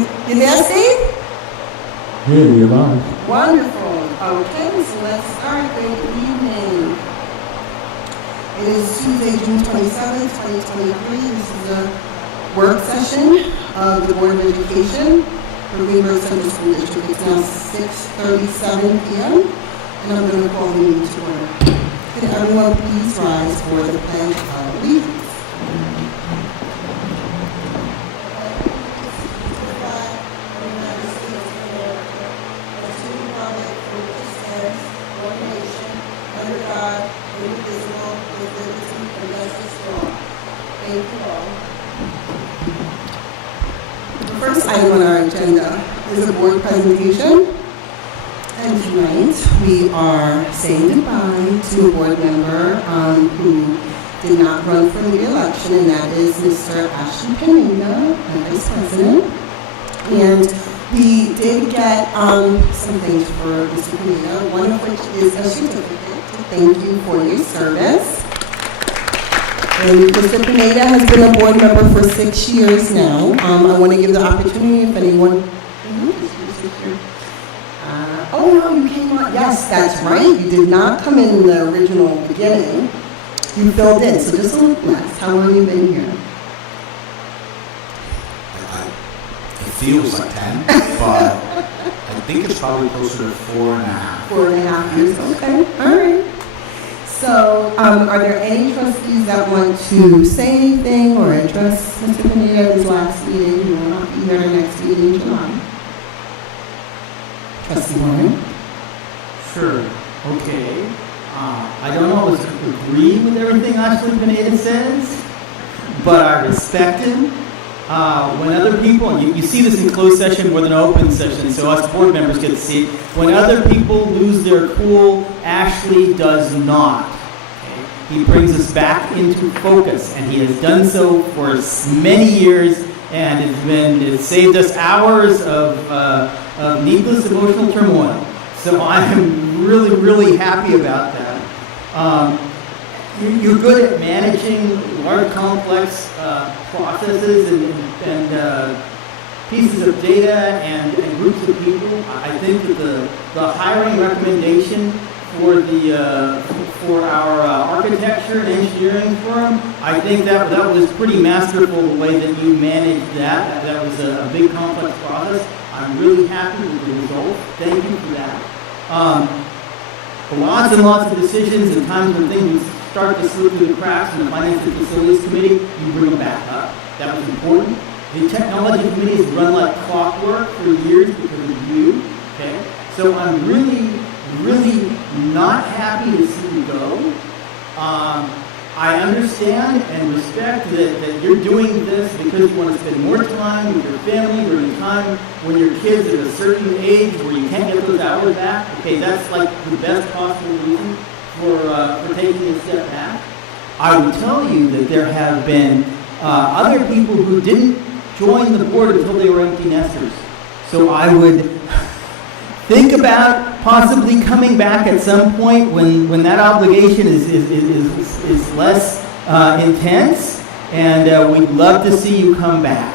You there, Steve? Here, you're live. Wonderful. Okay, so let's start. Good evening. It is Tuesday, June 27th, 2023. This is a work session of the Board of Education for Greenburgh Central School District. It's now 6:37 p.m. and I'm going to call the meeting to order. Could everyone please rise for the Pledge of Allegiance? The first item on our agenda is a board presentation. And tonight we are saying goodbye to a board member who did not run for re-election, and that is Mr. Ashley Pineda, our Vice President. And we did get some things for Mr. Pineda, one of which is a certificate to thank you for your service. And Mr. Pineda has been a board member for 6 years now. I want to give the opportunity if anyone. Oh no, you came on. Yes, that's right. You did not come in the original beginning. You filled in, so just a little less. How long have you been here? It feels like 10, but I think it's probably closer to 4.5. 4.5 years. Okay. All right. So, are there any trustees that want to say anything or address Mr. Pineda's last meeting? He will not be here next meeting in July. Trustee Warren? Sure. Okay. I don't always agree with everything Ashley Pineda says, but I respect him. When other people, you see this in closed session more than open session, so us board members get to see it. When other people lose their cool, Ashley does not. Okay? He brings us back into focus, and he has done so for many years, and it's saved us hours of needless emotional turmoil. So I am really, really happy about that. You're good at managing large, complex processes and pieces of data and groups of people. I think that the hiring recommendation for our architecture and engineering firm, I think that was pretty masterful the way that you managed that. That was a big, complex process. I'm really happy with the result. Thank you for that. Lots and lots of decisions and times when things start to slip through the cracks in the Finance and Facilities Committee, you bring them back up. That was important. The Technology Committee has run like clockwork for years because of you. Okay? So I'm really, really not happy to see you go. I understand and respect that you're doing this because you want to spend more time with your family during a time when your kids are at a certain age where you can't get those hours back. Okay, that's like the best possible reason for taking a step back. I would tell you that there have been other people who didn't join the board until they were empty nesters. So I would think about possibly coming back at some point when that obligation is less intense, and we'd love to see you come back.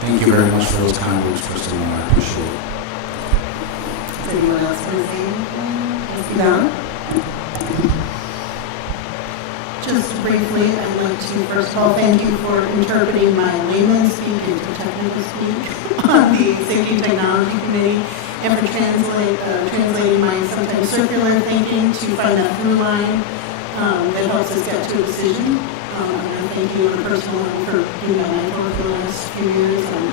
Thank you very much for those kind words, Trustee Warren. I appreciate it. Does anyone else want to say anything? No? Just briefly, I'd like to first of all thank you for interpreting my layman's speak into technical speak on the Safety and Technology Committee, and for translating my sometimes circular thinking to find that through line that helps us get to a decision. And I thank you on a personal level for being my mentor for the last few years, and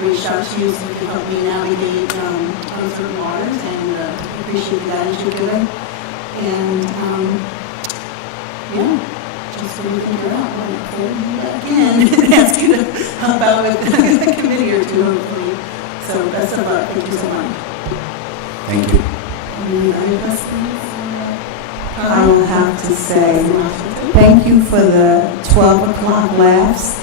reached out to you so you could help me navigate uncertain waters, and appreciate the guidance you're giving. And yeah. Just so we can go out again and ask you to help out with a committee or two, hopefully. So best of luck. Thank you so much. Thank you. Any other questions? I will have to say thank you for the 12 o'clock laughs.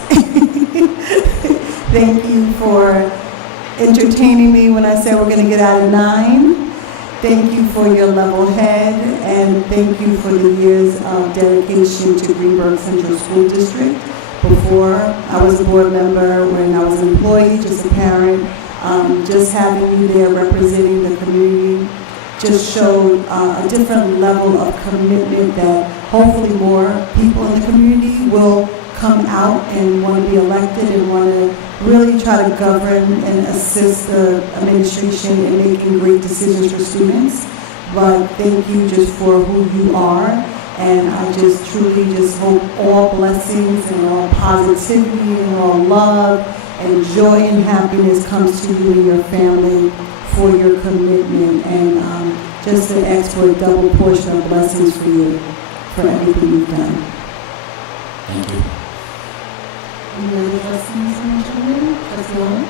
Thank you for entertaining me when I said we're going to get out at 9. Thank you for your level head, and thank you for the years of dedication to Greenburgh Central School District. before I was a board member, when I was an employee, just a parent, just having you there representing the community just showed a different level of commitment that hopefully more people in the community will come out and want to be elected and want to really try to govern and assist the administration in making great decisions for students. But thank you just for who you are, and I just truly just hope all blessings and all positivity and all love and joy and happiness comes to you and your family for your commitment, and just an extra double portion of blessings for you for everything you've done. Thank you. Any other questions on the children? Trustee Warren?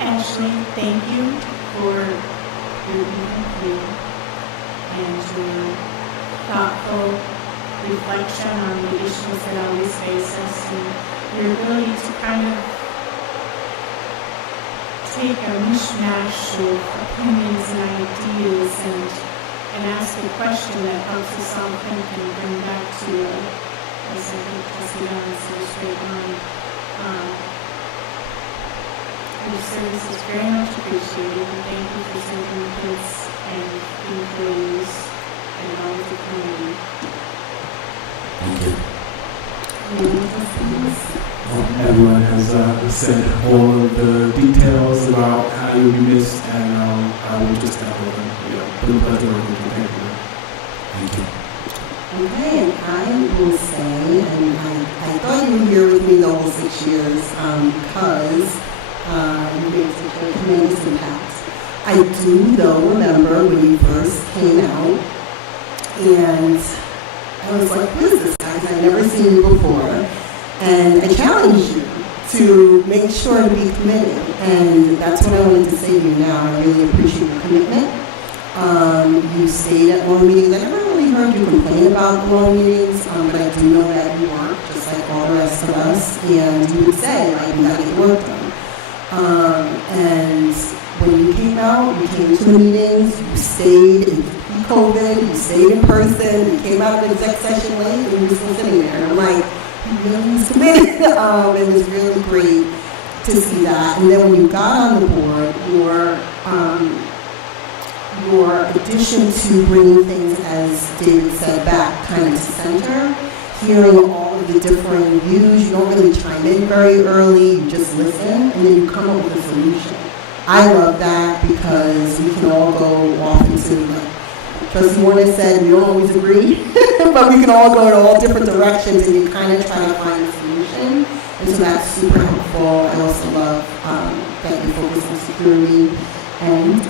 Ashley, thank you for your being and your thoughtful reflection on the issues that always face us, and your ability to kind of take a mishmash of opinions and ideas and ask a question that helps us all think and bring back to, as I think Trustee Allen said, a straight line. Your service is very much appreciated, and thank you for serving the kids and employees and all of the community. Thank you. Everyone has said all of the details about how you'll be missed, and I will just echo them. It's been a pleasure working with you. Thank you. Thank you. Okay, and I will say, and I thought you were here with me the whole 6 years because you made such a tremendous impact. I do, though, remember when you first came out, and I was like, who is this guy? I've never seen you before. And I challenged you to make sure to be committed. And that's what I wanted to say to you now. I really appreciate your commitment. You stayed at long meetings. I never really heard you complain about long meetings, but I do know that you work just like all the rest of us. And you would say, like, you got to get work done. And when you came out, you came to the meetings, you stayed in COVID, you stayed in person, you came out of the exec session late, and you were still sitting there. And I'm like, you really committed. It was really great to see that. And then when you got on the board, your addition to bringing things, as David said, back kind of to center, hearing all of the differing views, you don't really chime in very early, you just listen, and then you come up with a solution. I love that because we can all go off into, like Trustee Warner said, we don't always agree, but we can all go in all different directions, and you kind of try to find a solution. And so that's super helpful. I also love that you focus on security and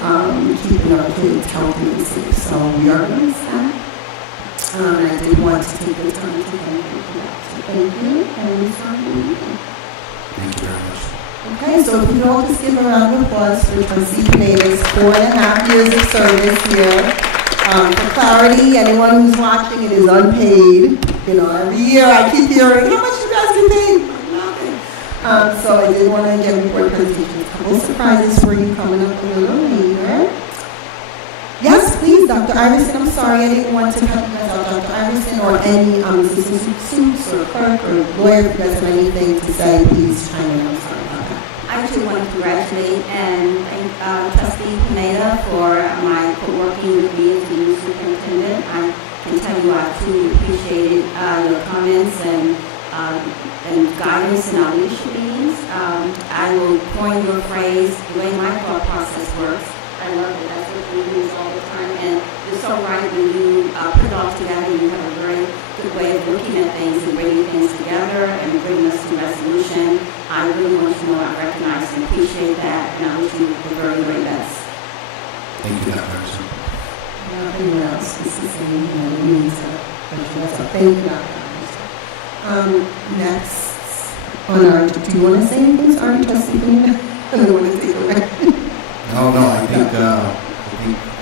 keeping our kids healthy and safe. So we are going to start. And I did want to take the time to thank you for that. So thank you, and we start the meeting. Thank you very much. Okay, so if you all just give a round of applause for Trustee Pineda's 4.5 years of service here. For clarity, anyone who's watching, it is unpaid. You know, every year I keep hearing, how much you guys get paid? Nothing. So I did want to give you board presentation. A couple surprises for you coming up a little later. Yes, please, Dr. Iverson. I'm sorry, I didn't want to cut you guys off. Dr. Iverson or any assistant suits or clerk or lawyer, if you guys have anything to say, please chime in. I'm sorry about that. I too want to congratulate and thank Trustee Pineda for working with me as the new superintendent. I can tell you I truly appreciated your comments and guidance in our leadership meetings. I will coin your phrase, the way my thought process works. I love it. That's what we use all the time. And you're so right when you put it all together, you have a very good way of looking at things and bringing things together and bringing us to resolution. I really want you to know I recognize and appreciate that, and I wish you the very, very best. Thank you, Dr. Harrison. Nothing else. This is a means of thank you, Dr. Iverson. Next on our, do you want to say anything? Sorry, Trustee Pineda? I don't want to take away. No, I think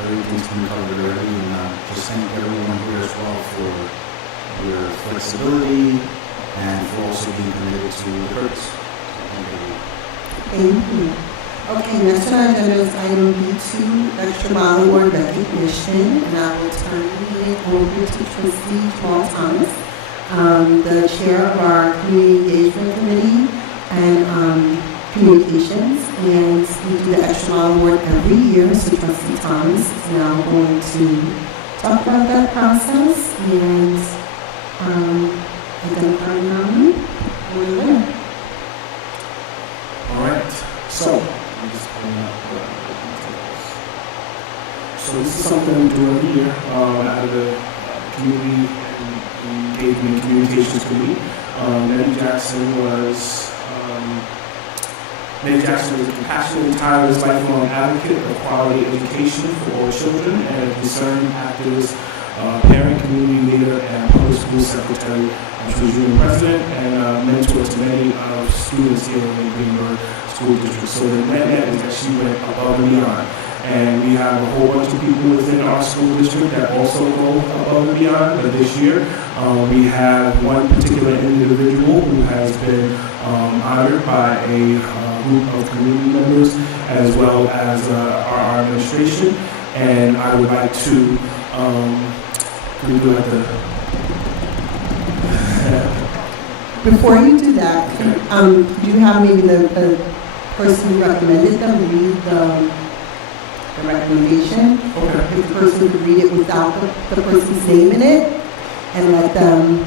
everything's been covered already, and just thank everyone here as well for your flexibility and for also being committed to the purpose. Thank you. Okay, next on our agenda is item B2, extra mile award recognition, and I will turn the meeting over to Trustee Paul Thomas. the chair of our community engagement committee and communications, and we do the extra mile award every year, so Trustee Thomas is now going to talk about that process and identify a nominee or the winner. All right, so I'm just pulling up the details. So this is something we do every year out of the Community and Engagement Communications Committee. Nettie Jackson was a compassionate, tireless, lifelong advocate of quality education for all children and a discerning activist, parent, community leader, and public school secretary. She was union president and mentor to many students here in Greenburgh School District. So the net is that she went above and beyond. And we have a whole bunch of people within our school district that also go above and beyond. But this year, we have one particular individual who has been honored by a group of community members as well as our administration. And I would like to, Before you do that, do you have maybe the person who recommended them read the recommendation? Okay. If the person could read it without the person's name in it and let them,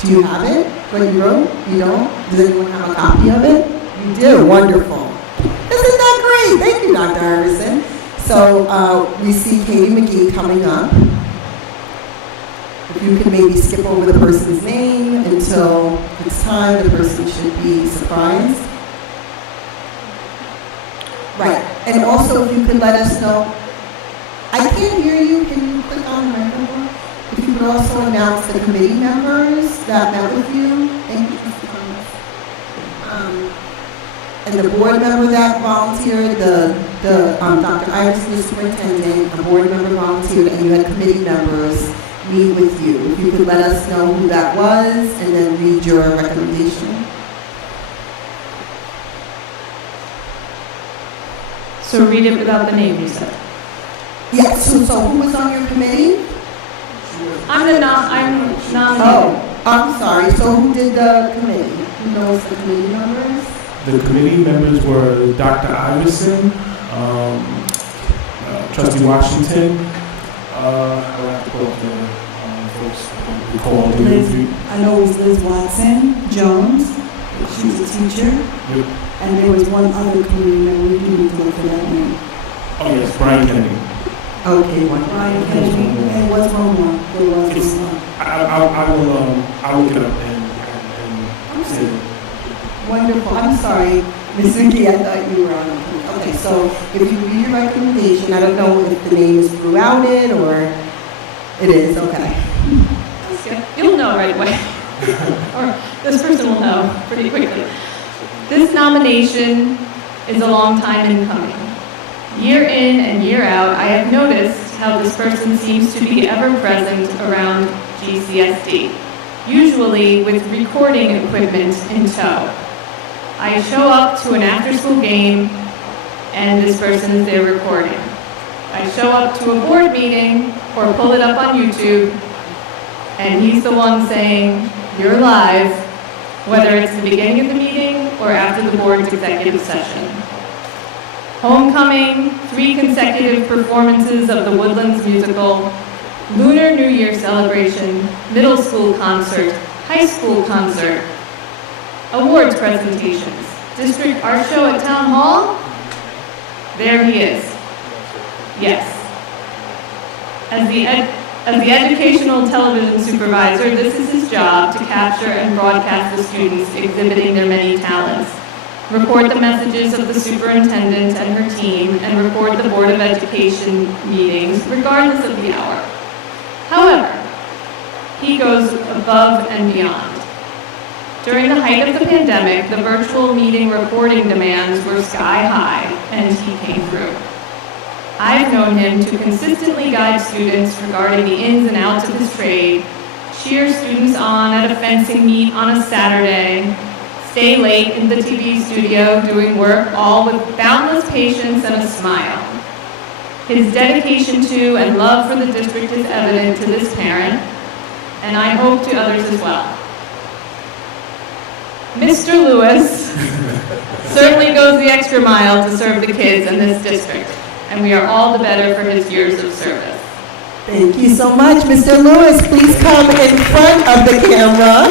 do you have it? What you wrote? You don't? Does anyone have a copy of it? You do? Wonderful. Isn't that great? Thank you, Dr. Iverson. So we see Katie McGee coming up. If you could maybe skip over the person's name until it's time, the person should be surprised. Right. And also, if you could let us know, I can't hear you. Can you click on the microphone? If you could also announce the committee members that met with you. Thank you, Mr. Thomas. And the board member that volunteered, Dr. Iverson, the superintendent, a board member volunteered, and you had committee members meet with you. If you could let us know who that was and then read your recommendation. So read it without the name, you said? Yes, so who was on your committee? I'm nominated. Oh, I'm sorry. So who did the committee? Who knows the committee members? The committee members were Dr. Iverson, Trustee Washington. I will have to pull up the folks who called the interview. I know it was Liz Watson Jones. She was a teacher. Yep. And there was one other community member. We need to look for that name. Oh yes, Brian Kennedy. Okay, wonderful. Brian Kennedy. And what's one more? There was It's- one. I'll look it up and say it. Wonderful. I'm sorry, Ms. McGee, I thought you were on the committee. Okay, so if you read your recommendation, I don't know if the name is throughout it or it is, okay. You'll know right away. Or this person will know pretty quickly. This nomination is a long time in coming. Year in and year out, I have noticed how this person seems to be ever present around GCSD, usually with recording equipment in tow. I show up to an after-school game and this person is there recording. I show up to a board meeting or pull it up on YouTube and he's the one saying, "You're live," whether it's the beginning of the meeting or after the board's executive session. Homecoming, 3 consecutive performances of the Woodlands musical, Lunar New Year celebration, middle school concert, high school concert, awards presentations, district art show at Town Hall. There he is. Yes. As the educational television supervisor, this is his job to capture and broadcast the students exhibiting their many talents, record the messages of the superintendent and her team, and record the Board of Education meetings, regardless of the hour. However, he goes above and beyond. During the height of the pandemic, the virtual meeting recording demands were sky high, and he came through. I've known him to consistently guide students regarding the ins and outs of his trade, cheer students on at a fencing meet on a Saturday, stay late in the TV studio doing work, all with boundless patience and a smile. His dedication to and love for the district is evident to this parent, and I hope to others as well. Mr. Lewis certainly goes the extra mile to serve the kids in this district, and we are all the better for his years of service. Thank you so much. Mr. Lewis, please come in front of the camera.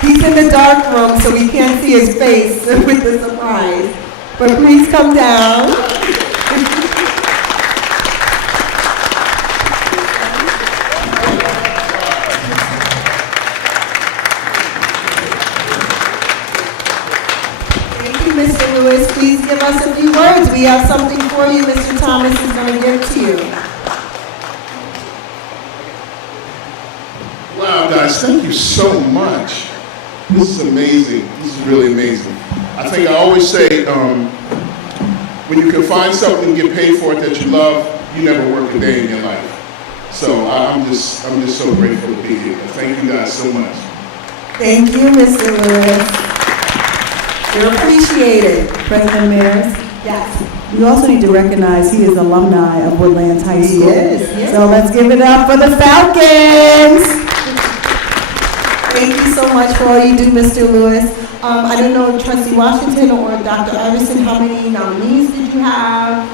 He's in the dark room, so we can't see his face with the surprise. But please come down. Thank you, Mr. Lewis. Please give us a few words. We have something for you Mr. Thomas is going to give to you. Wow, guys, thank you so much. This is amazing. This is really amazing. I think I always say, when you can find something and get paid for it that you love, you never work a day in your life. So I'm just so grateful to be here. Thank you guys so much. Thank you, Mr. Lewis. You're appreciated. President Mayor, Yes. we also need to recognize he is alumni of Woodlands High He School. is, yes. So let's give it up for the Falcons. Thank you so much for all you do, Mr. Lewis. I don't know, Trustee Washington or Dr. Iverson, how many nominees did you have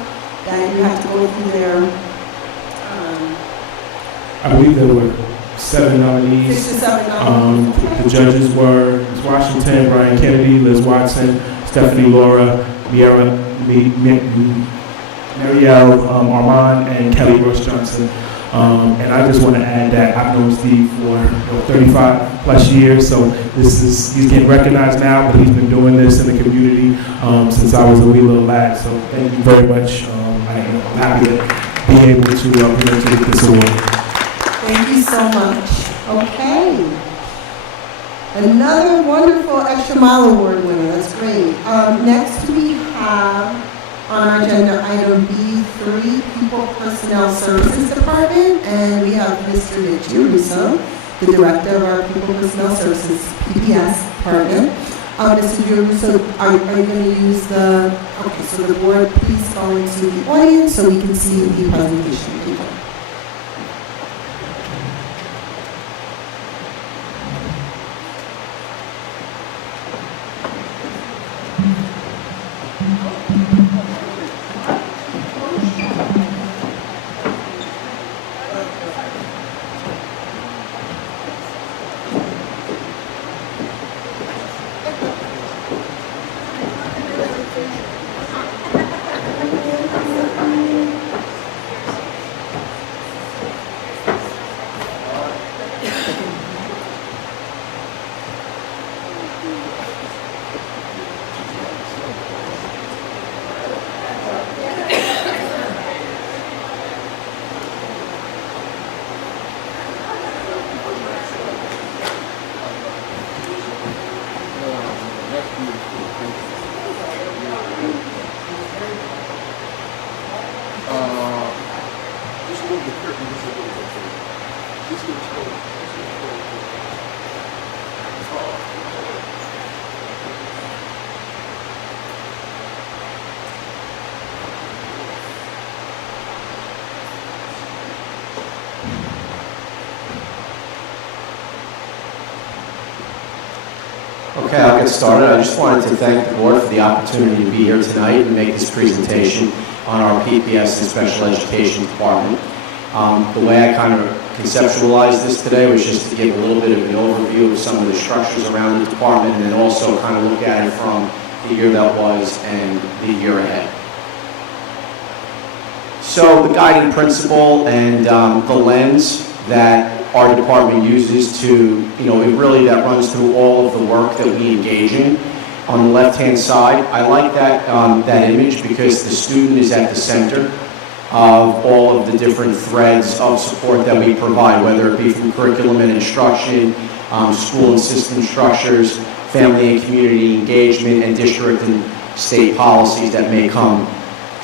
that you had to go through their, I believe there were 7 nominees. 6 to 7 nominees? The judges were Ms. Washington, Brian Kennedy, Liz Watson, Stephanie Laura, Marielle Armand, and Kelly Roche Johnson. And I just want to add that I've known Steve for 35 plus years, so he's getting recognized now, but he's been doing this in the community since I was a wee little lad. So thank you very much. I am happy to be able to get this award. Thank you so much. Okay. Another wonderful Extra Mile Award winner. That's great. Next we have on our agenda item B3, People Personnel Services Department, and we have Mr. Nick Giarusso, the Director of our People Personnel Services PPS Department. Mr. Giarusso, are you going to use okay, so the board, please go into the audience so we can see the presentation. Thank you. Okay, I'll get started. I just wanted to thank the board for the opportunity to be here tonight and make this presentation on our PPS and Special Education Department. The way I kind of conceptualized this today was just to give a little bit of an overview of some of the structures around the department and then also kind of look at it from the year that was and the year ahead. So the guiding principle and the lens that our department uses to, it really that runs through all of the work that we engage in. On the left-hand side, I like that, that image because the student is at the center of all of the different threads of support that we provide, whether it be from curriculum and instruction, school and system structures, family and community engagement, and district and state policies that may come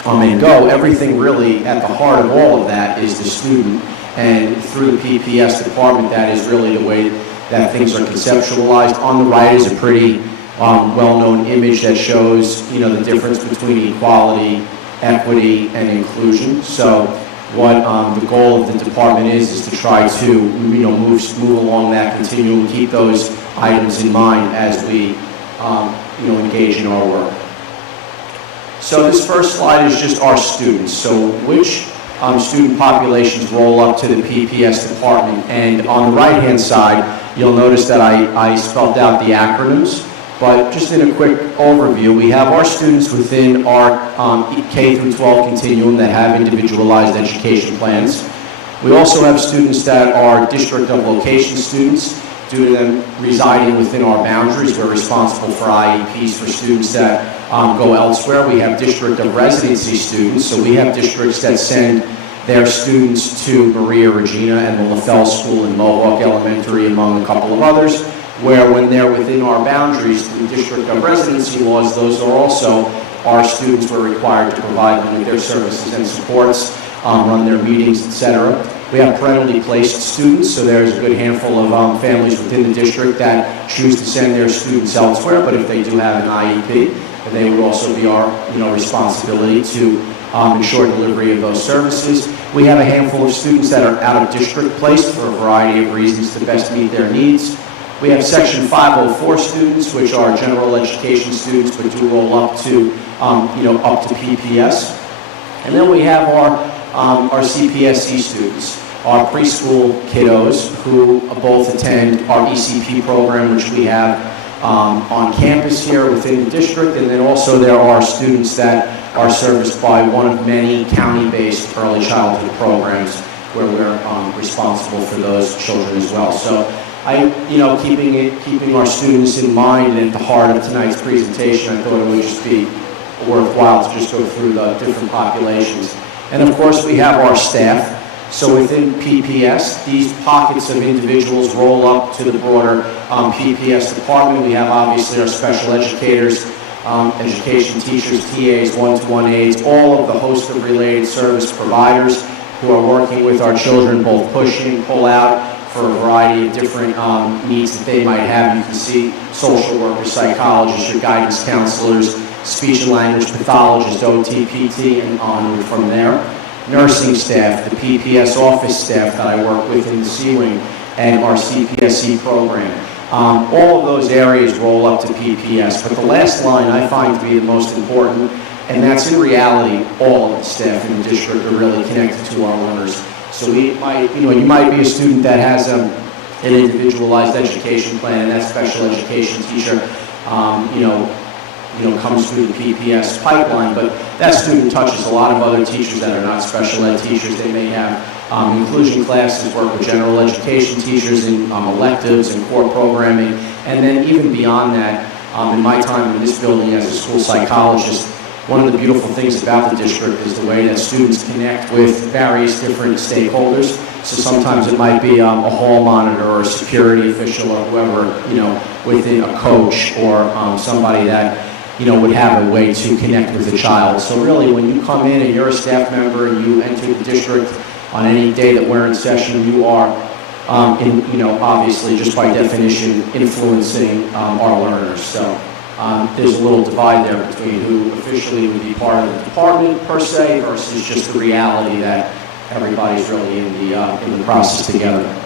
and go. Everything really at the heart of all of that is the student. And through the PPS department, that is really the way that things are conceptualized. On the right is a pretty well-known image that shows, the difference between equality, equity, and inclusion. So what the goal of the department is to try to, move along that continuum, keep those items in mind as we engage in our work. So this first slide is just our students. So which student populations roll up to the PPS department. And on the right-hand side, you'll notice that I spelled out the acronyms. But just in a quick overview, we have our students within our K through 12 continuum that have individualized education plans. We also have students that are district of location students. Due to them residing within our boundaries, we're responsible for IEPs for students that go elsewhere. We have district of residency students, so we have districts that send their students to Maria Regina and the LaFell School in Mohawk Elementary, among a couple of others, where when they're within our boundaries, through district of residency laws, those are also our students. We're required to provide them with their services and supports, run their meetings, etc. We have parentally placed students, so there's a good handful of families within the district that choose to send their students elsewhere, but if they do have an IEP, they would also be our responsibility to ensure delivery of those services. We have a handful of students that are out of district placed for a variety of reasons to best meet their needs. We have Section 504 students, which are general education students, but do roll up to up to PPS. And then we have our CPSE students, our preschool kiddos who both attend our ECP program, which we have on campus here within the district, and then also there are students that are serviced by one of many county-based early childhood programs where we're responsible for those children as well. So keeping our students in mind and at the heart of tonight's presentation, I thought it would just be worthwhile to just go through the different populations. And of course, we have our staff. So within PPS, these pockets of individuals roll up to the broader PPS department. We have obviously our special educators, education teachers, TAs, one-to-one aides, all of the host of related service providers who are working with our children, both push in, pull out, for a variety of different needs that they might have. You can see social workers, psychologists, your guidance counselors, speech and language pathologists, OT, PT, and onward from there. Nursing staff, the PPS office staff that I work with in the C-Wing, and our CPSE program. All of those areas roll up to PPS, but the last line I find to be the most important, and that's in reality, all of the staff in the district are really connected to our learners. So you might be a student that has an individualized education plan, and that special education teacher, comes through the PPS pipeline, but that student touches a lot of other teachers that are not special ed teachers. They may have inclusion classes, work with general education teachers in electives and core programming, and then even beyond that, in my time in this building as a school psychologist, one of the beautiful things about the district is the way that students connect with various different stakeholders. So sometimes it might be a hall monitor or a security official or whoever, within a coach or somebody that, would have a way to connect with a child. So really, when you come in and you're a staff member and you enter the district on any day that we're in session, you are, obviously, just by definition, influencing our learners. So there's a little divide there between who officially would be part of the department per se versus just the reality that everybody's really in the process together.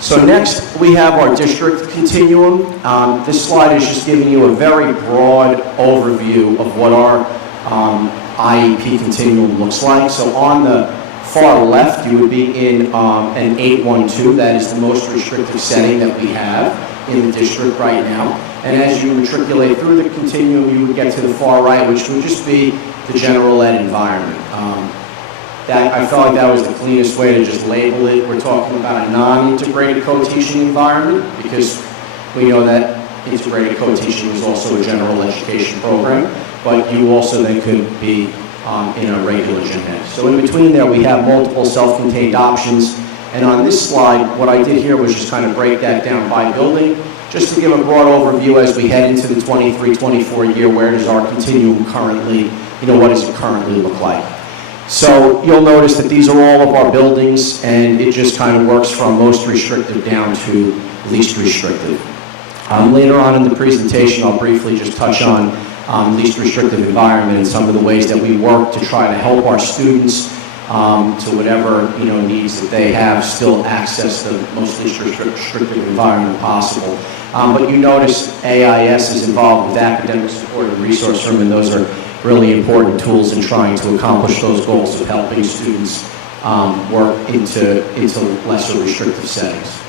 So next, we have our district continuum. This slide is just giving you a very broad overview of what our IEP continuum looks like. So on the far left, you would be in an 812. That is the most restrictive setting that we have in the district right now. And as you matriculate through the continuum, you would get to the far right, which would just be the general ed environment. I felt like that was the cleanest way to just label it. We're talking about a non-integrated co-teaching environment because we know that integrated co-teaching is also a general education program, but you also then could be in a regular gen ed. So in between there, we have multiple self-contained options. And on this slide, what I did here was just kind of break that down by building, just to give a broad overview as we head into the 23-24 year. Where does our continuum currently, what does it currently look like? So you'll notice that these are all of our buildings, and it just kind of works from most restrictive down to least restrictive. Later on in the presentation, I'll briefly just touch on least restrictive environment and some of the ways that we work to try to help our students to whatever, needs that they have, still access the most least restrictive environment possible. But you notice AIS is involved with academic support and resource room, and those are really important tools in trying to accomplish those goals of helping students work into lesser restrictive settings.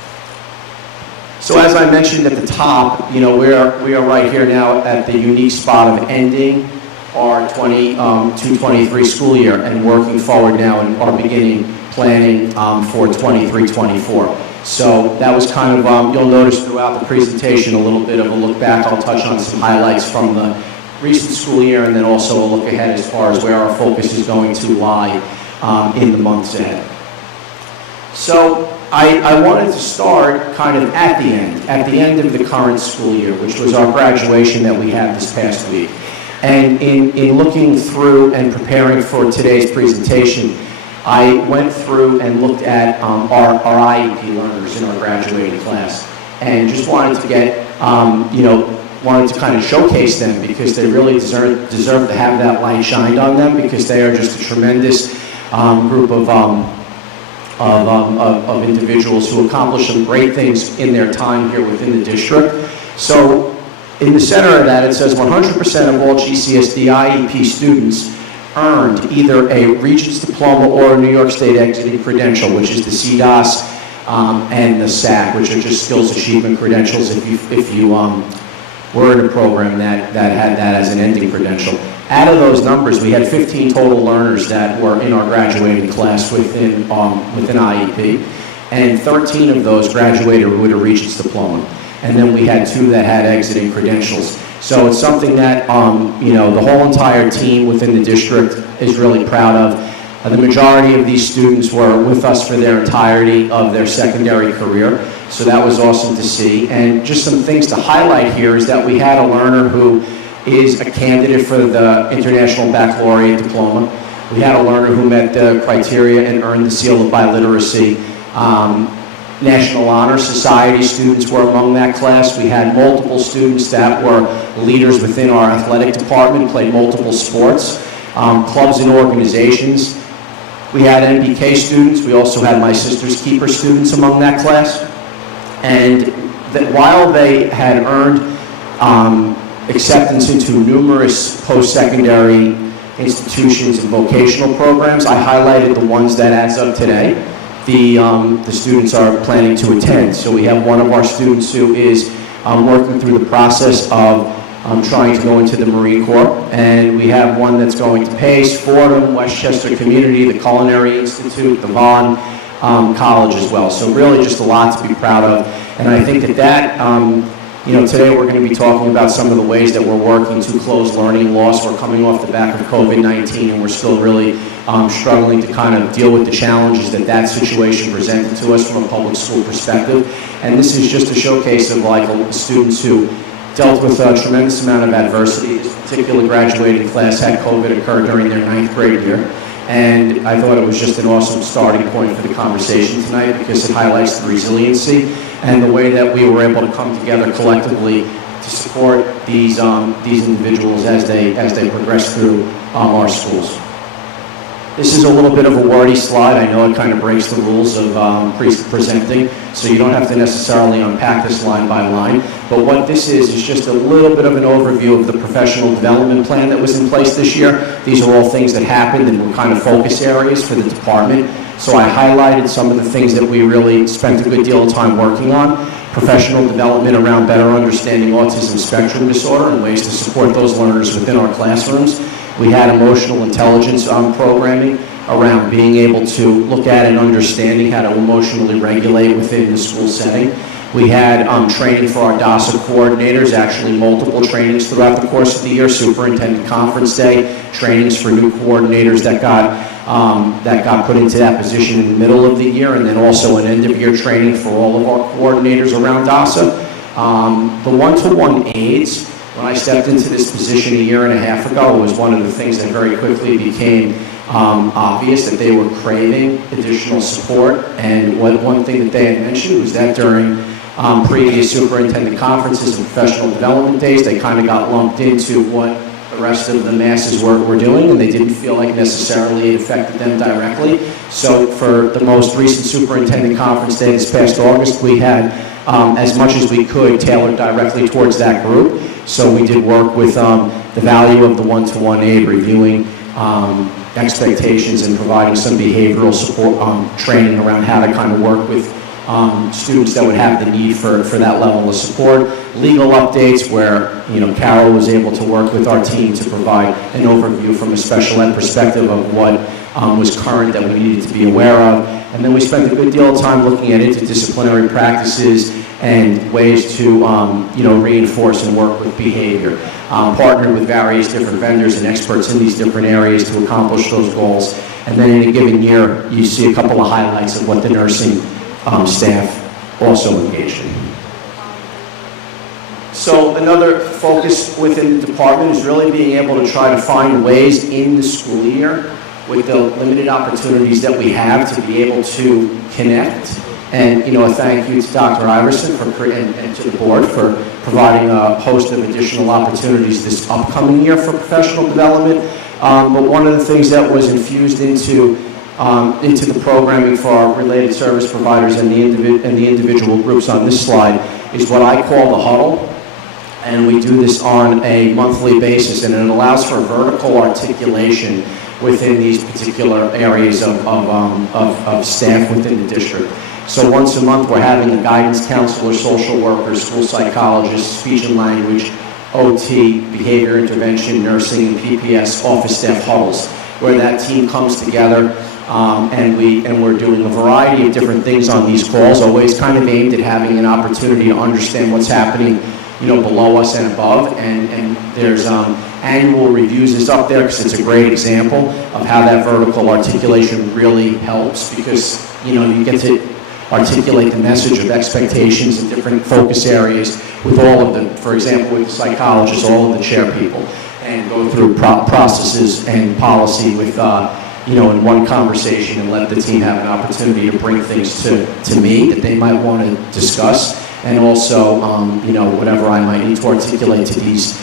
So as I mentioned at the top, we are right here now at the unique spot of ending our 22-23 school year and working forward now and are beginning planning for 23-24. So that was kind of, you'll notice throughout the presentation a little bit of a look back. I'll touch on some highlights from the recent school year and then also a look ahead as far as where our focus is going to lie in the months ahead. So I wanted to start kind of at the end of the current school year, which was our graduation that we had this past week. And in looking through and preparing for today's presentation, I went through and looked at our IEP learners in our graduating class and just wanted to get, wanted to kind of showcase them because they really deserve to have that light shined on them because they are just a tremendous group of individuals who accomplish some great things in their time here within the district. So in the center of that, it says 100% of all GCSD IEP students earned either a Regents Diploma or a New York State Exiting Credential, which is the CDOS and the SAC, which are just Skills Achievement Credentials if you were in a program that had that as an ending credential. Out of those numbers, we had 15 total learners that were in our graduating class within IEP, and 13 of those graduated with a Regents Diploma. And then we had 2 that had exiting credentials. So it's something that, the whole entire team within the district is really proud of. The majority of these students were with us for their entirety of their secondary career. So that was awesome to see. And just some things to highlight here is that we had a learner who is a candidate for the International Baccalaureate Diploma. We had a learner who met the criteria and earned the seal of biliteracy. National Honor Society students were among that class. We had multiple students that were leaders within our athletic department, played multiple sports, clubs and organizations. We had NBK students. We also had My Sister's Keeper students among that class. And that while they had earned acceptance into numerous post-secondary institutions and vocational programs, I highlighted the ones that as of today, the students are planning to attend. So we have one of our students who is working through the process of trying to go into the Marine Corps, and we have one that's going to Pace, Fordham, Westchester Community, the Culinary Institute, the Vaughn College as well. So really just a lot to be proud of. And I think that today we're going to be talking about some of the ways that we're working to close learning loss. We're coming off the back of COVID-19 and we're still really struggling to kind of deal with the challenges that situation presented to us from a public school perspective. And this is just a showcase of students who dealt with a tremendous amount of adversity. This particular graduating class had COVID occur during their 9th grade year. And I thought it was just an awesome starting point for the conversation tonight because it highlights the resiliency and the way that we were able to come together collectively to support these individuals as they progress through our schools. This is a little bit of a wordy slide. I know it kind of breaks the rules of presenting, so you don't have to necessarily unpack this line by line. But what this is just a little bit of an overview of the professional development plan that was in place this year. These are all things that happened and were kind of focus areas for the department. So I highlighted some of the things that we really spent a good deal of time working on. Professional development around better understanding autism spectrum disorder and ways to support those learners within our classrooms. We had emotional intelligence programming around being able to look at and understanding how to emotionally regulate within the school setting. We had training for our DASA coordinators, actually multiple trainings throughout the course of the year, superintendent conference day, trainings for new coordinators that got put into that position in the middle of the year, and then also an end-of-year training for all of our coordinators around DASA. The one-to-one aides, when I stepped into this position a year and a half ago, was one of the things that very quickly became obvious that they were craving additional support. And one thing that they had mentioned was that during previous superintendent conferences and professional development days, they kind of got lumped into what the rest of the masses were doing, and they didn't feel like necessarily it affected them directly. So for the most recent superintendent conference day this past August, we had as much as we could tailored directly towards that group. So we did work with the value of the one-to-one aid, reviewing expectations and providing some behavioral support training around how to kind of work with students that would have the need for that level of support. Legal updates where, Carol was able to work with our team to provide an overview from a special ed perspective of what was current that we needed to be aware of. And then we spent a good deal of time looking at interdisciplinary practices and ways to, reinforce and work with behavior. Partnered with various different vendors and experts in these different areas to accomplish those goals. And then in a given year, you see a couple of highlights of what the nursing staff also engaged in. So another focus within the department is really being able to try to find ways in the school year with the limited opportunities that we have to be able to connect. And, a thank you to Dr. Iverson and to the board for providing a host of additional opportunities this upcoming year for professional development. But one of the things that was infused into the programming for our related service providers and the individual groups on this slide is what I call the huddle. And we do this on a monthly basis, and it allows for vertical articulation within these particular areas of staff within the district. So once a month, we're having a guidance counselor, social worker, school psychologist, speech and language, OT, behavior intervention, nursing, and PPS office staff huddles, where that team comes together and we're doing a variety of different things on these calls, always kind of aimed at having an opportunity to understand what's happening, below us and above. And there's annual reviews is up there because it's a great example of how that vertical articulation really helps, because you get to articulate the message of expectations in different focus areas with all of them. For example, with the psychologists, all of the chair people, and go through processes and policy with, in one conversation, and let the team have an opportunity to bring things to me that they might want to discuss, and also, whatever I might need to articulate to these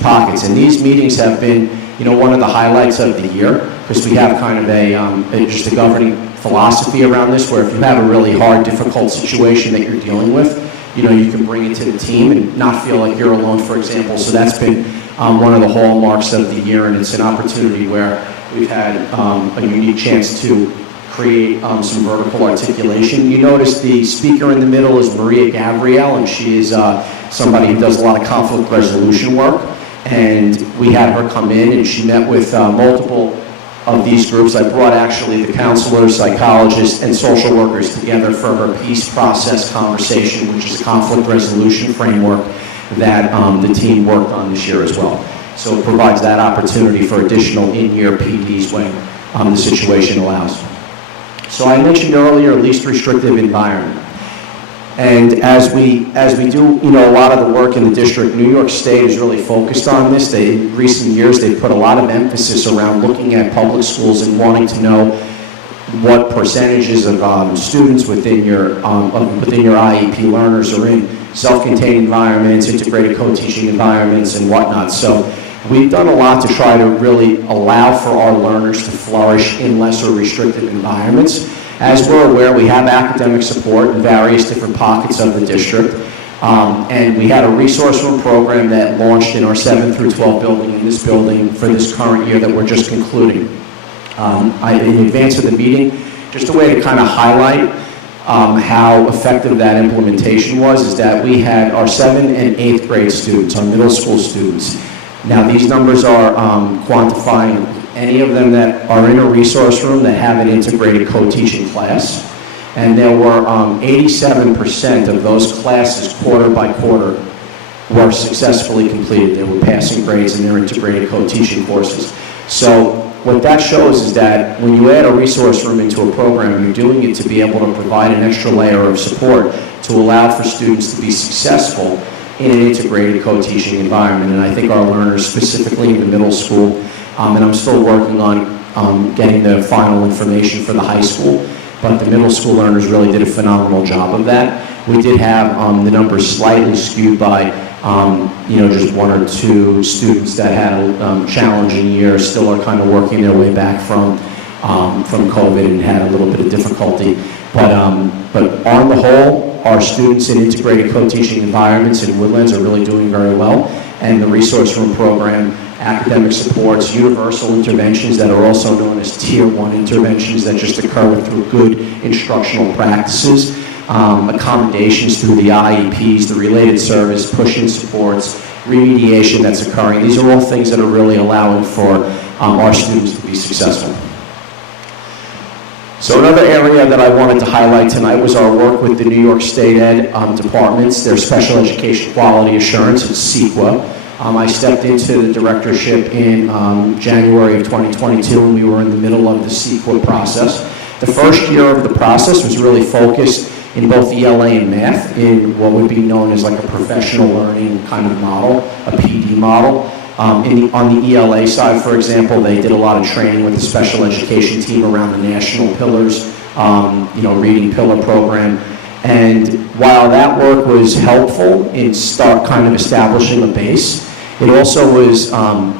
pockets. And these meetings have been, one of the highlights of the year, because we have kind of just a governing philosophy around this, where if you have a really hard, difficult situation that you're dealing with, you can bring it to the team and not feel like you're alone, for example. So that's been one of the hallmarks of the year, and it's an opportunity where we've had a unique chance to create some vertical articulation. You notice the speaker in the middle is Maria Gabrielle, and she is somebody who does a lot of conflict resolution work. And we had her come in, and she met with multiple of these groups. I brought actually the counselors, psychologists, and social workers together for her peace process conversation, which is a conflict resolution framework that the team worked on this year as well. So it provides that opportunity for additional in-year PDs when the situation allows. So I mentioned earlier, least restrictive environment. And as we do, a lot of the work in the district, New York State is really focused on this. In recent years, they've put a lot of emphasis around looking at public schools and wanting to know what percentages of students within your IEP learners are in self-contained environments, integrated co-teaching environments, and whatnot. So we've done a lot to try to really allow for our learners to flourish in lesser restrictive environments. As we're aware, we have academic support in various different pockets of the district. And we had a resource room program that launched in our 7 through 12 building, in this building, for this current year that we're just concluding. In advance of the meeting, just a way to kind of highlight how effective that implementation was, is that we had our 7th and 8th grade students, our middle school students. Now, these numbers are quantifying any of them that are in a resource room that have an integrated co-teaching class. And there were 87% of those classes, quarter by quarter, were successfully completed. They were passing grades in their integrated co-teaching courses. So what that shows is that when you add a resource room into a program, you're doing it to be able to provide an extra layer of support to allow for students to be successful in an integrated co-teaching environment. And I think our learners, specifically in the middle school, and I'm still working on getting the final information for the high school, but the middle school learners really did a phenomenal job of that. We did have the numbers slightly skewed by, just one or two students that had a challenging year, still are kind of working their way back from COVID and had a little bit of difficulty. But on the whole, our students in integrated co-teaching environments in Woodlands are really doing very well. And the resource room program, academic supports, universal interventions that are also known as Tier 1 interventions that just occur through good instructional practices, accommodations through the IEPs, the related service, push-in supports, remediation that's occurring. These are all things that are really allowing for our students to be successful. So another area that I wanted to highlight tonight was our work with the New York State Ed departments, their Special Education Quality Assurance, it's CEQA. I stepped into the directorship in January of 2022, and we were in the middle of the CEQA process. The first year of the process was really focused in both ELA and math in what would be known as like a professional learning kind of model, a PD model. On the ELA side, for example, they did a lot of training with the special education team around the national pillars, reading pillar program. And while that work was helpful in kind of establishing a base, it also was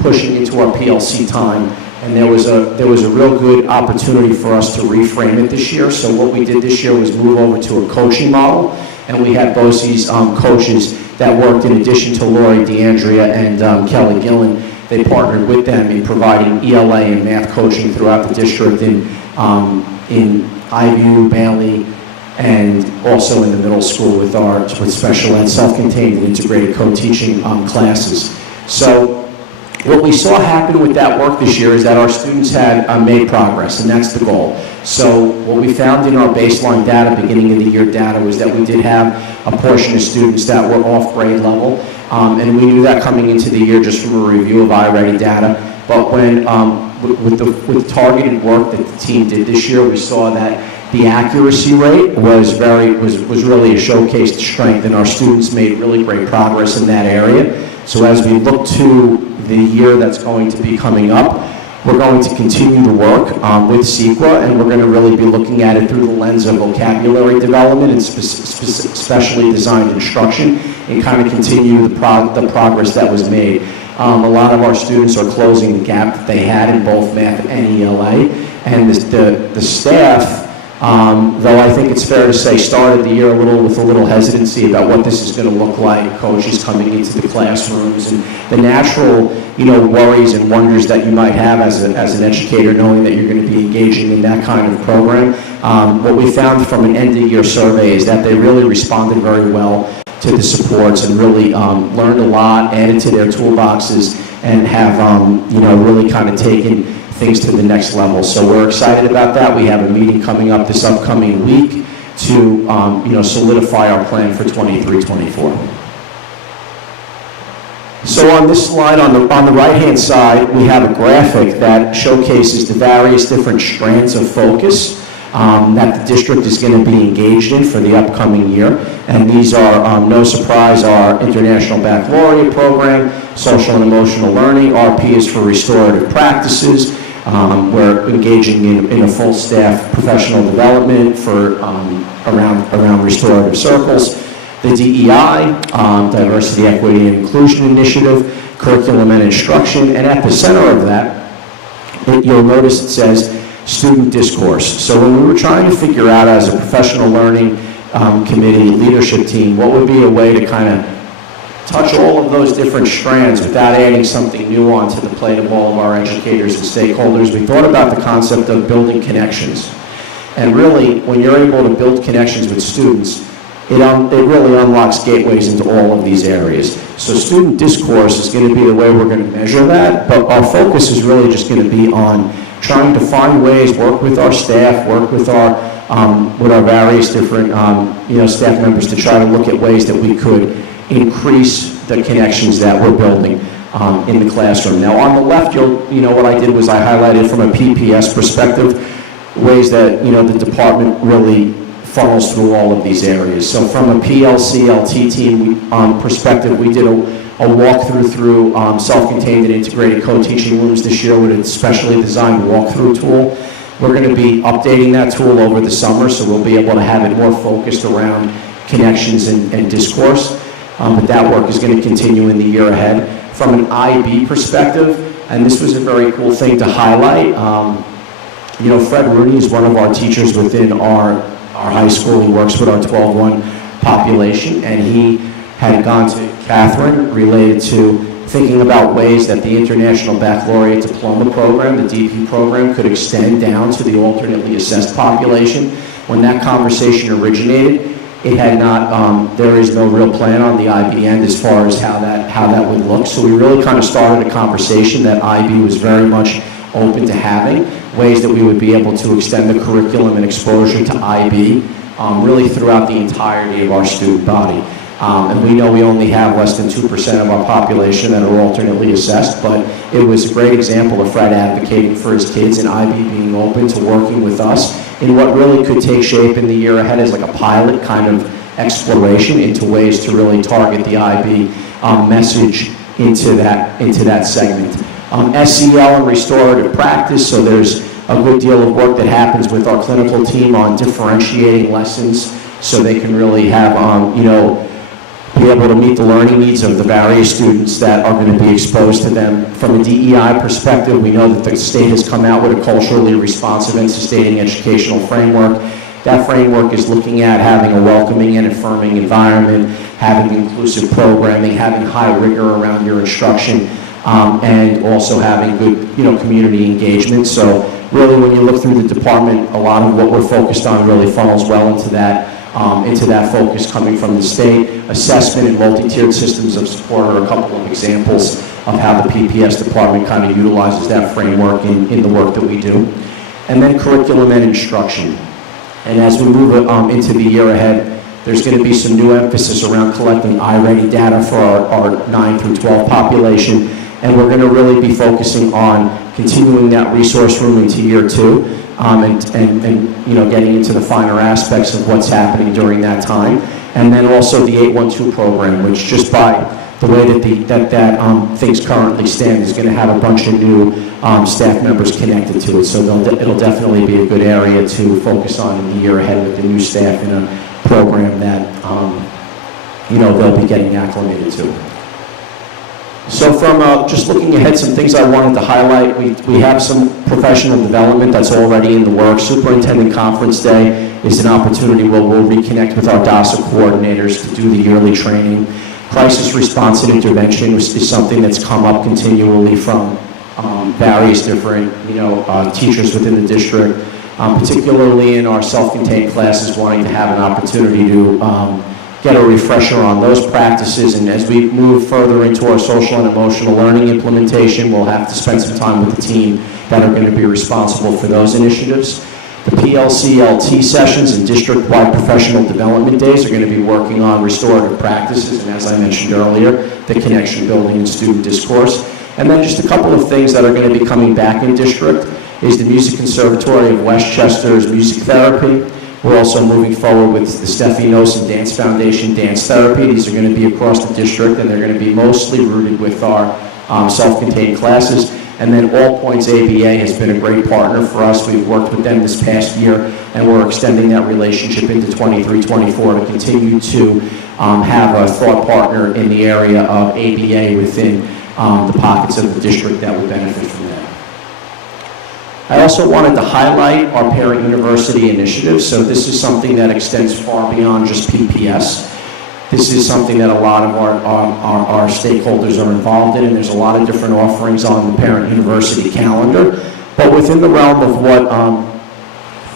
pushing into our PLC time. And there was a real good opportunity for us to reframe it this year. So what we did this year was move over to a coaching model, and we had BOCES coaches that worked in addition to Lori DeAndrea and Kelly Gillen. They partnered with them in providing ELA and math coaching throughout the district in IVU, Bailey, and also in the middle school with special ed, self-contained and integrated co-teaching classes. So what we saw happen with that work this year is that our students had made progress, and that's the goal. So what we found in our baseline data, beginning of the year data, was that we did have a portion of students that were off grade level, and we knew that coming into the year just from a review of iReady data. But when with targeted work that the team did this year, we saw that the accuracy rate was really a showcased strength, and our students made really great progress in that area. So as we look to the year that's going to be coming up, we're going to continue to work with CEQA, and we're going to really be looking at it through the lens of vocabulary development and specially designed instruction, and kind of continue the progress that was made. A lot of our students are closing the gap that they had in both math and ELA, and the staff, though I think it's fair to say, started the year with a little hesitancy about what this is going to look like, coaches coming into the classrooms, and the natural, worries and wonders that you might have as an educator, knowing that you're going to be engaging in that kind of program. What we found from an end-of-year survey is that they really responded very well to the supports and really learned a lot, added to their toolboxes, and have really kind of taken things to the next level. So we're excited about that. We have a meeting coming up this upcoming week to solidify our plan for 23-24. So on this slide, on the right-hand side, we have a graphic that showcases the various different strands of focus that the district is going to be engaged in for the upcoming year. And these are, no surprise, our International Baccalaureate program, social and emotional learning. RP is for restorative practices. We're engaging in a full staff professional development for around restorative circles. The DEI, Diversity, Equity, and Inclusion Initiative, Curriculum and Instruction, and at the center of that, you'll notice it says Student Discourse. So when we were trying to figure out as a professional learning committee leadership team, what would be a way to kind of touch all of those different strands without adding something new onto the plate of all of our educators and stakeholders, we thought about the concept of building connections. And really, when you're able to build connections with students, it really unlocks gateways into all of these areas. So student discourse is going to be the way we're going to measure that, but our focus is really just going to be on trying to find ways, work with our staff, work with our various different staff members to try to look at ways that we could increase the connections that we're building in the classroom. Now on the left, what I did was I highlighted from a PPS perspective ways that the department really funnels through all of these areas. So from a PLC-LT team perspective, we did a walkthrough through self-contained and integrated co-teaching rooms this year with a specially designed walkthrough tool. We're going to be updating that tool over the summer, so we'll be able to have it more focused around connections and discourse. But that work is going to continue in the year ahead. From an IB perspective, and this was a very cool thing to highlight, Fred Rooney is one of our teachers within our high school. He works with our 12-1 population, and he had gone to Catherine related to thinking about ways that the International Baccalaureate Diploma Program, the DP program, could extend down to the alternately assessed population. When that conversation originated, it had not, there is no real plan on the IB end as far as how that would look. So we really kind of started a conversation that IB was very much open to having, ways that we would be able to extend the curriculum and exposure to IB really throughout the entirety of our student body. And we know we only have less than 2% of our population that are alternately assessed, but it was a great example of Fred advocating for his kids and IB being open to working with us in what really could take shape in the year ahead as like a pilot kind of exploration into ways to really target the IB message into that segment. SEL and restorative practice, so there's a good deal of work that happens with our clinical team on differentiating lessons so they can really have, be able to meet the learning needs of the various students that are going to be exposed to them. From a DEI perspective, we know that the state has come out with a culturally responsive and sustaining educational framework. That framework is looking at having a welcoming and affirming environment, having inclusive programming, having high rigor around your instruction, and also having good, community engagement. So really, when you look through the department, a lot of what we're focused on really funnels well into that focus coming from the state. Assessment and multi-tiered systems of support are a couple of examples of how the PPS department kind of utilizes that framework in the work that we do. And then curriculum and instruction. And as we move into the year ahead, there's going to be some new emphasis around collecting iReady data for our 9 through 12 population. And we're going to really be focusing on continuing that resource room into year 2. And getting into the finer aspects of what's happening during that time. And then also the 812 program, which just by the way that things currently stand is going to have a bunch of new staff members connected to it. So it'll definitely be a good area to focus on in the year ahead with the new staff in a program that they'll be getting acclimated to. So from just looking ahead, some things I wanted to highlight. We have some professional development that's already in the works. Superintendent Conference Day is an opportunity where we'll reconnect with our DASA coordinators to do the yearly training. Crisis response and intervention is something that's come up continually from various different teachers within the district, particularly in our self-contained classes, wanting to have an opportunity to get a refresher on those practices. And as we move further into our social and emotional learning implementation, we'll have to spend some time with the team that are going to be responsible for those initiatives. The PLC-LT sessions and district-wide professional development days are going to be working on restorative practices, and as I mentioned earlier, the connection building and student discourse. And then just a couple of things that are going to be coming back in district is the Music Conservatory of Westchester's music therapy. We're also moving forward with the Steffi Nosen Dance Foundation Dance Therapy. These are going to be across the district, and they're going to be mostly rooted with our self-contained classes. And then All Points ABA has been a great partner for us. We've worked with them this past year, and we're extending that relationship into 23-24 to continue to have a thought partner in the area of ABA within the pockets of the district that would benefit from that. I also wanted to highlight our Parent University initiative. So this is something that extends far beyond just PPS. This is something that a lot of our stakeholders are involved in, and there's a lot of different offerings on the Parent University calendar. But within the realm of what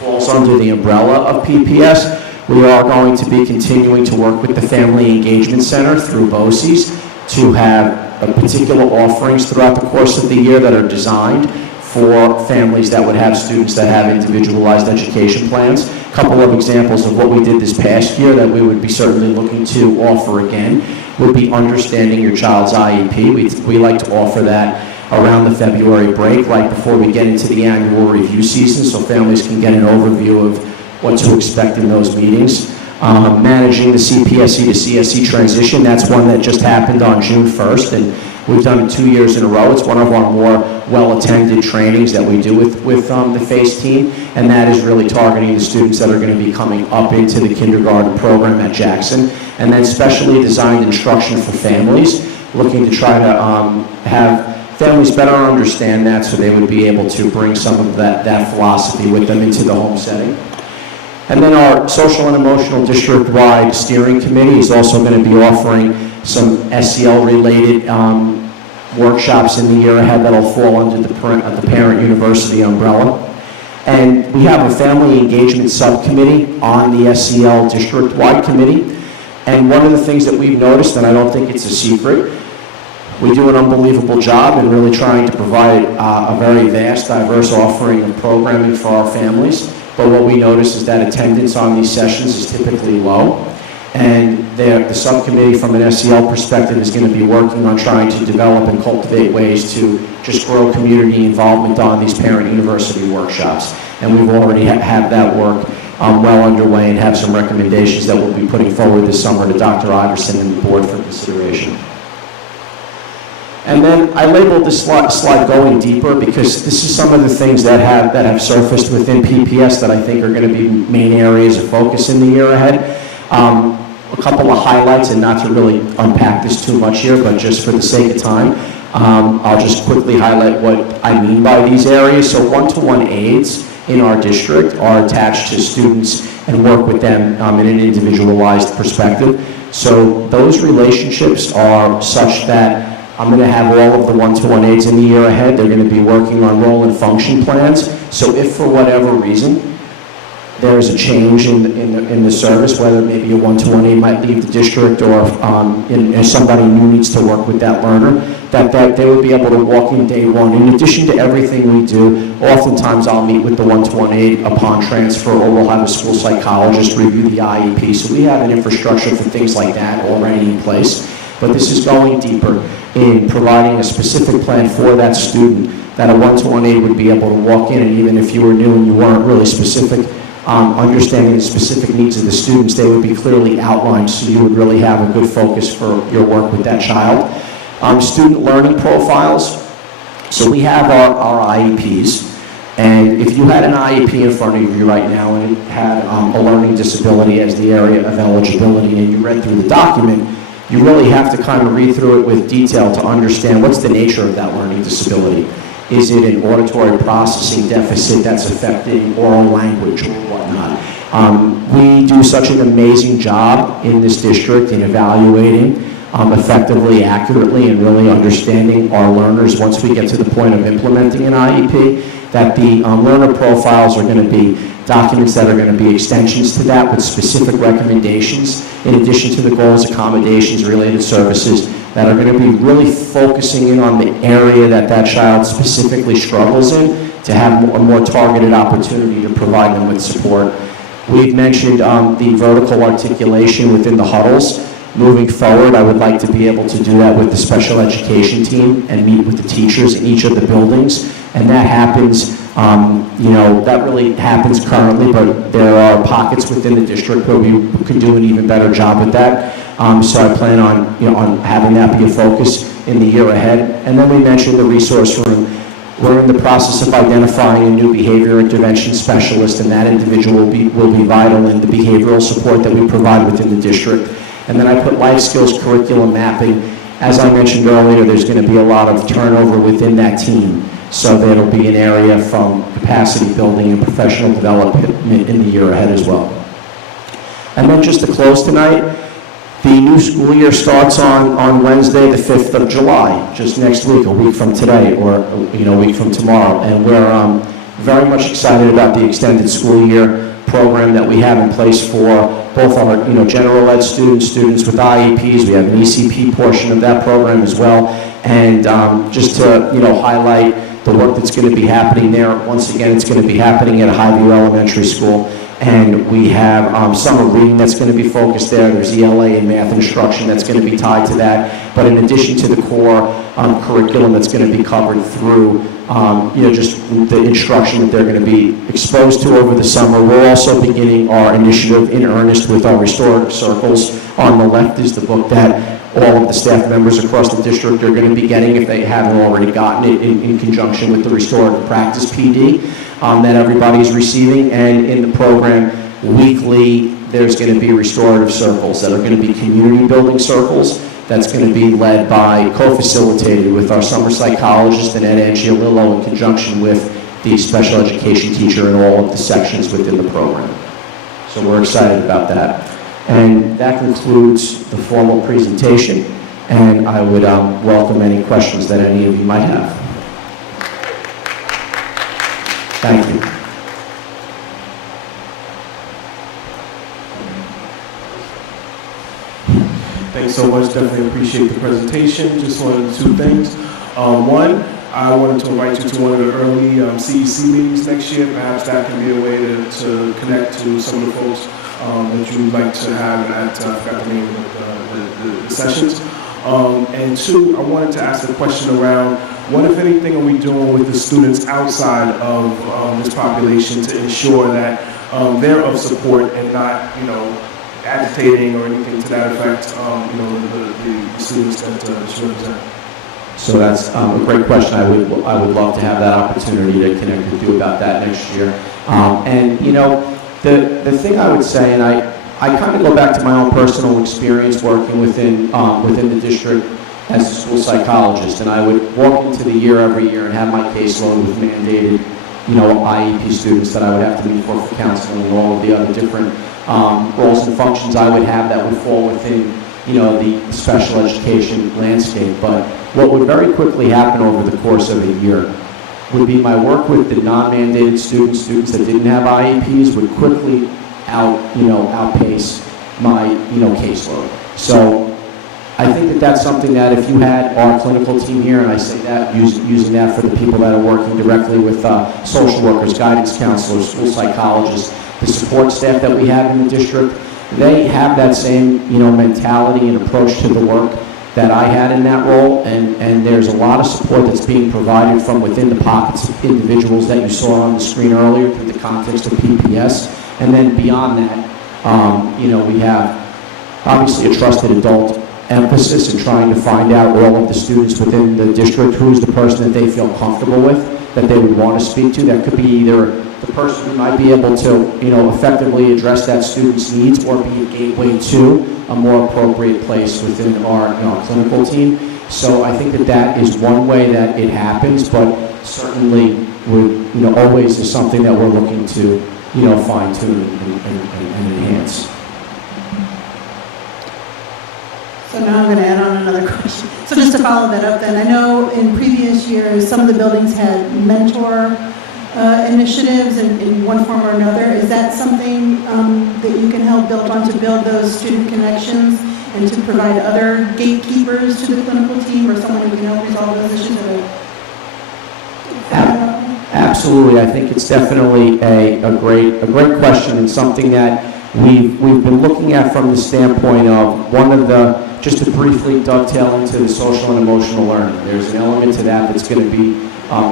falls under the umbrella of PPS, we are going to be continuing to work with the Family Engagement Center through BOCES to have particular offerings throughout the course of the year that are designed for families that would have students that have individualized education plans. A couple of examples of what we did this past year that we would be certainly looking to offer again would be understanding your child's IEP. We like to offer that around the February break, right before we get into the annual review season, so families can get an overview of what to expect in those meetings. managing the CPSE to CSE transition. That's one that just happened on June 1st, and we've done it 2 years in a row. It's one of our more well-attended trainings that we do with the FACE team, and that is really targeting the students that are going to be coming up into the kindergarten program at Jackson. And then specially designed instruction for families, looking to try to have families better understand that so they would be able to bring some of that philosophy with them into the home setting. And then our social and emotional district-wide steering committee is also going to be offering some SEL-related workshops in the year ahead that'll fall under the parent university umbrella. And we have a family engagement subcommittee on the SEL district-wide committee. And one of the things that we've noticed, and I don't think it's a secret, we do an unbelievable job in really trying to provide a very vast, diverse offering of programming for our families. But what we notice is that attendance on these sessions is typically low. And the subcommittee from an SEL perspective is going to be working on trying to develop and cultivate ways to just grow community involvement on these parent university workshops. And we've already had that work well underway and have some recommendations that we'll be putting forward this summer to Dr. Iverson and the board for consideration. And then I labeled this slide going deeper because this is some of the things that have surfaced within PPS that I think are going to be main areas of focus in the year ahead. A couple of highlights, and not to really unpack this too much here, but just for the sake of time, I'll just quickly highlight what I mean by these areas. So one-to-one aides in our district are attached to students and work with them in an individualized perspective. So those relationships are such that I'm going to have all of the one-to-one aides in the year ahead. They're going to be working on role and function plans. So if for whatever reason there is a change in the service, whether maybe a one-to-one aide might leave the district or if somebody new needs to work with that learner, that they would be able to walk in day one. In addition to everything we do, oftentimes I'll meet with the one-to-one aide upon transfer, or we'll have a school psychologist review the IEP. So we have an infrastructure for things like that already in place. But this is going deeper in providing a specific plan for that student that a one-to-one aide would be able to walk in, and even if you were new and you weren't really specific, understanding the specific needs of the students, they would be clearly outlined so you would really have a good focus for your work with that child. Student learning profiles. So we have our IEPs, and if you had an IEP in front of you right now and it had a learning disability as the area of eligibility and you read through the document, you really have to kind of read through it with detail to understand what's the nature of that learning disability. Is it an auditory processing deficit that's affecting oral language or whatnot? We do such an amazing job in this district in evaluating effectively, accurately, and really understanding our learners once we get to the point of implementing an IEP, that the learner profiles are going to be documents that are going to be extensions to that with specific recommendations, in addition to the goals, accommodations, related services that are going to be really focusing in on the area that that child specifically struggles in to have a more targeted opportunity to provide them with support. We've mentioned the vertical articulation within the huddles. Moving forward, I would like to be able to do that with the special education team and meet with the teachers in each of the buildings. And that happens, that really happens currently, but there are pockets within the district where we could do an even better job with that. So I plan on having that be a focus in the year ahead. And then we mentioned the resource room. We're in the process of identifying a new behavior intervention specialist, and that individual will be vital in the behavioral support that we provide within the district. And then I put life skills curriculum mapping. As I mentioned earlier, there's going to be a lot of turnover within that team. So there'll be an area from capacity building and professional development in the year ahead as well. And then just to close tonight, the new school year starts on Wednesday, the 5th of July, just next week, a week from today, or a week from tomorrow. And we're very much excited about the extended school year program that we have in place for both our general ed students with IEPs. We have an ECP portion of that program as well. And just to highlight the work that's going to be happening there. Once again, it's going to be happening at Highview Elementary School. And we have summer reading that's going to be focused there. There's ELA and math instruction that's going to be tied to that. But in addition to the core curriculum that's going to be covered through, just the instruction that they're going to be exposed to over the summer, we're also beginning our initiative in earnest with our restorative circles. On the left is the book that all of the staff members across the district are going to be getting if they haven't already gotten it in conjunction with the restorative practice PD that everybody is receiving. And in the program, weekly, there's going to be restorative circles that are going to be community building circles. That's going to be led by, co-facilitated with our summer psychologist and Ed Angiolillo in conjunction with the special education teacher in all of the sections within the program. So we're excited about that. And that concludes the formal presentation, and I would welcome any questions that any of you might have. Thank you. Thanks so much. Definitely appreciate the presentation. Just wanted two things. One, I wanted to invite you to one of the early CEC meetings next year. Perhaps that can be a way to connect to some of the folks that you would like to have at, I forgot the name of the sessions. And two, I wanted to ask a question around what, if anything, are we doing with the students outside of this population to ensure that they're of support and not, agitating or anything to that effect, the students that you represent? So that's a great question. I would love to have that opportunity to connect with you about that next year. The thing I would say, and I kind of go back to my own personal experience working within the district as a school psychologist, and I would walk into the year every year and have my caseload with mandated, IEP students that I would have to meet for counseling and all of the other different roles and functions I would have that would fall within, the special education landscape. But what would very quickly happen over the course of a year would be my work with the non-mandated students that didn't have IEPs would quickly outpace my, caseload. So I think that that's something that if you had our clinical team here, and I say that using that for the people that are working directly with social workers, guidance counselors, school psychologists, the support staff that we have in the district, they have that same, mentality and approach to the work that I had in that role, and there's a lot of support that's being provided from within the pockets of individuals that you saw on the screen earlier through the context of PPS. And then beyond that, we have obviously a trusted adult emphasis in trying to find out all of the students within the district who's the person that they feel comfortable with, that they would want to speak to. That could be either the person who might be able to, effectively address that student's needs or be a gateway to a more appropriate place within our clinical team. So I think that is one way that it happens, but certainly would, always is something that we're looking to, fine tune and enhance. So now I'm going to add on another question. So just to follow that up then, I know in previous years, some of the buildings had mentor initiatives in one form or another. Is that something that you can help build on to build those student connections and to provide other gatekeepers to the clinical team or someone who can help resolve those issues? Absolutely. I think it's definitely a great question, and something that we've been looking at from the standpoint of one of the, just to briefly dovetail into the social and emotional learning. There's an element to that that's going to be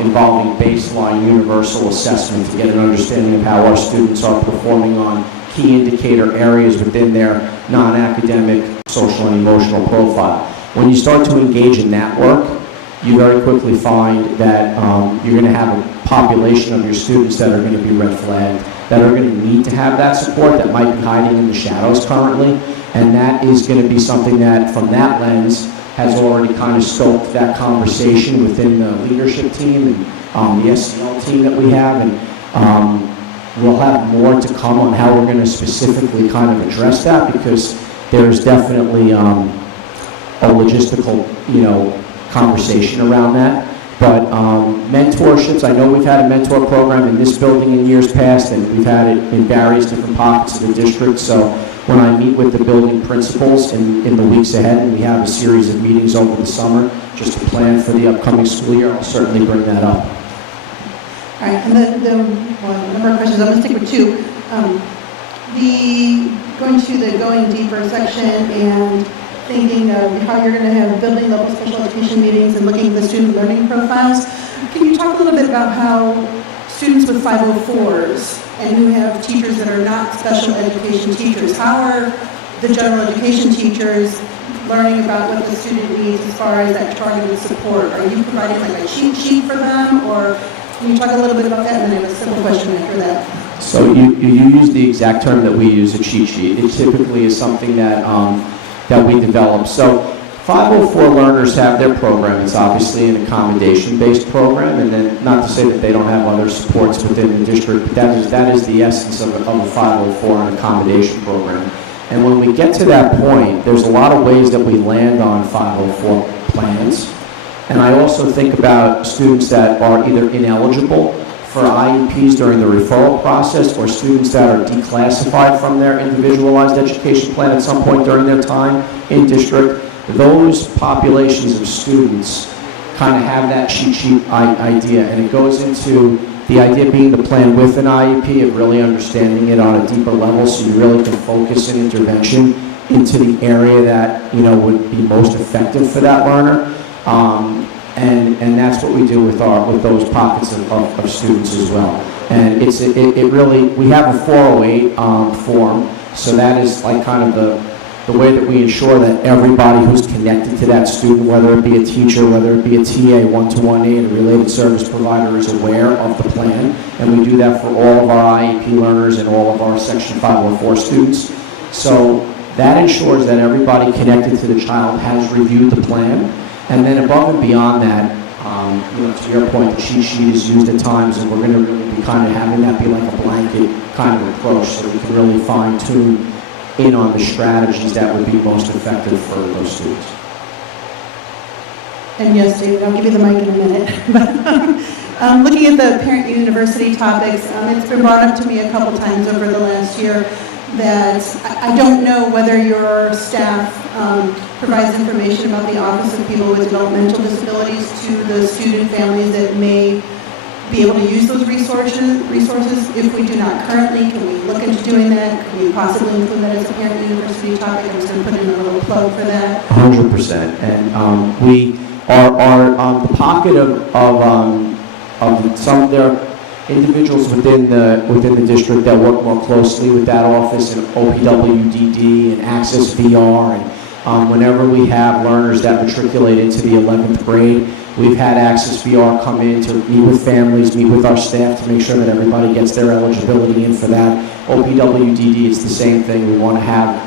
involving baseline universal assessment to get an understanding of how our students are performing on key indicator areas within their non-academic social and emotional profile. When you start to engage in that work, you very quickly find that you're going to have a population of your students that are going to be red flagged, that are going to need to have that support, that might be hiding in the shadows currently, and that is going to be something that, from that lens, has already kind of stoked that conversation within the leadership team and the SEL team that we have, and we'll have more to come on how we're going to specifically kind of address that, because there's definitely a logistical, conversation around that. But mentorships, I know we've had a mentor program in this building in years past, and we've had it in various different pockets of the district. So when I meet with the building principals in the weeks ahead, and we have a series of meetings over the summer just to plan for the upcoming school year, I'll certainly bring that up. All right, and the number of questions, I'm going to stick with two. going to the going deeper section and thinking of how you're going to have building level special education meetings and looking at the student learning profiles. Can you talk a little bit about how students with 504s and who have teachers that are not special education teachers, how are the general education teachers learning about what the student needs as far as that targeted support? Are you providing like a cheat sheet for them, or can you talk a little bit about that? And then I have a simple question after that. So you use the exact term that we use, a cheat sheet. It typically is something that that we develop. So 504 learners have their program. It's obviously an accommodation-based program, and then not to say that they don't have other supports within the district, but that is the essence of a 504, an accommodation program. And when we get to that point, there's a lot of ways that we land on 504 plans. And I also think about students that are either ineligible for IEPs during the referral process, or students that are declassified from their individualized education plan at some point during their time in district. Those populations of students kind of have that cheat sheet idea, and it goes into the idea being the plan with an IEP, of really understanding it on a deeper level, so you really can focus an intervention into the area that would be most effective for that learner. And that's what we do with those pockets of students as well. And it really, we have a 408 form, so that is like kind of the way that we ensure that everybody who's connected to that student, whether it be a teacher, whether it be a TA, one-to-one aide, and a related service provider, is aware of the plan. And we do that for all of our IEP learners and all of our Section 504 students. So that ensures that everybody connected to the child has reviewed the plan. And then above and beyond that, to your point, the cheat sheet is used at times, and we're going to really be kind of having that be like a blanket kind of approach, so we can really fine-tune in on the strategies that would be most effective for those students. And yes, David, I'll give you the mic in a minute. Looking at the parent university topics, it's been brought up to me a couple times over the last year that I don't know whether your staff provides information about the Office of People with Developmental Disabilities to the student families that may be able to use those resources. If we do not currently, can we look into doing that? Can we possibly include that as a parent university topic? I'm just going to put in a little plug for that. 100%. And we are the pocket of some of their individuals within the district that work more closely with that office, and OPWDD and Access VR, and whenever we have learners that matriculate into the 11th grade, we've had Access VR come in to meet with families, meet with our staff to make sure that everybody gets their eligibility in for that. OPWDD, it's the same thing. We want to have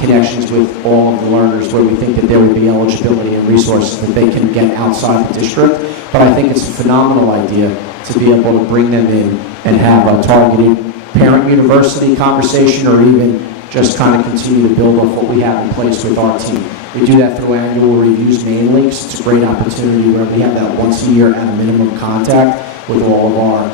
connections with all of the learners where we think that there would be eligibility and resources that they can get outside the district. But I think it's a phenomenal idea to be able to bring them in and have a targeted parent-university conversation, or even just kind of continue to build off what we have in place with our team. We do that through annual reviews mainly, because it's a great opportunity where we have that once a year at a minimum contact with all of our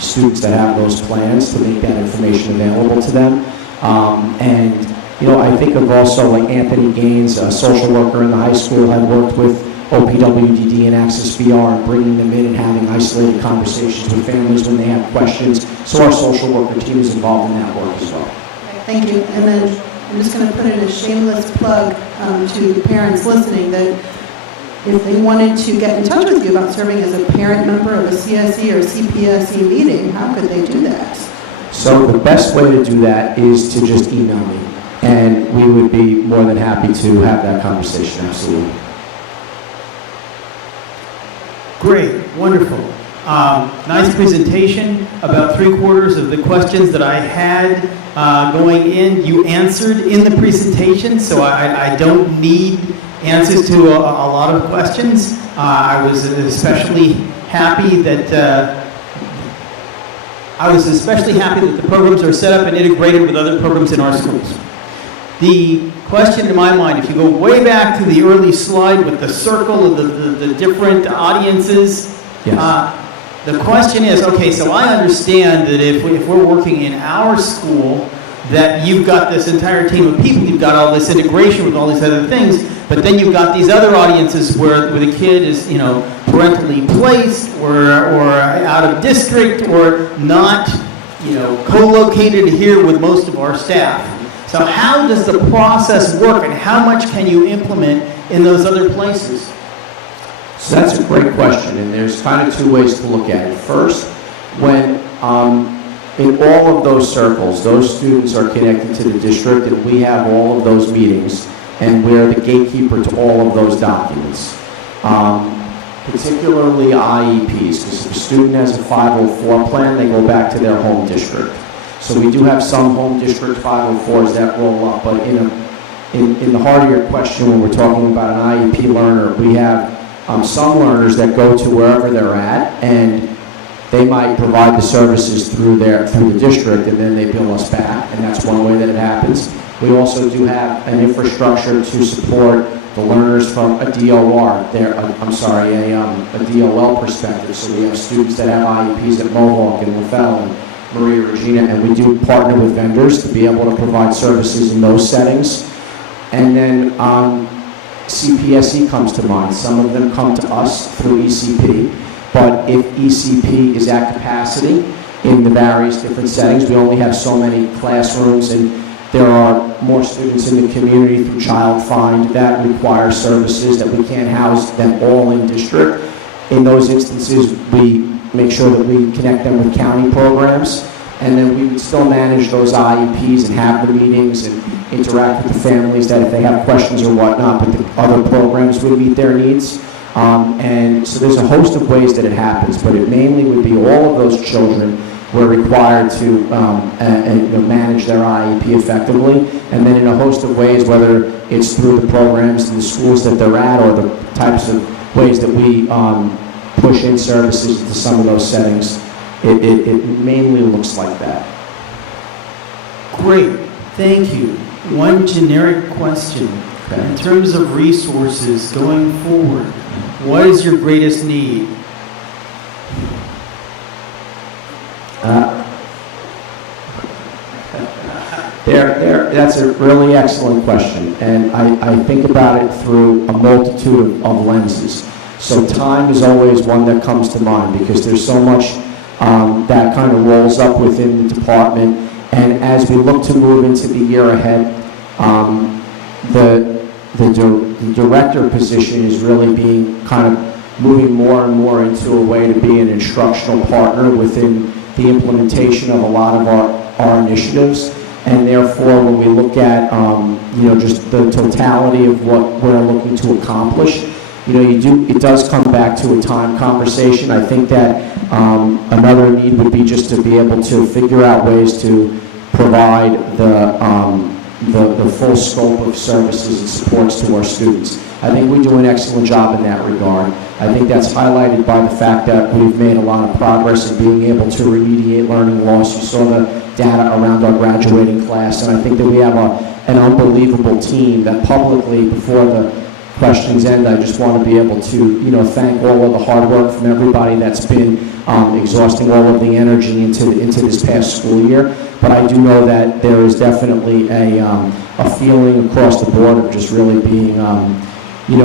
students that have those plans to make that information available to them. And I think of also like Anthony Gaines, a social worker in the high school, had worked with OPWDD and Access VR, and bringing them in and having isolated conversations with families when they have questions. So our social worker team is involved in that work as well. Thank you. And then I'm just going to put in a shameless plug to the parents listening that if they wanted to get in touch with you about serving as a parent member of a CSE or CPSE meeting, how could they do that? So the best way to do that is to just email me, and we would be more than happy to have that conversation, absolutely. Great, wonderful. Nice presentation. About 3/4 of the questions that I had going in, you answered in the presentation, so I don't need answers to a lot of questions. I was especially happy that the programs are set up and integrated with other programs in our schools. The question in my mind, if you go way back to the early slide with the circle of the different audiences, yes. The question is, okay, so I understand that if we're working in our school, that you've got this entire team of people, you've got all this integration with all these other things, but then you've got these other audiences where the kid is, parentally placed or out of district or not, co-located here with most of our staff. So how does the process work, and how much can you implement in those other places? So that's a great question, and there's kind of two ways to look at it. First, when in all of those circles, those students are connected to the district, and we have all of those meetings, and we're the gatekeeper to all of those documents. Particularly IEPs, because if a student has a 504 plan, they go back to their home district. So we do have some home district 504s that roll up, but in the heart of your question, when we're talking about an IEP learner, we have some learners that go to wherever they're at, and they might provide the services through the district, and then they bill us back, and that's one way that it happens. We also do have an infrastructure to support the learners from a DOR, a DOL perspective. So we have students that have IEPs at Mohawk and LaFell and Maria Regina, and we do partner with vendors to be able to provide services in those settings. And then CPSE comes to mind. Some of them come to us through ECP, but if ECP is at capacity in the various different settings, we only have so many classrooms, and there are more students in the community through Child Find that require services that we can't house them all in district. In those instances, we make sure that we connect them with county programs, and then we would still manage those IEPs and have the meetings and interact with the families that if they have questions or whatnot, but the other programs would meet their needs. And so there's a host of ways that it happens, but it mainly would be all of those children were required to manage their IEP effectively, and then in a host of ways, whether it's through the programs and the schools that they're at or the types of ways that we push in services to some of those settings, it mainly looks like that. Great, thank you. One generic question. Okay. In terms of resources going forward, what is your greatest need? That's a really excellent question, and I think about it through a multitude of lenses. So time is always one that comes to mind because there's so much that kind of rolls up within the department, and as we look to move into the year ahead, the director position is really being kind of moving more and more into a way to be an instructional partner within the implementation of a lot of our initiatives. And therefore, when we look at, just the totality of what we're looking to accomplish, it does come back to a time conversation. I think that another need would be just to be able to figure out ways to provide the full scope of services and supports to our students. I think we do an excellent job in that regard. I think that's highlighted by the fact that we've made a lot of progress in being able to remediate learning loss. You saw the data around our graduating class, and I think that we have an unbelievable team that publicly, before the questions end, I just want to be able to, thank all of the hard work from everybody that's been exhausting all of the energy into this past school year. But I do know that there is definitely a feeling across the board of just really being,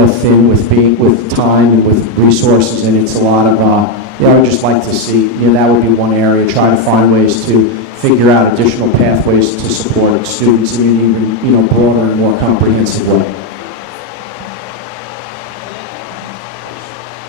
thin with time and with resources, and it's a lot of, I would just like to see, that would be one area, try to find ways to figure out additional pathways to support students in an even, broader and more comprehensive way.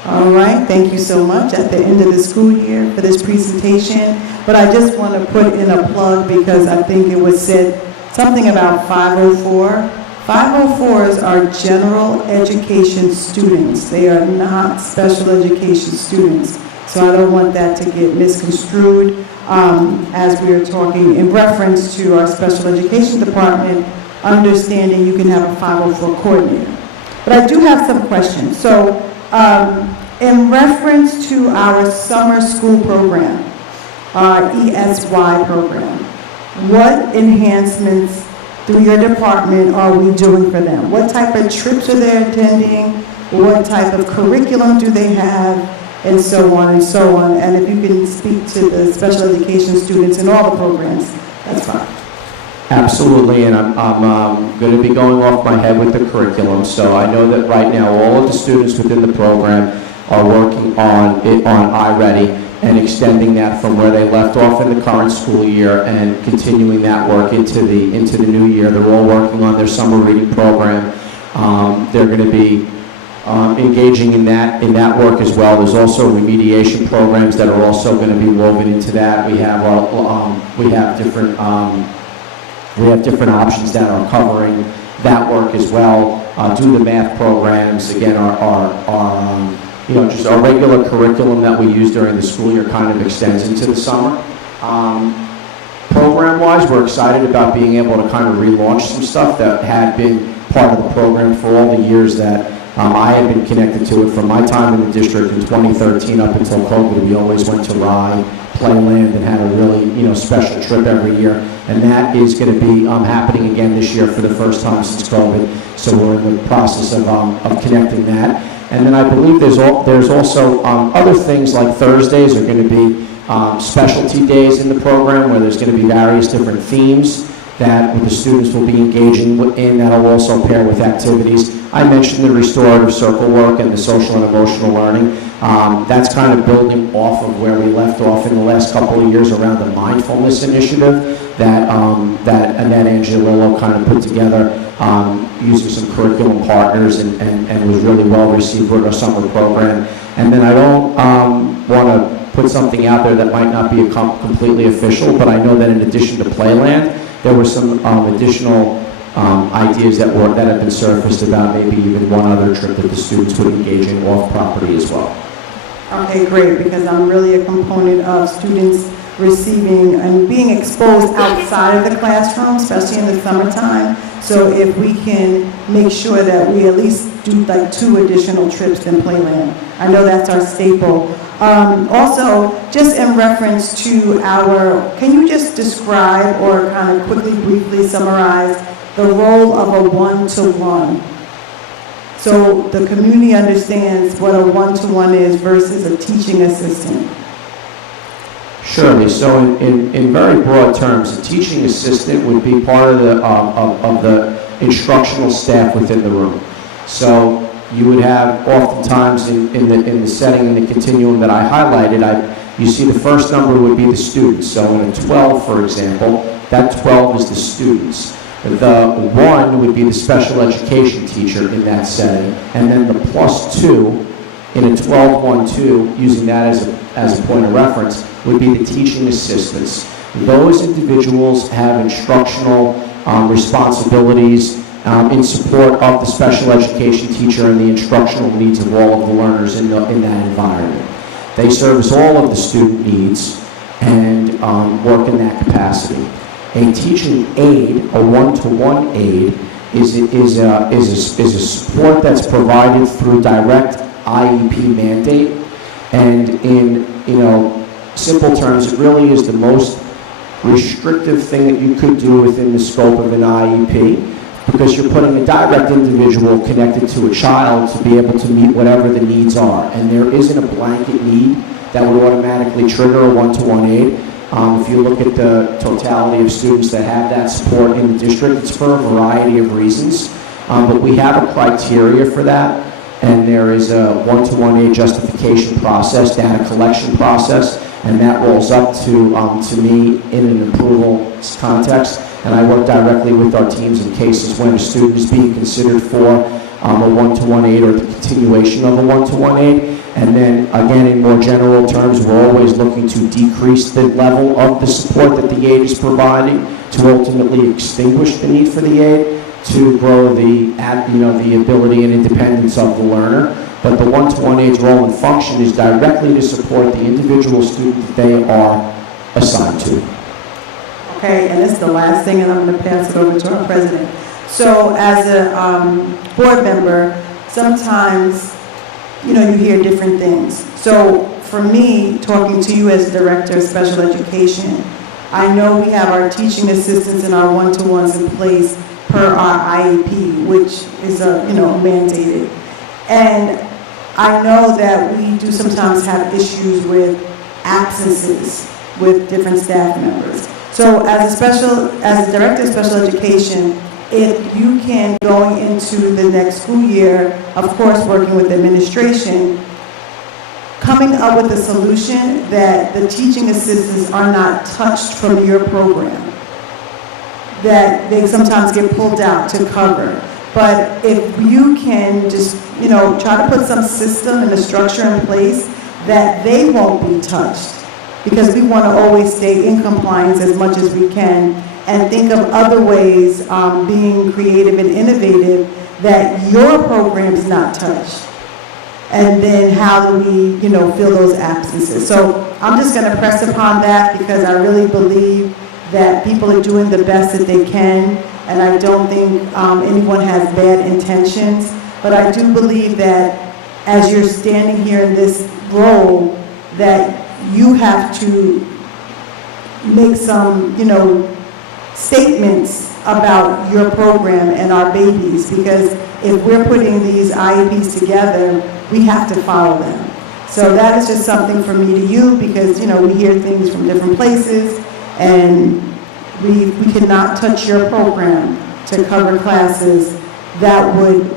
All right, thank you so much at the end of the school year for this presentation. But I just want to put in a plug because I think it was said something about 504. 504s are general education students. They are not special education students. So I don't want that to get misconstrued as we are talking in reference to our special education department, understanding you can have a 504 coordinator. But I do have some questions. So in reference to our summer school program, our ESY program, what enhancements through your department are we doing for them? What type of trips are they attending? What type of curriculum do they have? And so on and so on. And if you can speak to the special education students in all the programs, that's fine. Absolutely, and I'm going to be going off my head with the curriculum. So I know that right now all of the students within the program are working on iReady, and extending that from where they left off in the current school year and continuing that work into the new year. They're all working on their summer reading program. They're going to be engaging in that work as well. There's also remediation programs that are also going to be woven into that. We have different options that are covering that work as well. Do the math programs again are just our regular curriculum that we use during the school year kind of extends into the summer. Program-wise, we're excited about being able to kind of relaunch some stuff that had been part of the program for all the years that I had been connected to it from my time in the district in 2013 up until COVID. We always went to Rye, Playland, and had a really special trip every year. And that is going to be happening again this year for the first time since COVID. So we're in the process of connecting that. And then I believe there's also other things like Thursdays are going to be specialty days in the program where there's going to be various different themes that the students will be engaging in that will also pair with activities. I mentioned the restorative circle work and the social and emotional learning. That's kind of building off of where we left off in the last couple of years around the mindfulness initiative that Annette Angelillo kind of put together using some curriculum partners and was really well received with our summer program. And then I don't want to put something out there that might not be completely official, but I know that in addition to Playland, there were some additional ideas that have been surfaced about maybe even one other trip that the students would engage in off property as well. Okay, great, because I'm really a component of students receiving and being exposed outside of the classroom, especially in the summertime. So if we can make sure that we at least do like 2 additional trips than Playland. I know that's our staple. Also, just in reference to can you just describe or kind of quickly, briefly summarize the role of a one-to-one? So the community understands what a one-to-one is versus a teaching assistant. Surely. So in very broad terms, a teaching assistant would be part of the instructional staff within the room. So you would have oftentimes in the setting, in the continuum that I highlighted, you see the first number would be the students. So in a 12, for example, that 12 is the students. The 1 would be the special education teacher in that setting. And then the +2 in a 12-1-2, using that as a point of reference, would be the teaching assistants. Those individuals have instructional responsibilities in support of the special education teacher and the instructional needs of all of the learners in that environment. They service all of the student needs and work in that capacity. A teaching aid, a one-to-one aid, is a support that's provided through direct IEP mandate, and in simple terms, it really is the most restrictive thing that you could do within the scope of an IEP, because you're putting a direct individual connected to a child to be able to meet whatever the needs are, and there isn't a blanket need that would automatically trigger a one-to-one aid. If you look at the totality of students that have that support in the district, it's for a variety of reasons, but we have a criteria for that. And there is a one-to-one aid justification process, data collection process, and that rolls up to me in an approval context. And I work directly with our teams in cases when a student is being considered for a one-to-one aid or the continuation of a one-to-one aid. And then, again, in more general terms, we're always looking to decrease the level of the support that the aid is providing to ultimately extinguish the need for the aid, to grow the ability and independence of the learner. But the one-to-one aid's role and function is directly to support the individual student that they are assigned to. Okay, and this is the last thing, and I'm going to pass it over to our president. So as a board member, sometimes, you hear different things. So for me, talking to you as Director of Special Education, I know we have our teaching assistants and our one-to-ones in place per our IEP, which is mandated. And I know that we do sometimes have issues with absences with different staff members. So as a Director of Special Education, if you can, going into the next school year, of course, working with administration, coming up with a solution that the teaching assistants are not touched from your program, that they sometimes get pulled out to cover. But if you can just, try to put some system and a structure in place that they won't be touched, because we want to always stay in compliance as much as we can and think of other ways, being creative and innovative, that your program's not touched. And then how do we, fill those absences? So I'm just going to press upon that because I really believe that people are doing the best that they can, and I don't think anyone has bad intentions. But I do believe that as you're standing here in this role, that you have to make some, statements about your program and our babies, because if we're putting these IEPs together, we have to follow them. So that is just something from me to you, because, we hear things from different places, and we cannot touch your program to cover classes. That would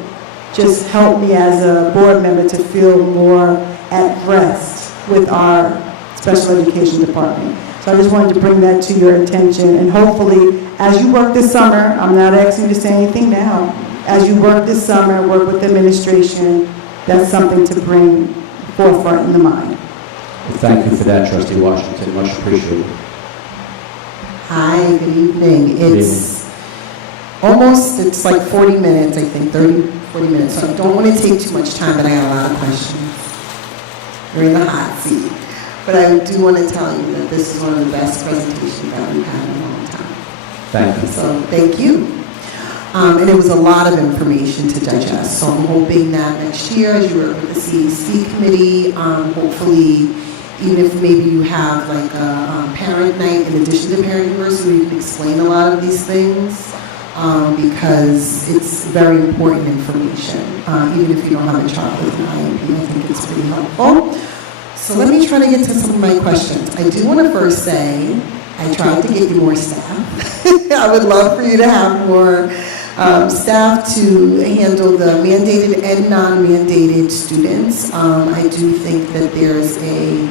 just help me as a board member to feel more at rest with our special education department. So I just wanted to bring that to your attention, and hopefully, as you work this summer, I'm not asking you to say anything now, as you work this summer, work with the administration, that's something to bring forefront in the mind. Thank you for that, Trustee Washington. Much appreciated. Hi, good evening. It's like 40 minutes, I think, 30, 40 minutes. So I don't want to take too much time, but I got a lot of questions. You're in the hot seat. But I do want to tell you that this is one of the best presentations that we've had in a long time. Thank you. So thank you. And it was a lot of information to digest. So I'm hoping that next year, as you work with the CSD committee, hopefully, even if maybe you have like a parent night in addition to parent university, you can explain a lot of these things, because it's very important information. Even if you don't have a child with an IEP, I think it's pretty helpful. So let me try to get to some of my questions. I do want to first say, I tried to get you more staff. I would love for you to have more staff to handle the mandated and non-mandated students. I do think that there's a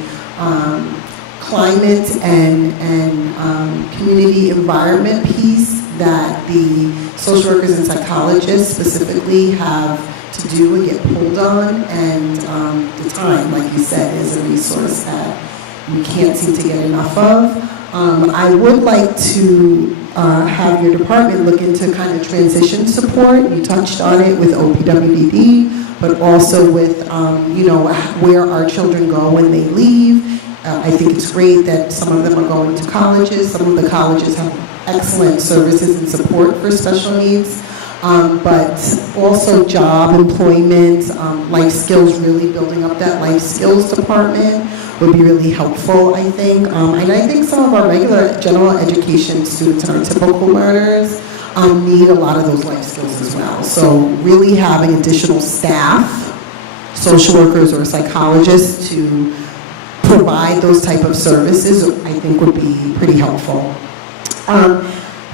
climate and community environment piece that the social workers and psychologists specifically have to do and get pulled on, and the time, like you said, is a resource that we can't seem to get enough of. I would like to have your department look into kind of transition support. You touched on it with OPWDD, but also with, where our children go when they leave. I think it's great that some of them are going to colleges. Some of the colleges have excellent services and support for special needs. But also job, employment, life skills, really building up that life skills department would be really helpful, I think. And I think some of our regular general education students and our typical learners need a lot of those life skills as well. So really having additional staff, social workers or psychologists to provide those type of services, I think would be pretty helpful.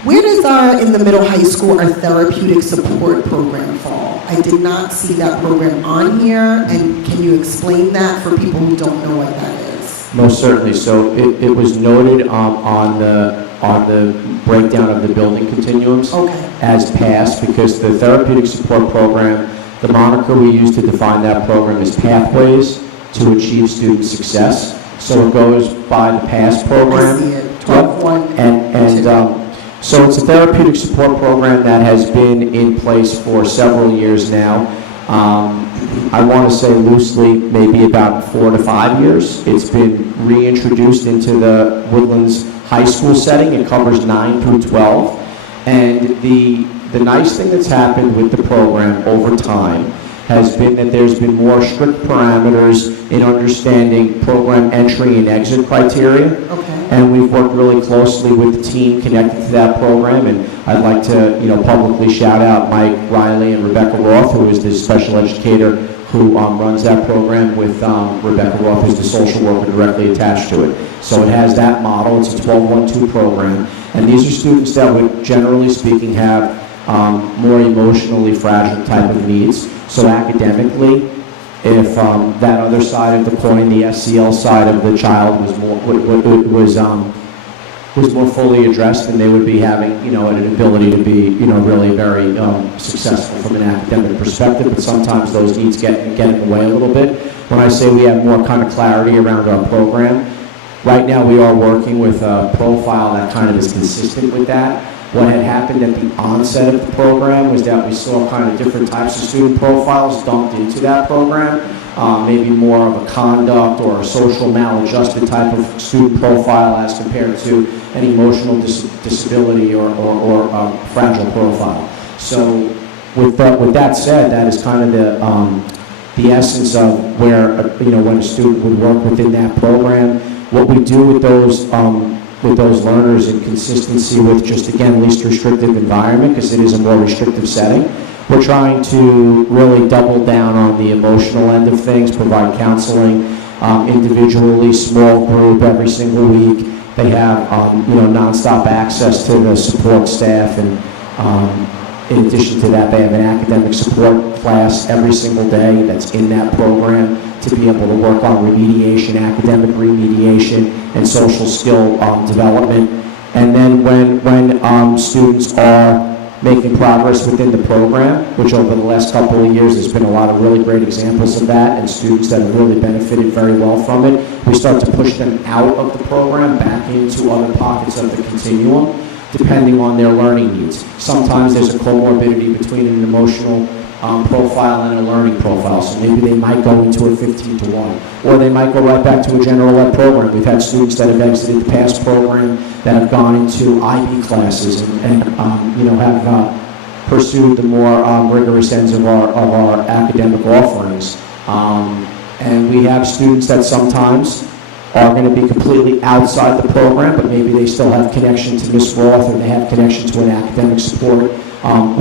Where does in the middle high school, our therapeutic support program fall? I did not see that program on here, and can you explain that for people who don't know what that is? Most certainly. So it was noted on the breakdown of the building continuums as passed, because the therapeutic support program, the moniker we use to define that program is Pathways to Achieve Student Success. So it goes by the PASS program. I see it. 12-1. And so it's a therapeutic support program that has been in place for several years now. I want to say loosely, maybe about 4 to 5 years. It's been reintroduced into the Woodlands High School setting. It covers 9 through 12. And the nice thing that's happened with the program over time has been that there's been more strict parameters in understanding program entry and exit criteria. And we've worked really closely with the team connected to that program, and I'd like to, publicly shout out Mike Riley and Rebecca Roth, who is the special educator who runs that program, with Rebecca Roth, who's the social worker directly attached to it. So it has that model. It's a 12-1-2 program, and these are students that would, generally speaking, have more emotionally fragile type of needs. So academically, If that other side of the coin, the SEL side of the child, was more fully addressed, and they would be having, an ability to be, really very successful from an academic perspective. But sometimes those needs get in the way a little bit. When I say we have more kind of clarity around our program, right now we are working with a profile that kind of is consistent with that. What had happened at the onset of the program was that we saw kind of different types of student profiles dumped into that program, maybe more of a conduct or a social maladjusted type of student profile as compared to an emotional disability or fragile profile. So with that said, that is kind of the essence of where, when a student would work within that program. What we do with those learners in consistency with just, again, least restrictive environment, because it is a more restrictive setting. We're trying to really double down on the emotional end of things, provide counseling individually, small group every single week. They have, nonstop access to the support staff, and in addition to that, they have an academic support class every single day that's in that program to be able to work on remediation, academic remediation, and social skill development. And then when students are making progress within the program, which over the last couple of years there's been a lot of really great examples of that, and students that have really benefited very well from it, we start to push them out of the program back into other pockets of the continuum, depending on their learning needs. Sometimes there's a comorbidity between an emotional profile and a learning profile. So maybe they might go into a 15-to-1, or they might go right back to a general ed program. We've had students that have exited the past program that have gone into IB classes and have pursued the more rigorous ends of our academic offerings. And we have students that sometimes are going to be completely outside the program, but maybe they still have connection to Ms. Roth, or they have connection to an academic support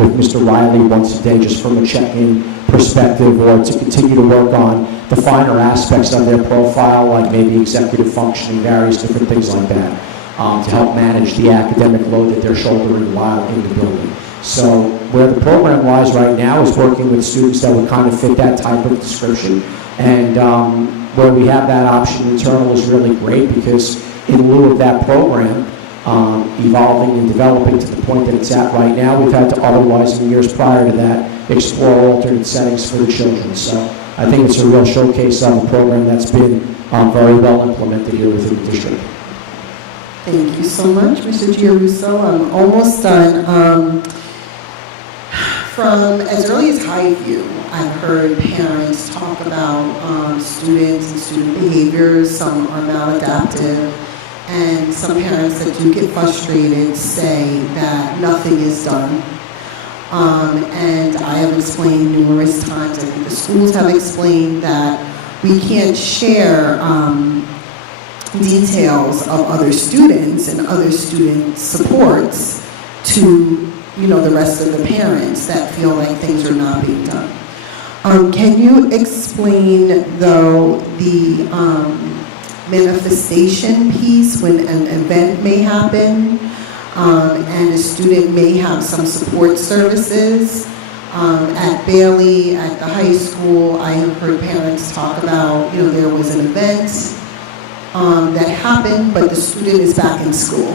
with Mr. Riley once a day, just from a check-in perspective, or to continue to work on the finer aspects of their profile, like maybe executive functioning, various different things like that, to help manage the academic load that they're shouldering while in the building. So where the program lies right now is working with students that would kind of fit that type of description. And where we have that option internal is really great, because in lieu of that program evolving and developing to the point that it's at right now, we've had to otherwise, in years prior to that, explore alternate settings for the children. So I think it's a real showcase of a program that's been very well implemented here within the district. Thank you so much, Mr. Giarusso. I'm almost done. From as early as Highview, I've heard parents talk about students and student behaviors. Some are maladaptive, and some parents that do get frustrated say that nothing is done. And I have explained numerous times, I think the schools have explained, that we can't share details of other students and other student supports to the rest of the parents that feel like things are not being done. Can you explain, though, the manifestation piece when an event may happen and a student may have some support services? At Bailey, at the high school, I have heard parents talk about, there was an event that happened, but the student is back in school.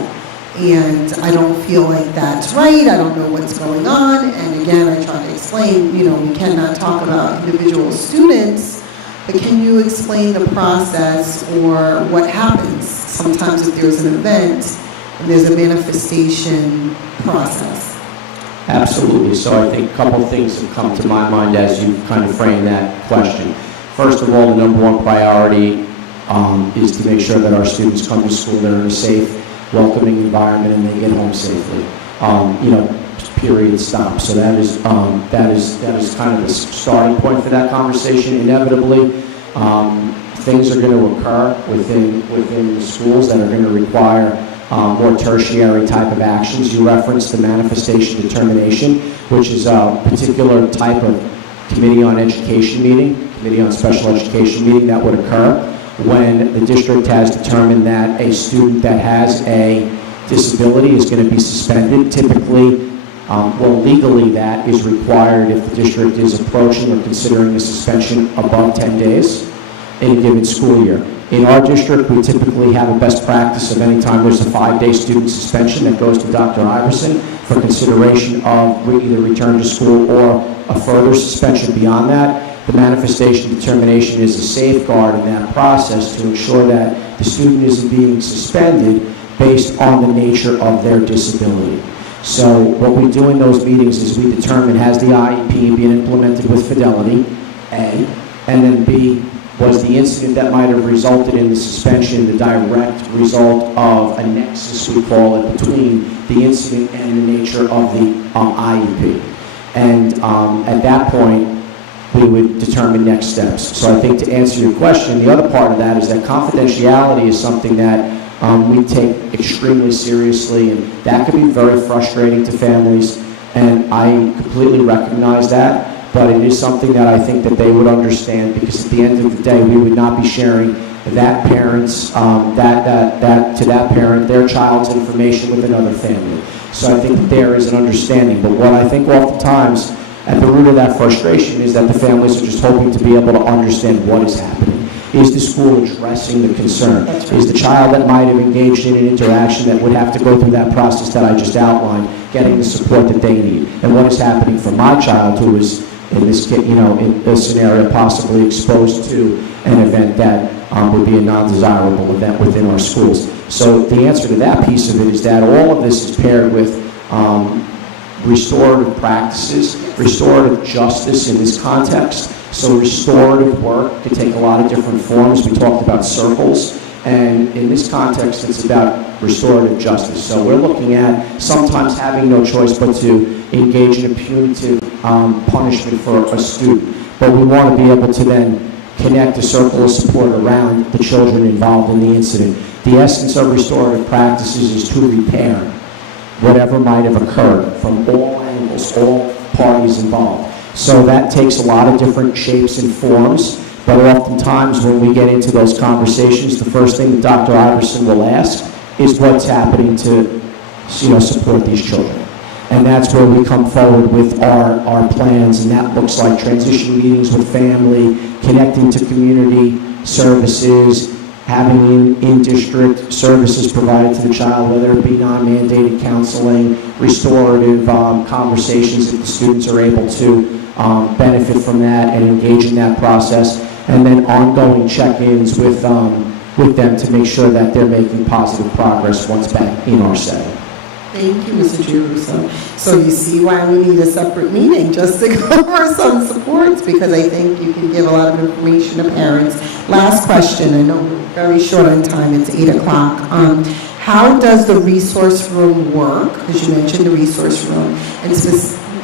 And I don't feel like that's right. I don't know what's going on. And again, I try to explain, we cannot talk about individual students, but can you explain the process or what happens sometimes if there's an event and there's a manifestation process? Absolutely. So I think a couple of things have come to my mind as you kind of frame that question. First of all, the number one priority is to make sure that our students come to school, they're in a safe, welcoming environment, and they get home safely. Period, stop. So that is kind of the starting point for that conversation. Inevitably, things are going to occur within the schools that are going to require more tertiary type of actions. You referenced the manifestation determination, which is a particular type of committee on education meeting, committee on special education meeting that would occur when the district has determined that a student that has a disability is going to be suspended, typically Well, legally, that is required if the district is approaching or considering a suspension above 10 days in a given school year. In our district, we typically have a best practice of any time there's a 5-day student suspension that goes to Dr. Iverson for consideration of either return to school or a further suspension beyond that. The manifestation determination is a safeguard in that process to ensure that the student isn't being suspended based on the nature of their disability. So what we do in those meetings is we determine, has the IEP been implemented with fidelity, A, and then B, was the incident that might have resulted in the suspension the direct result of a nexus, we call it, between the incident and the nature of the IEP. And at that point, we would determine next steps. So I think to answer your question, the other part of that is that confidentiality is something that we take extremely seriously, and that can be very frustrating to families, and I completely recognize that. But it is something that I think that they would understand, because at the end of the day, we would not be sharing that parent's, to that parent, their child's information with another family. So I think that there is an understanding. But what I think oftentimes at the root of that frustration is that the families are just hoping to be able to understand what is happening. Is the school addressing the concern? Is the child that might have engaged in an interaction that would have to go through that process that I just outlined getting the support that they need? And what is happening for my child who is in this, in this scenario, possibly exposed to an event that would be a non-desirable event within our schools? So the answer to that piece of it is that all of this is paired with restorative practices, restorative justice in this context. So restorative work can take a lot of different forms. We talked about circles, and in this context, it's about restorative justice. So we're looking at sometimes having no choice but to engage in a punitive punishment for a student. But we want to be able to then connect a circle of support around the children involved in the incident. The essence of restorative practices is to repair whatever might have occurred from all angles, all parties involved. So that takes a lot of different shapes and forms, but oftentimes when we get into those conversations, the first thing that Dr. Iverson will ask is what's happening to, support these children. And that's where we come forward with our plans, and that looks like transition meetings with family, connecting to community services, having in-district services provided to the child, whether it be non-mandated counseling, restorative conversations if the students are able to benefit from that and engage in that process, and then ongoing check-ins with them to make sure that they're making positive progress once back in our setting. Thank you, Mr. Giruso. So you see why we need a separate meeting, just to go over some supports, because I think you can give a lot of information to parents. Last question, I know we're very short on time, it's 8 o'clock. How does the resource room work? Because you mentioned the resource room. And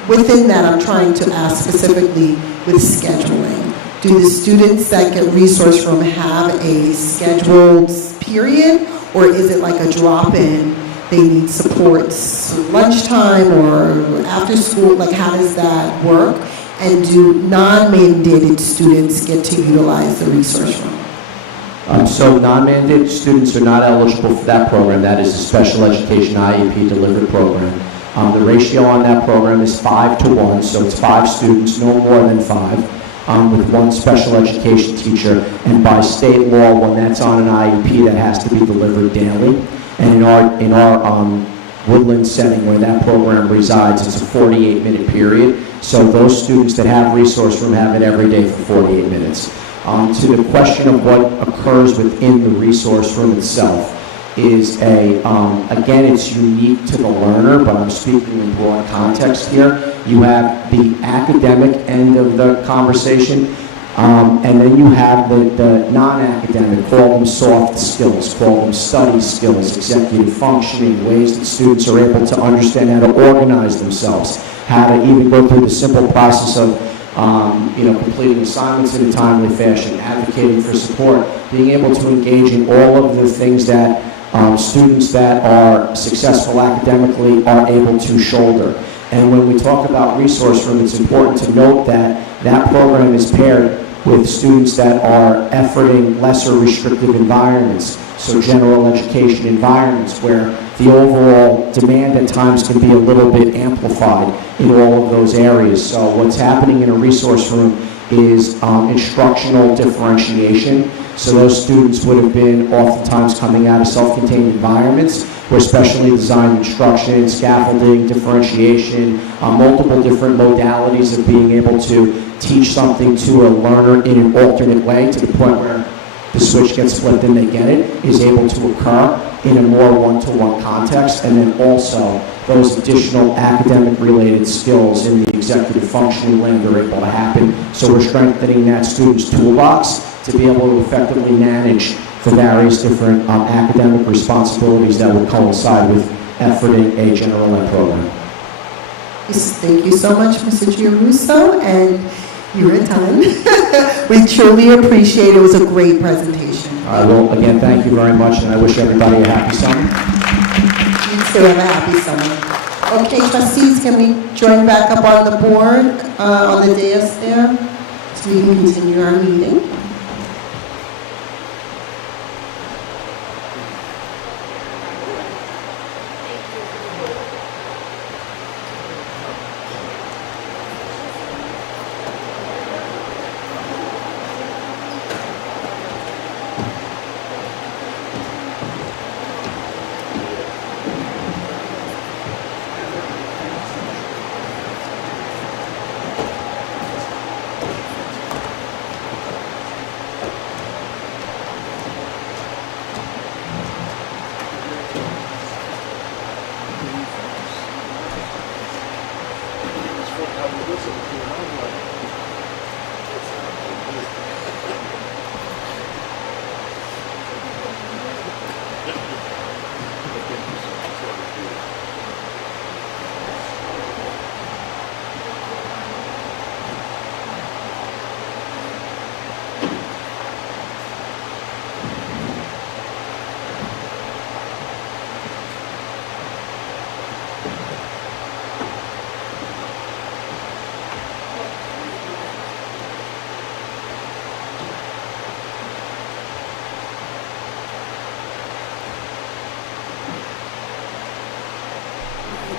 within that, I'm trying to ask specifically with scheduling. Do the students that get resource room have a scheduled period, or is it like a drop-in? They need supports lunchtime or after school, like how does that work? And do non-mandated students get to utilize the resource room? So non-mandated students are not eligible for that program. That is a special education IEP delivered program. The ratio on that program is 5 to 1, so it's 5 students, no more than 5, with 1 special education teacher. And by state law, when that's on an IEP, that has to be delivered daily. And in our Woodland setting where that program resides, it's a 48-minute period. So those students that have resource room have it every day for 48 minutes. To the question of what occurs within the resource room itself is again, it's unique to the learner, but I'm speaking in broad context here. You have the academic end of the conversation, and then you have the non-academic, call them soft skills, call them study skills, executive functioning, ways that students are able to understand how to organize themselves, how to even go through the simple process of completing assignments in a timely fashion, advocating for support, being able to engage in all of the things that students that are successful academically are able to shoulder. And when we talk about resource room, it's important to note that that program is paired with students that are efforting lesser restrictive environments, so general education environments where the overall demand at times can be a little bit amplified in all of those areas. So what's happening in a resource room is instructional differentiation. So those students would have been oftentimes coming out of self-contained environments where specially designed instruction, scaffolding, differentiation, multiple different modalities of being able to teach something to a learner in an alternate way to the point where the switch gets flipped and they get it, is able to occur in a more one-to-one context, and then also those additional academic-related skills in the executive functioning lane are able to happen. So we're strengthening that student's toolbox to be able to effectively manage for various different academic responsibilities that would coincide with efforting a general ed program. Yes, thank you so much, Mr. Giarusso, and you're done. We truly appreciate it. It was a great presentation. Well, again, thank you very much, and I wish everybody a happy summer. You too, have a happy summer. Okay, trustees, can we join back up on the board, on the dais there, so we can continue our meeting?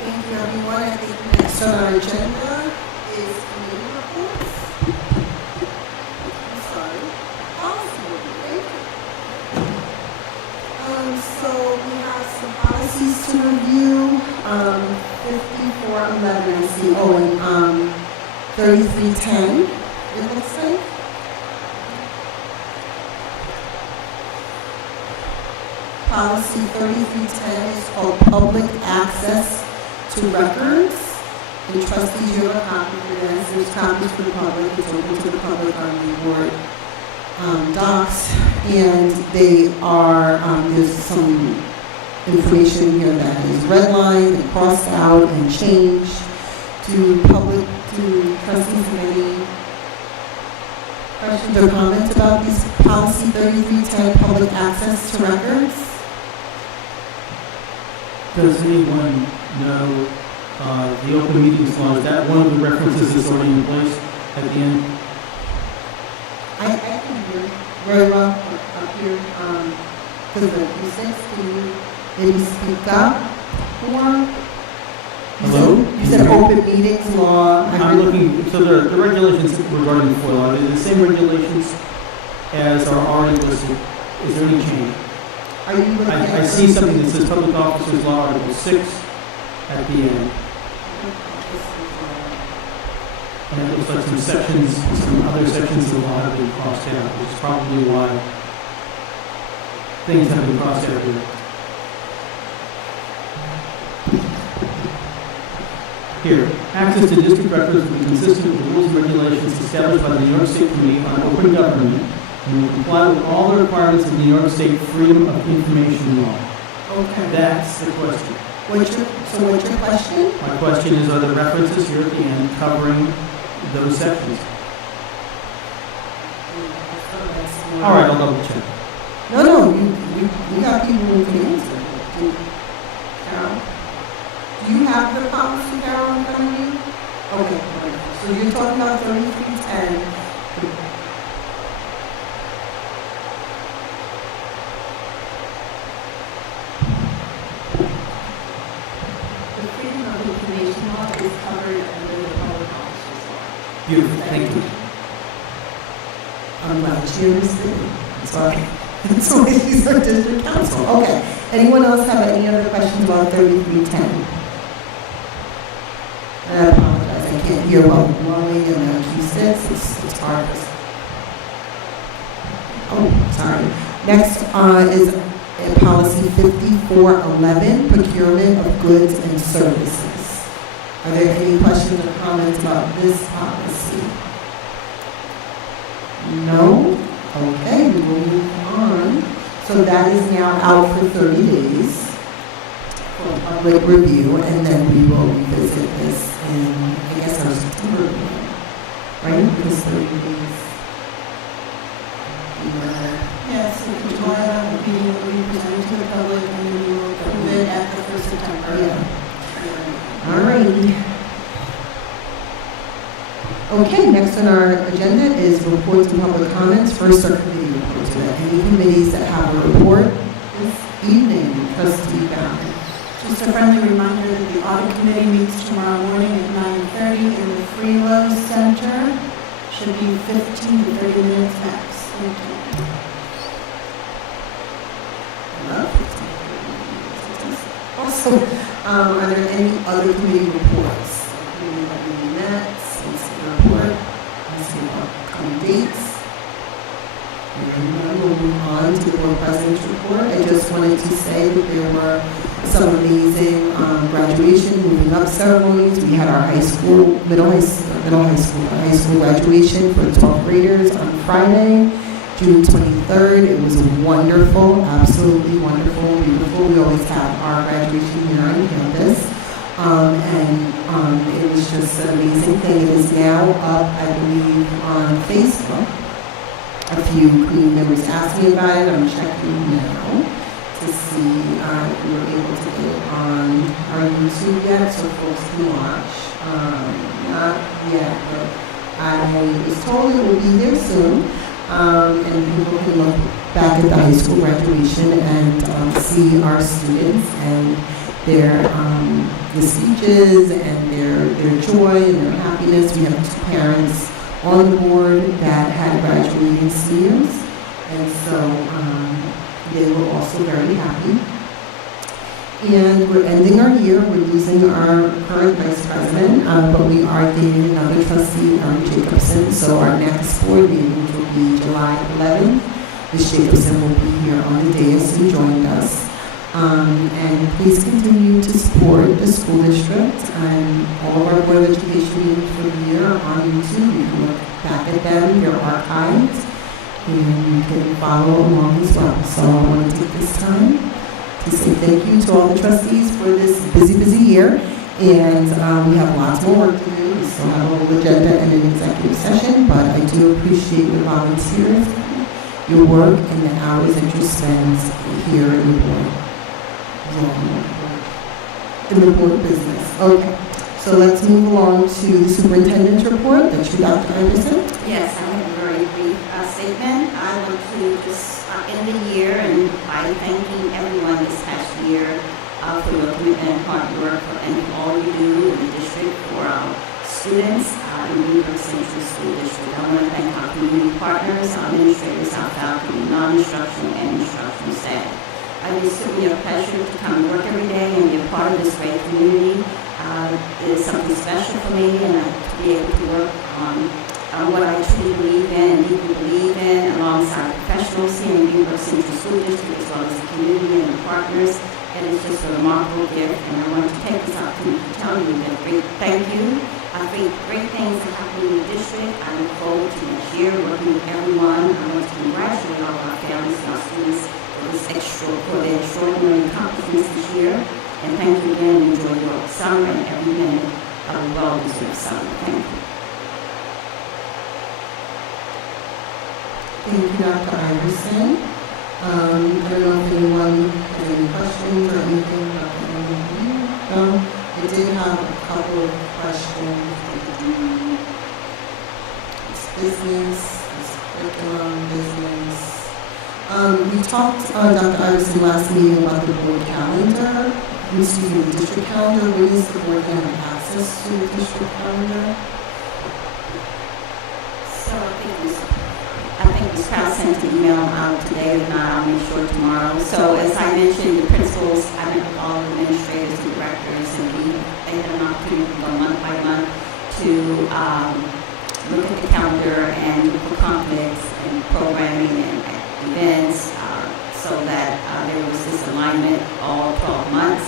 Thank you, everyone. I think next on our agenda is committee reports. I'm sorry. Policy review. Thank you. So we have some policies to review. 5411, I see. Oh, and 3310. It looks like. Policy 3310 is called public access to records. And trustees, you have a copy for this. There's copies for the public. It's open to the public on the board docs. And they are, there's some information here that is redlined and crossed out and changed to public, to trustees. Any questions or comments about these policy 3310 public access to records? Does anyone know the open meetings law? Is that one of the references that's already in place at the end? I can hear very well up here. Because the six, can you maybe speak up more? Hello? You said open meetings law. I'm looking, so the regulations regarding the FOIL, are they the same regulations as are already listed? Is there any change? Are you looking at? I see something that says Public Officers Law, Article 6 at the end. And it looks like some sections, some other sections of the law have been crossed out, which is probably why things have been crossed out here. Here, access to district records will be consistent with the rules and regulations established by the New York State Committee on Open Government and will comply with all the requirements of the New York State Freedom of Information Law. Okay. That's the question. What's your question? My question is, are there references here at the end covering those sections? All right, I'll double check. No, you got people who can answer. Carol? Do you have the policy, Carol, in front of you? Okay, wonderful. So you're talking about 3310. Beautiful, thank you. I'm glad she understood. Sorry. That's why she's our district council. Okay. Anyone else have any other questions about 3310? And I apologize, I can't hear while I'm blowing and the acoustics. It's hard. Oh, sorry. Next is policy 5411, procurement of goods and services. Are there any questions or comments about this policy? No? Okay, we will move on. So that is now out for 30 days for public review, and then we will revisit this in, I guess, our September meeting, right? Because 30 days. Yes, so the July meeting will be presented to the public, and then we will approve it at the 1st September. Yeah. All righty. Okay, next on our agenda is reports and public comments. First, our committee reports. Are there any committees that have a report this evening? Trustee Bowden. Just a friendly reminder that the audit committee meets tomorrow morning at 9:30 in the Freelow Center. Should be 15 to 30 minutes max. Thank you. Also, are there any other committee reports? Committee that we met, since the report, let's see about coming dates. And then we'll move on to the board president's report. I just wanted to say that there were some amazing graduation, moving up ceremonies. We had our high school graduation for the 12th graders on Friday, June 23rd. It was wonderful, absolutely wonderful, beautiful. We always have our graduation here on campus. And it was just an amazing thing. It is now up, I believe, on Facebook. A few community members asked me about it. I'm checking now to see if we were able to get it on our YouTube yet, so folks can watch. Not yet, but I was told it will be there soon. And people can look back at the high school graduation and see our students and their the speeches and their joy and their happiness. We have 2 parents on the board that had graduating seniors, and so they were also very happy. And we're ending our year. We're losing our current vice president, but we are gaining another trustee, Jacobson. So our next board meeting will be July 11th. Ms. Jacobson will be here on the dais and joined us. And please continue to support the school district and all of our Board of Education meetings for the year on YouTube. You can look back at them, they're archived, and you can follow along as well. So I want to take this time to say thank you to all the trustees for this busy year. And we have lots more work to do. We still have a whole agenda and an executive session, but I do appreciate your volunteers, your work, and the hours that you spend here in the board. In the board business. Okay, so let's move along to the superintendent's report. That's you, Dr. Anderson. Yes, I have a very brief statement. I want to just end the year and by thanking everyone this past year for your commitment and hard work and all you do in the district for our students in Greenburgh Central School District. I want to thank our community partners, our administrators, our faculty, non-instructional and instructional staff. It is certainly a pleasure to come to work every day and be a part of this great community. It is something special for me, and to be able to work on what I truly believe in and deeply believe in alongside professionals here in Greenburgh Central School District as well as the community and the partners. It is just a remarkable gift, and I want to take this opportunity to tell you that thank you. I think great things are happening in the district. I look forward to next year working with everyone. I want to congratulate all of our families and our students for their extraordinary accomplishments this year. And thank you again, and enjoy your summer and every minute of a well-deserved summer. Thank you. Thank you, Dr. Iverson. I don't know if anyone has any questions or anything about the meeting. I did have a couple of questions. It's business, it's curriculum, business. We talked, Dr. Iverson, last meeting about the board calendar. The district calendar. When is the board going to have access to the district calendar? try to send an email out today, if not, I'll make sure tomorrow. So as I mentioned, the principals, I met with all administrators and directors, and they had an opportunity to go month by month to look at the calendar and look for conflicts and programming and events, so that there was this alignment all 12 months.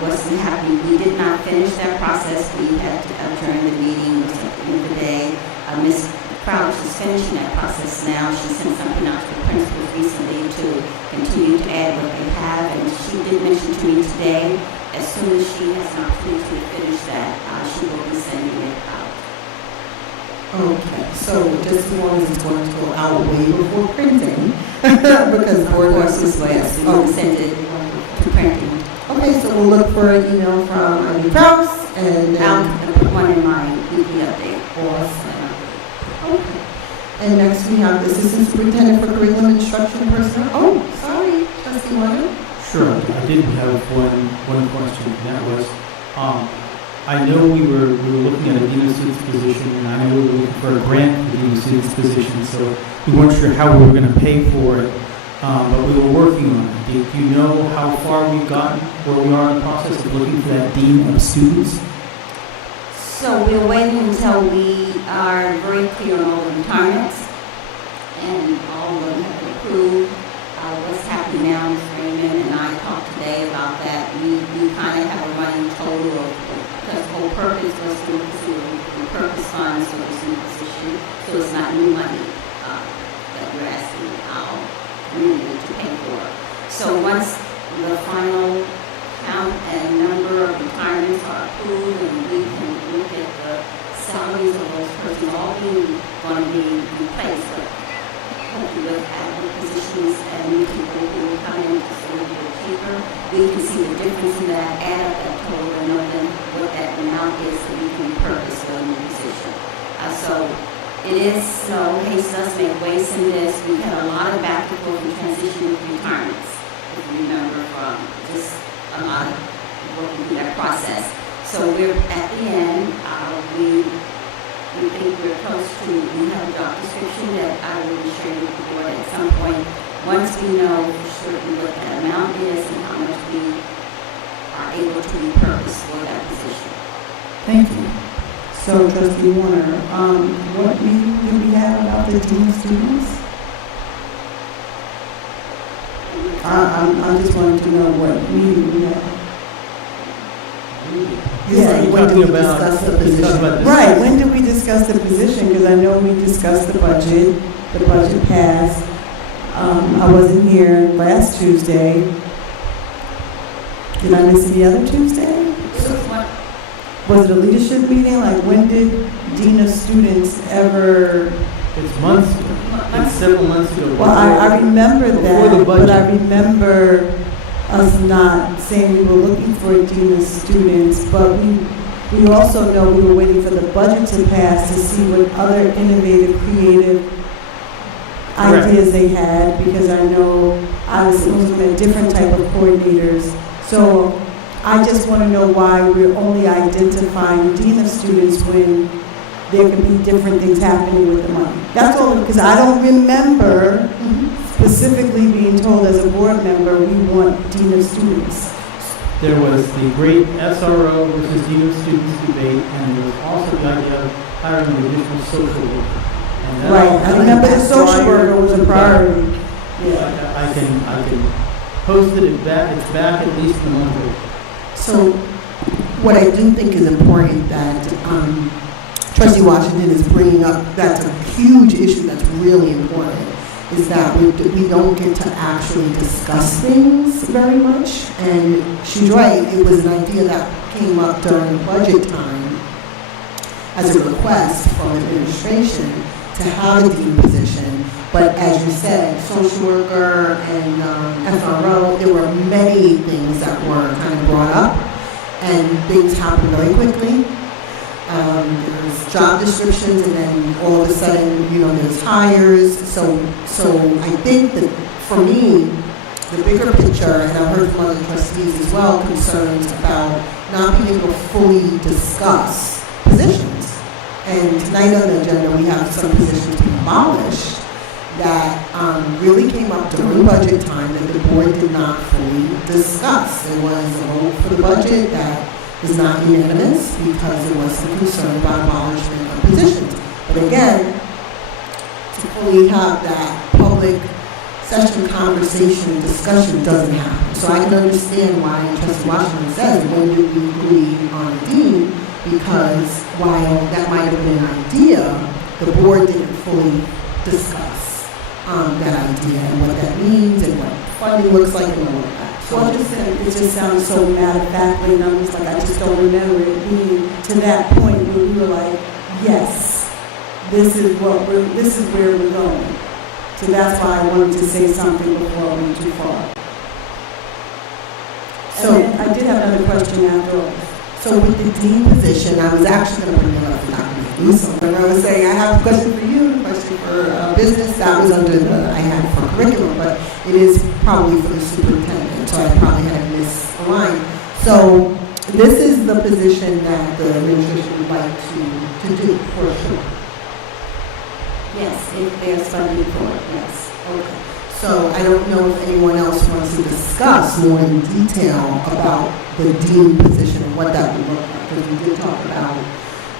Wasn't happening. We did not finish that process. We had to, during the meeting, was at the end of the day, Ms. Crouch is finishing that process now. She sent something out to the principals recently to continue to add what they have, and she did mention to me today, as soon as she has an opportunity to finish that, she will be sending it out. Okay, so just as long as it's going to go out way before printing, because board Of course, members, we send it to printing. Okay, so we'll look for an email from Ivy Kraus, and I'll then, put one in my EP update. okay. And next we have the Assistant Superintendent for Curriculum Instruction and Personnel. Oh, sorry, Trustee Warner. Sure, I did have one question, and that was, I know we were looking at a dean of students position, and I know we were looking for a grant for the dean of students position, so we weren't sure how we were going to pay for it, but we were working on it. Do you know how far we've gotten, where we are in the process of looking for that dean of students? So we're waiting until we are very clear on all the retirements, and all of them have been approved. What's happening now, Ms. Raymond and I talked today about that. We kind of have a running total of, because the whole purpose was to the purpose funds for this new position, so it's not new money that we're asking our community to pay for. So once the final count and number of retirements are approved, and we can look at the salaries of those persons, all being going to be replaced, but hopefully with adequate positions and new people who will come in to serve a little cheaper, we can see the difference in that, add up that total, and know then what that amount is that we can purpose for a new position. So it is no haste does make waste in this. We had a lot of back and forth and transition with retirements, if you remember, from just a lot of working through that process. So we're at the end. We think we're close to, we have a job description that I will be sharing with the board at some point. Once we know for certain what that amount is and how much we are able to repurpose for that position. Thank you. So, Trustee Warner, what meeting do we have about the dean of students? I just wanted to know what meeting we have. Yeah, When do we discuss the position? Right, when did we discuss the position? Because I know we discussed the budget passed. I wasn't here last Tuesday. Did I miss any other Tuesday? Was it a leadership meeting? Like, when did Dean of Students ever? It's months ago. It's several months ago. Well, I remember that, budget. but I remember us not saying we were looking for a Dean of Students, but we also know we were waiting for the budget to pass to see what other innovative, creative ideas they had, because I know I was looking at different type of coordinators. So I just want to know why we're only identifying Dean of Students when there could be different things happening with the money. That's all, because I don't remember specifically being told as a board member, we want Dean of Students. There was the great SRO versus Dean of Students debate, and there was also the idea of hiring an additional social worker. And that Right, all I kind remember of the social prior worker was to a the priority. budget. Yeah. I can post it, it's back at least a month ago. So what I do think is important that Trustee Washington is bringing up, that's a huge issue that's really important, is that we don't get to actually discuss things very much. And she's right, it was an idea that came up during budget time as a request from administration to have a dean position. But as you said, social worker and SRO, there were many things that were kind of brought up, and things happened very quickly. There's job descriptions, and then all of a sudden, there's hires. So I think that for me, the bigger picture, and I've heard from other trustees as well, concerns about not being able to fully discuss positions. And tonight on the agenda, we have some positions to be abolished, that really came up during budget time that the board did not fully discuss. There was a vote for the budget that was not unanimous because there was some concern about abolishment of positions. But again, to fully have that public session, conversation, discussion doesn't happen. So I can understand why Trustee Washington says, when did we agree on a dean? Because while that might have been an idea, the board didn't fully discuss that idea and what that means and what funding looks like and all of that. So I'm just saying, it just sounds so matter-of-factly, and I'm just like, I just don't remember it being to that point where we were like, yes, this is where we're going. So that's why I wanted to say something before I went too far. So And then I did have another question afterwards. So with the dean position, I was actually going to bring that up for Dr. Newsom. I was saying, I have a question for you, a question for business. That was under I had for curriculum, but it is probably for the superintendent, so I probably had misaligned. So this is the position that the administration would like to do for sure. Yes, if there's funding for it, yes. Okay. So I don't know if anyone else wants to discuss more in detail about the dean position and what that would look like, because we did talk about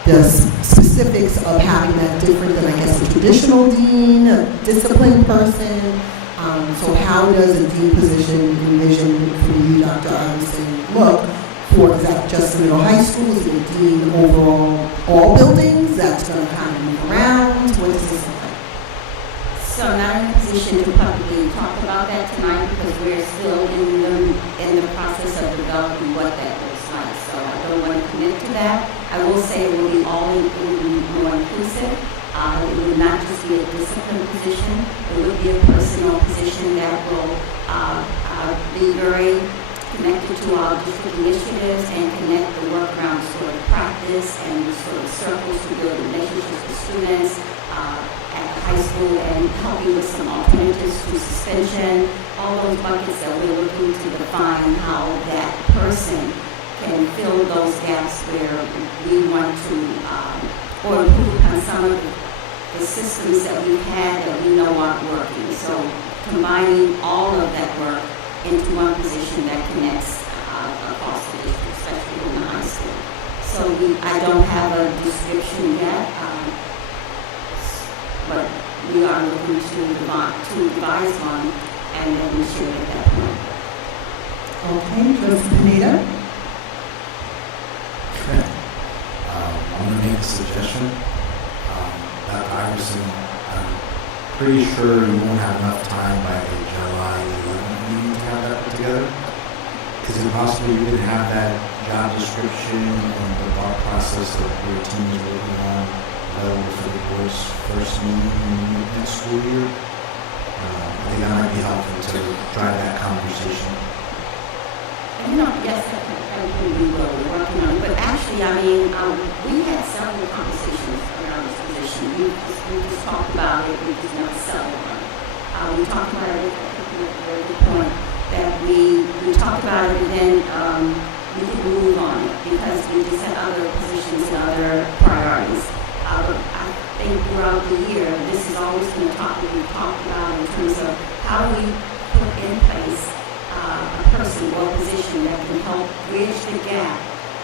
the specifics of having that different than, I guess, a traditional dean, a disciplined person. So how does a dean position envision for you, Dr. Iverson, look? For, is that just the middle high school? Is it a dean overall, all buildings? That's going to kind of move around? What does this look like? So not in a position to publicly talk about that tonight because we're still in the process of developing what that looks like. So I don't want to commit to that. I will say it will be more inclusive. It would not just be a discipline position. It would be a personal position that will be very connected to our district initiatives and connect the work around sort of practice and sort of circles to build relationships with students at the high school and helping with some alternatives to suspension, all those buckets that we're looking to define how that person can fill those gaps where we want to or improve on some of the systems that we've had that we know aren't working. So combining all of that work into one position that connects across the district, especially in the high school. So I don't have a description yet, but we are looking to devise one and then we share it at that point. Okay, Trustee Pineda? Okay. I'm going to make a suggestion. Dr. Iverson, I'm pretty sure you won't have enough time by the July 11th meeting to have that put together. Is it possible you could have that job description and the thought process that your team is working on available for the board's first meeting next school year? I think that might be helpful to drive that conversation. Yes, I think we will. We're working on it. But actually, I mean, we had several conversations around this position. We just talked about it. We just never settled on it. We talked about it at the point that we talked about it and then we could move on it because we just had other positions and other priorities. But I think throughout the year, this is always been a topic we've talked about in terms of how we put in place a person or position that can help bridge the gap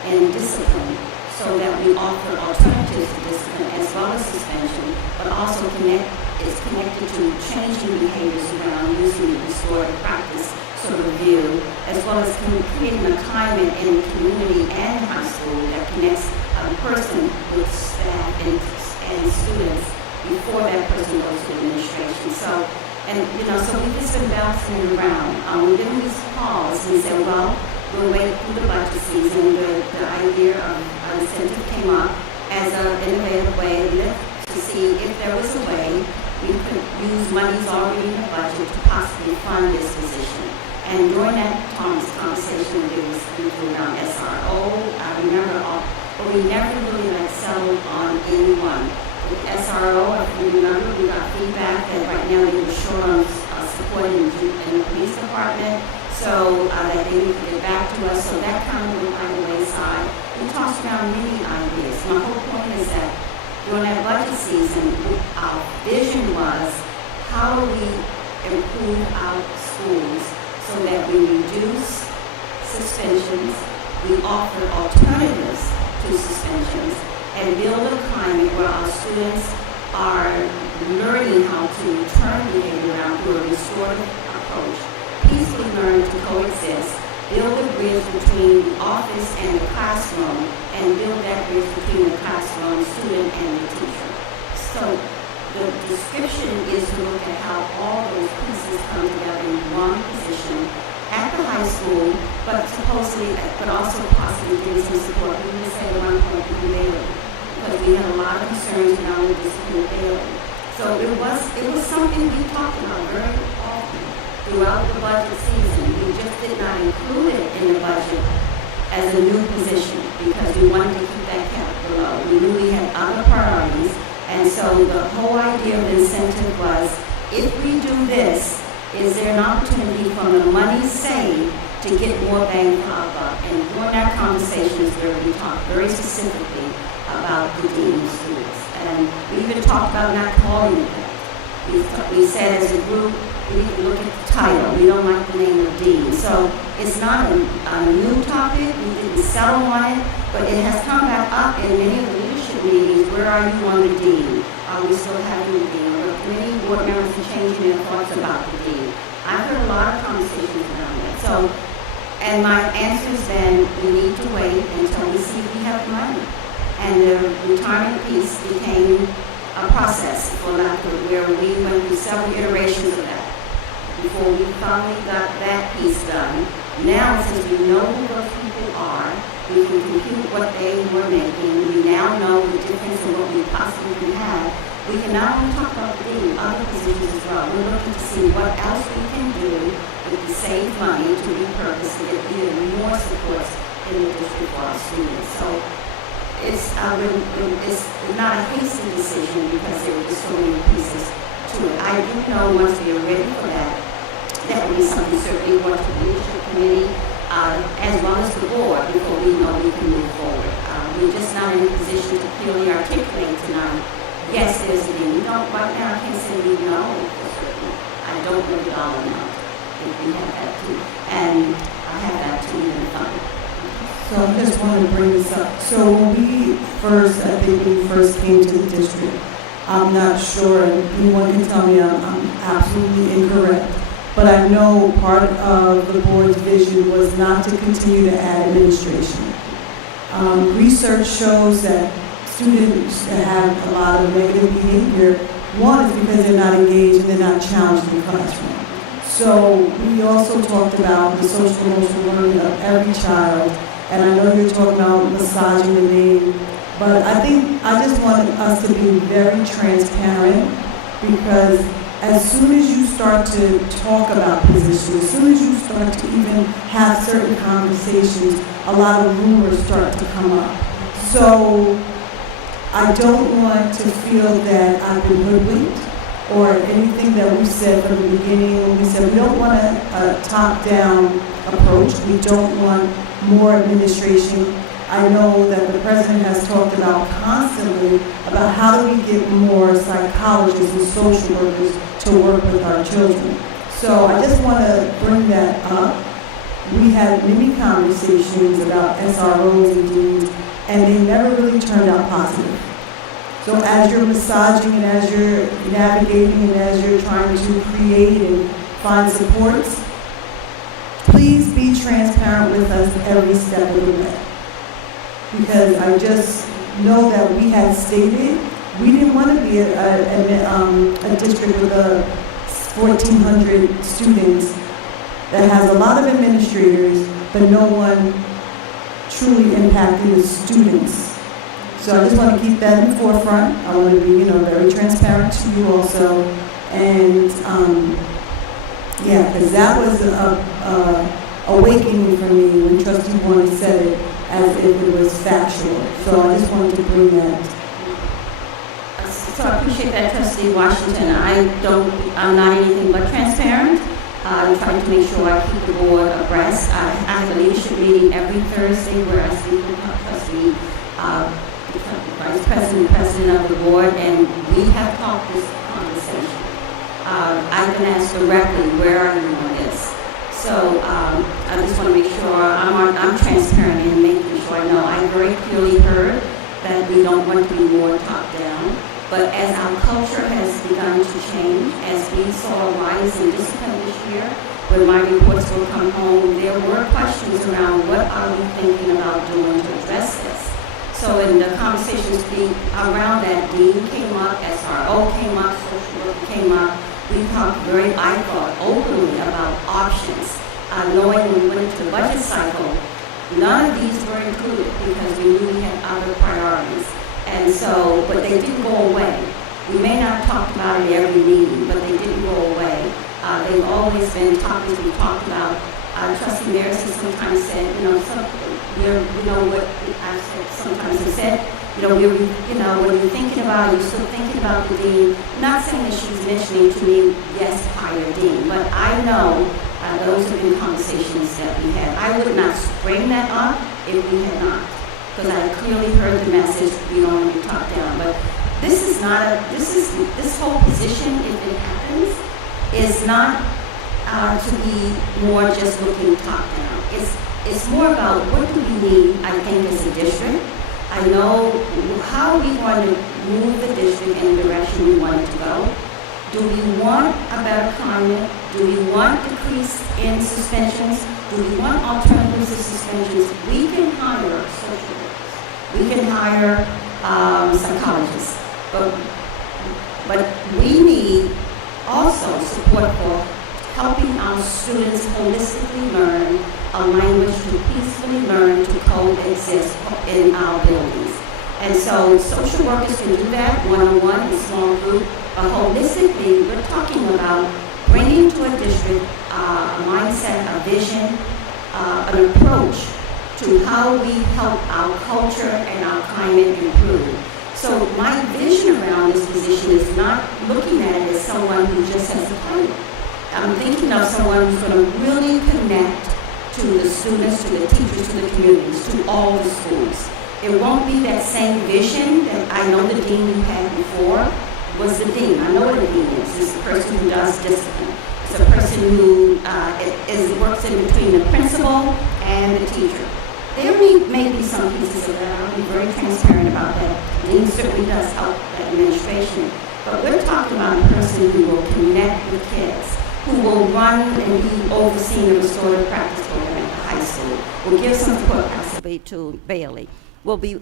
in discipline so that we offer alternatives to discipline as well as suspension, but also is connected to changing behaviors around using the restorative practice sort of view, as well as creating a climate in the community and high school that connects a person with staff and students before that person goes to administration. So we've just been bouncing it around. We're giving these calls and say, well, we'll wait through the budget season. The idea of incentive came up as an innovative way to see if there was a way we could use monies already in the budget to possibly fund this position. And during that conversation, there was around SRO. I remember but we never really settled on anyone. With SRO, if you remember, we got feedback that right now they were short on support in the police department, so that they need to get back to us. So that kind of went by the wayside. We tossed around many ideas. My whole point is that during that budget season, our vision was how do we improve our schools so that we reduce suspensions, we offer alternatives to suspensions, and build a climate where our students are learning how to turn behavior around through a restorative approach, peacefully learn to coexist, build a bridge between the office and the classroom, and build that bridge between the classroom, student, and the teacher. So the description is to look at how all those pieces come together in one position at the high school, but also possibly giving some support. We just say at one point daily, because we had a lot of concerns around the discipline daily. So it was something we talked about very often throughout the budget season. We just did not include it in the budget as a new position because we wanted to keep that cap below. We knew we had other priorities, and so the whole idea of the incentive was, if we do this, is there an opportunity from the money saved to get more bang for our buck? And during our conversations where we talked very specifically about the dean of schools. And we even talked about not calling it that. We said as a group, we need to look at the title. We don't like the name of dean. So it's not a new topic. We didn't settle on it, but it has come back up in many of the leadership meetings. Where are you on the dean? Are we still having the dean? Many board members are changing their thoughts about the dean. I've heard a lot of conversations around that. So, and my answer is then we need to wait until we see if we have the money. And the retirement piece became a process, for lack of, where we went through several iterations of that before we finally got that piece done. Now, since we know who those people are, we can compute what they were making. We now know the difference in what we possibly can have. We can not only talk about the other positions as well. We're looking to see what else we can do with the saved money to repurpose to get even more supports in the district for our students. So it's not a hasty decision because there were just so many pieces to it. I do know once we are ready for that, that will be something certainly brought to the leadership committee as well as the board before we know we can move forward. We're just not in a position to clearly articulate tonight. Yes, there's a dean. We don't, right now I can't say we know for certain. I don't know the dollar amount. If we have that too. And I have that too in the fund. So I just want to bring this up. So when we first came to the district, I'm not sure, and anyone can tell me I'm absolutely incorrect, but I know part of the board's vision was not to continue to add administration. Research shows that students that have a lot of negative behavior, one is because they're not engaged and they're not challenged in the classroom. So we also talked about the social emotional learning of every child, and I know you're talking about massaging the name, but I just want us to be very transparent, because as soon as you start to talk about positions, as soon as you start to even have certain conversations, a lot of rumors start to come up. So I don't want to feel that I've been hoodwinked or anything that we said from the beginning when we said we don't want a top-down approach. We don't want more administration. I know that the president has talked about constantly about how do we get more psychologists and social workers to work with our children. So I just want to bring that up. We had many conversations about SROs and deans, and they never really turned out positive. So as you're massaging and as you're navigating and as you're trying to create and find supports, please be transparent with us every step of the way. Because I just know that we had stated we didn't want to be a district with 1,400 students that has a lot of administrators, but no one truly impacting the students. So I just want to keep that in the forefront. I want to be, very transparent to you also. And because that was a awakening for me when Trustee Warner said it as if it was factual. So I just wanted to bring that. So I appreciate that, Trustee Washington. I'm not anything but transparent. I'm trying to make sure I keep the board abreast. I have a leadership meeting every Thursday where I speak with Trustee Vice President, President of the board, and we have talked this conversation. I've been asked directly, where are you on this? So I just want to make sure I'm transparent in making sure I know. I very clearly heard that we don't want to be more top-down, but as our culture has begun to change, as we saw a rise in discipline this year, when my reports will come home, there were questions around what are we thinking about doing to address this. So in the conversations around that, Dean came up, SRO came up, social work came up. We talked I thought, openly about options. Knowing when we went into the budget cycle, none of these were included because we knew we had other priorities. And so, but they didn't go away. We may not have talked about it every meeting, but they didn't go away. They've always been topics we talked about. Trustee Maris has sometimes said, what I said, sometimes have said, when you're thinking about, you're still thinking about the dean, not saying that she's mentioning to me, yes, hire a dean, but I know those have been conversations that we had. I would not bring that up if we had not, because I clearly heard the message, we don't want to be top down, but this whole position, if it happens, is not to be more just looking top down. It's more about what do we need, I think, as a district. I know how we want to move the district in the direction we want it to go. Do we want a better climate? Do we want decrease in suspensions? Do we want alternatives to suspensions? We can hire social workers. We can hire psychologists. But we need also support for helping our students holistically learn a language to peacefully learn to coexist in our buildings. And so social workers can do that one-on-one in small group, but holistically, we're talking about bringing to a district a mindset, a vision, an approach to how we help our culture and our climate improve. So my vision around this position is not looking at it as someone who just has a title. I'm thinking of someone who's going to really connect to the students, to the teachers, to the communities, to all the schools. It won't be that same vision that I know the dean you had before was the dean. I know what a dean is. It's a person who does discipline. It's a person who works in between the principal and the teacher. There may be some pieces of that. I'll be very transparent about that. The dean certainly does help the administration. But we're talking about a person who will connect with kids, who will run and be overseeing the restorative practice program at the high school, will give some support possibly to Bailey, will be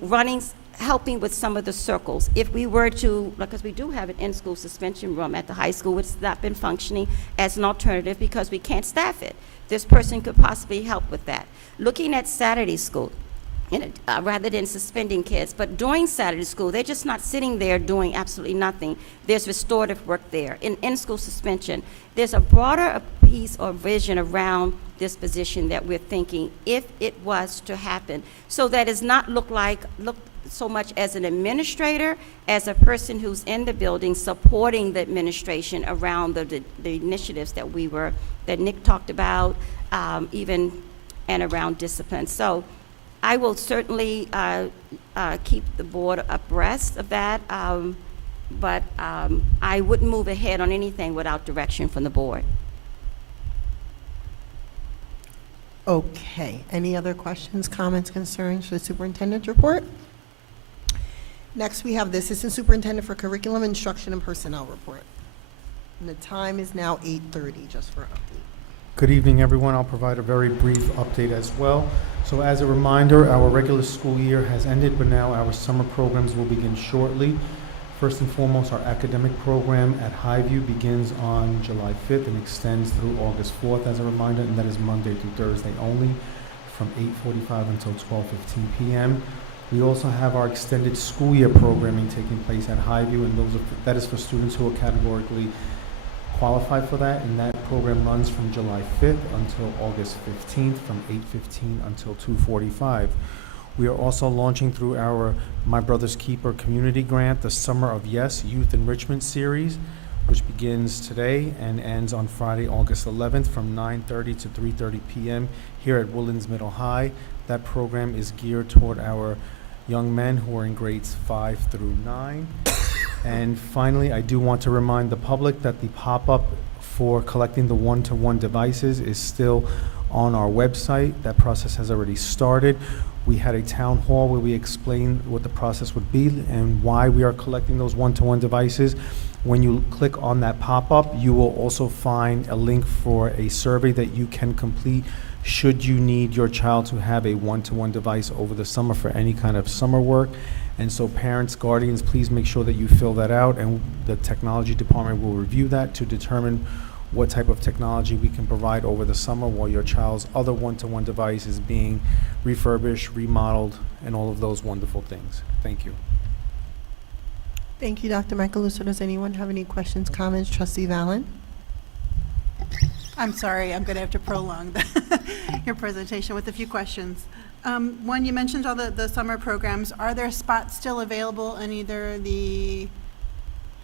helping with some of the circles. If we were to, because we do have an in-school suspension room at the high school, which has not been functioning as an alternative because we can't staff it. This person could possibly help with that. Looking at Saturday school, rather than suspending kids, but during Saturday school, they're just not sitting there doing absolutely nothing. There's restorative work there. In school suspension, there's a broader piece or vision around this position that we're thinking if it was to happen, so that it's not look so much as an administrator, as a person who's in the building supporting the administration around the initiatives that Nick talked about, even and around discipline. So I will certainly keep the board abreast of that, but I wouldn't move ahead on anything without direction from the board. Okay, any other questions, comments, concerns for the superintendent's report? Next, we have the Assistant Superintendent for Curriculum, Instruction, and Personnel report. And the time is now 8:30, just for an update. Good evening, everyone. I'll provide a very brief update as well. So as a reminder, our regular school year has ended, but now our summer programs will begin shortly. First and foremost, our academic program at Highview begins on July 5th and extends through August 4th as a reminder, and that is Monday through Thursday only from 8:45 until 12:15 p.m. We also have our extended school year programming taking place at Highview, and that is for students who are categorically qualified for that, and that program runs from July 5th until August 15th from 8:15 until 2:45. We are also launching through our My Brother's Keeper community grant, the Summer of Yes Youth Enrichment Series, which begins today and ends on Friday, August 11th from 9:30 to 3:30 p.m. here at Woodlands Middle High. That program is geared toward our young men who are in grades 5 through 9. And finally, I do want to remind the public that the pop-up for collecting the one-to-one devices is still on our website. That process has already started. We had a town hall where we explained what the process would be and why we are collecting those one-to-one devices. When you click on that pop-up, you will also find a link for a survey that you can complete should you need your child to have a one-to-one device over the summer for any kind of summer work. And so parents, guardians, please make sure that you fill that out, and the technology department will review that to determine what type of technology we can provide over the summer while your child's other one-to-one device is being refurbished, remodeled, and all of those wonderful things. Thank you. Thank you, Dr. Michaeluso. Does anyone have any questions, comments? Trustee Valen? I'm sorry, I'm going to have to prolong your presentation with a few questions. One, you mentioned all the summer programs. Are there spots still available in either the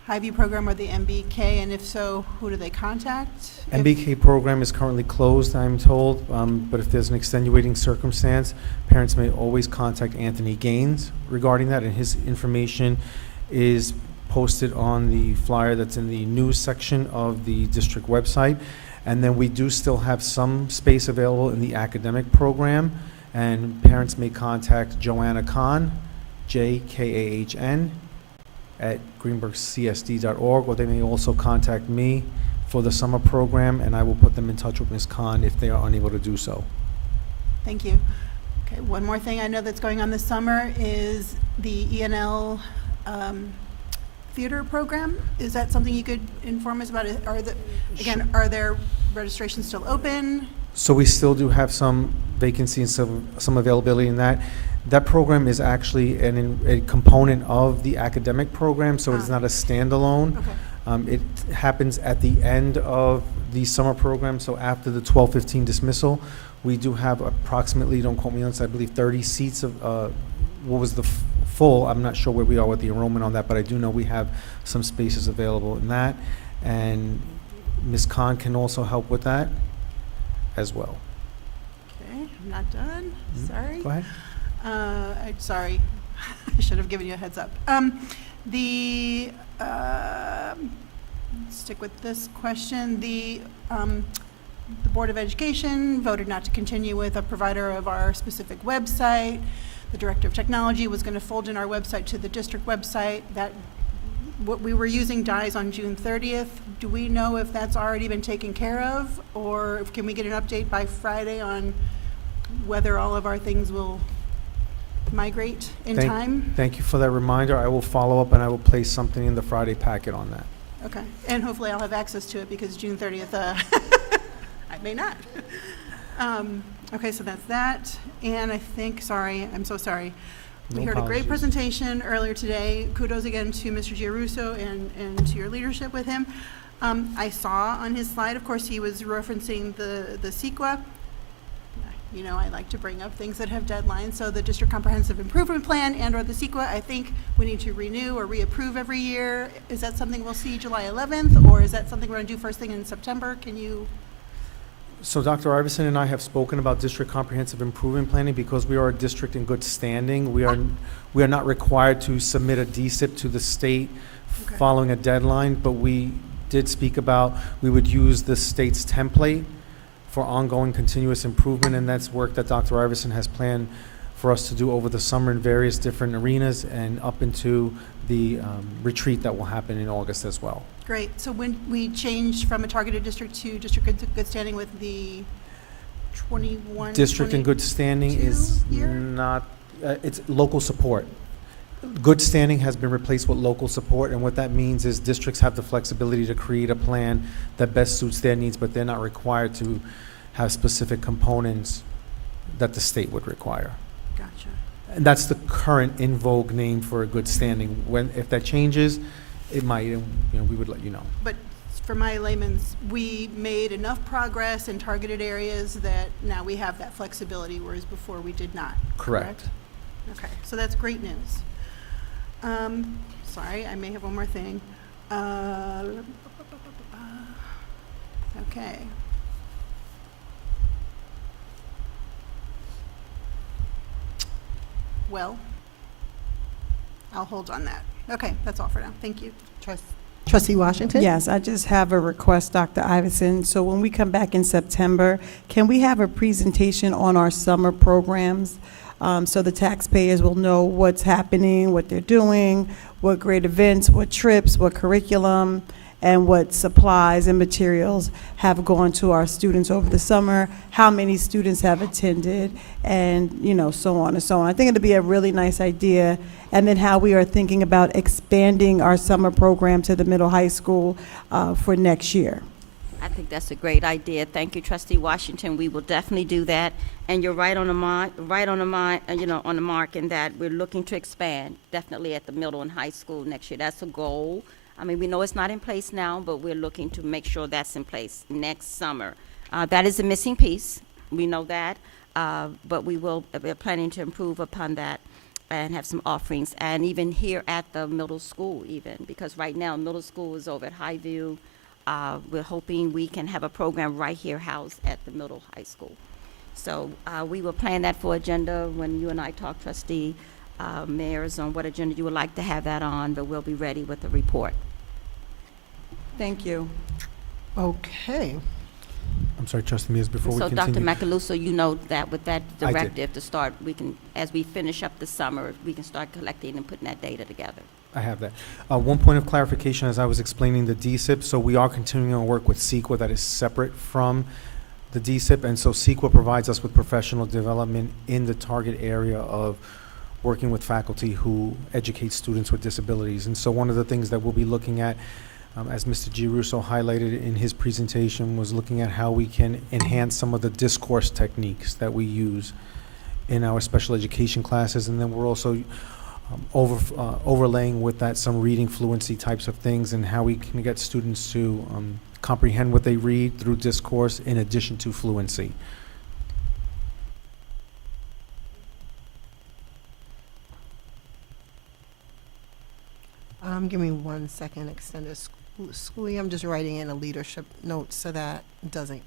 Highview program or the MBK? And if so, who do they contact? MBK program is currently closed, I'm told, but if there's an extenuating circumstance, parents may always contact Anthony Gaines regarding that, and his information is posted on the flyer that's in the news section of the district website. And then we do still have some space available in the academic program, and parents may contact Joanna Kahn, Jkahn, at greenburghcsd.org, or they may also contact me for the summer program, and I will put them in touch with Ms. Kahn if they are unable to do so. Thank you. Okay, one more thing I know that's going on this summer is the ENL theater program. Is that something you could inform us about? Are their registrations still open? So we still do have some vacancy and some availability in that. That program is actually a component of the academic program, so it's not a standalone. Okay. It happens at the end of the summer program, so after the 12:15 dismissal, we do have approximately, don't quote me on this, I believe 30 seats of, what was the full, I'm not sure where we are with the enrollment on that, but I do know we have some spaces available in that, and Ms. Khan can also help with that as well. Okay, I'm not done. Sorry. Go ahead. I'm sorry. I should have given you a heads up. Stick with this question. The Board of Education voted not to continue with a provider of our specific website. The Director of Technology was going to fold in our website to the district website. That what we were using dies on June 30th. Do we know if that's already been taken care of, or can we get an update by Friday on whether all of our things will migrate in time? Thank you for that reminder. I will follow up and I will place something in the Friday packet on that. Okay, and hopefully I'll have access to it because June 30th, I may not. Okay, so that's that. And I think, sorry, I'm so sorry. We heard a great presentation earlier today. Kudos again to Mr. Giarrusso and to your leadership with him. I saw on his slide, of course, he was referencing the CEQA. You know, I like to bring up things that have deadlines. So the District Comprehensive Improvement Plan and/or the CEQA, I think we need to renew or reapprove every year. Is that something we'll see July 11th, or is that something we're going to do first thing in September? Can you? So Dr. Iverson and I have spoken about District Comprehensive Improvement Planning because we are a district in good standing. We are not required to submit a DSIP to the state following a deadline, but we did speak about we would use the state's template for ongoing continuous improvement, and that's work that Dr. Iverson has planned for us to do over the summer in various different arenas and up into the retreat that will happen in August as well. Great. So when we changed from a targeted district to district in good standing with the 21 district in good standing is not, it's local support. Good standing has been replaced with local support, and what that means is districts have the flexibility to create a plan that best suits their needs, but they're not required to have specific components that the state would require. Gotcha. And that's the current in vogue name for a good standing. If that changes, it might, and we would let you know. But for my layman's, we made enough progress in targeted areas that now we have that flexibility, whereas before we did not. Correct. Okay, so that's great news. Sorry, I may have one more thing. Okay. Well, I'll hold on that. Okay, that's all for now. Thank you. Trustee Washington? Yes, I just have a request, Dr. Iverson. So when we come back in September, can we have a presentation on our summer programs? So the taxpayers will know what's happening, what they're doing, what great events, what trips, what curriculum, and what supplies and materials have gone to our students over the summer, how many students have attended, and, you know, so on and so on. I think it'd be a really nice idea. And then how we are thinking about expanding our summer program to the middle high school for next year. I think that's a great idea. Thank you, Trustee Washington. We will definitely do that. And you're right on the mark, on the mark in that we're looking to expand definitely at the middle and high school next year. That's a goal. I mean, we know it's not in place now, but we're looking to make sure that's in place next summer. That is a missing piece. We know that, but we're planning to improve upon that and have some offerings, and even here at the middle school even, because right now middle school is over at Highview. We're hoping we can have a program right here housed at the middle high school. So we will plan that for agenda when you and I talk, Trustee Mayors, on what agenda you would like to have that on, but we'll be ready with a report. Thank you. Okay. I'm sorry, Trustee Mears, before we So continue. Dr. Macaluso, you know that with that I did. directive to start, we can, as we finish up the summer, we can start collecting and putting that data together. I have that. One point of clarification as I was explaining the DSIP, so we are continuing our work with CEQA that is separate from the DSIP, and so CEQA provides us with professional development in the target area of working with faculty who educate students with disabilities. And so one of the things that we'll be looking at, as Mr. Girusso highlighted in his presentation, was looking at how we can enhance some of the discourse techniques that we use in our special education classes. And then we're also overlaying with that some reading fluency types of things and how we can get students to comprehend what they read through discourse in addition to fluency. Give me 1 second, extended school year. I'm just writing in a leadership note so that it doesn't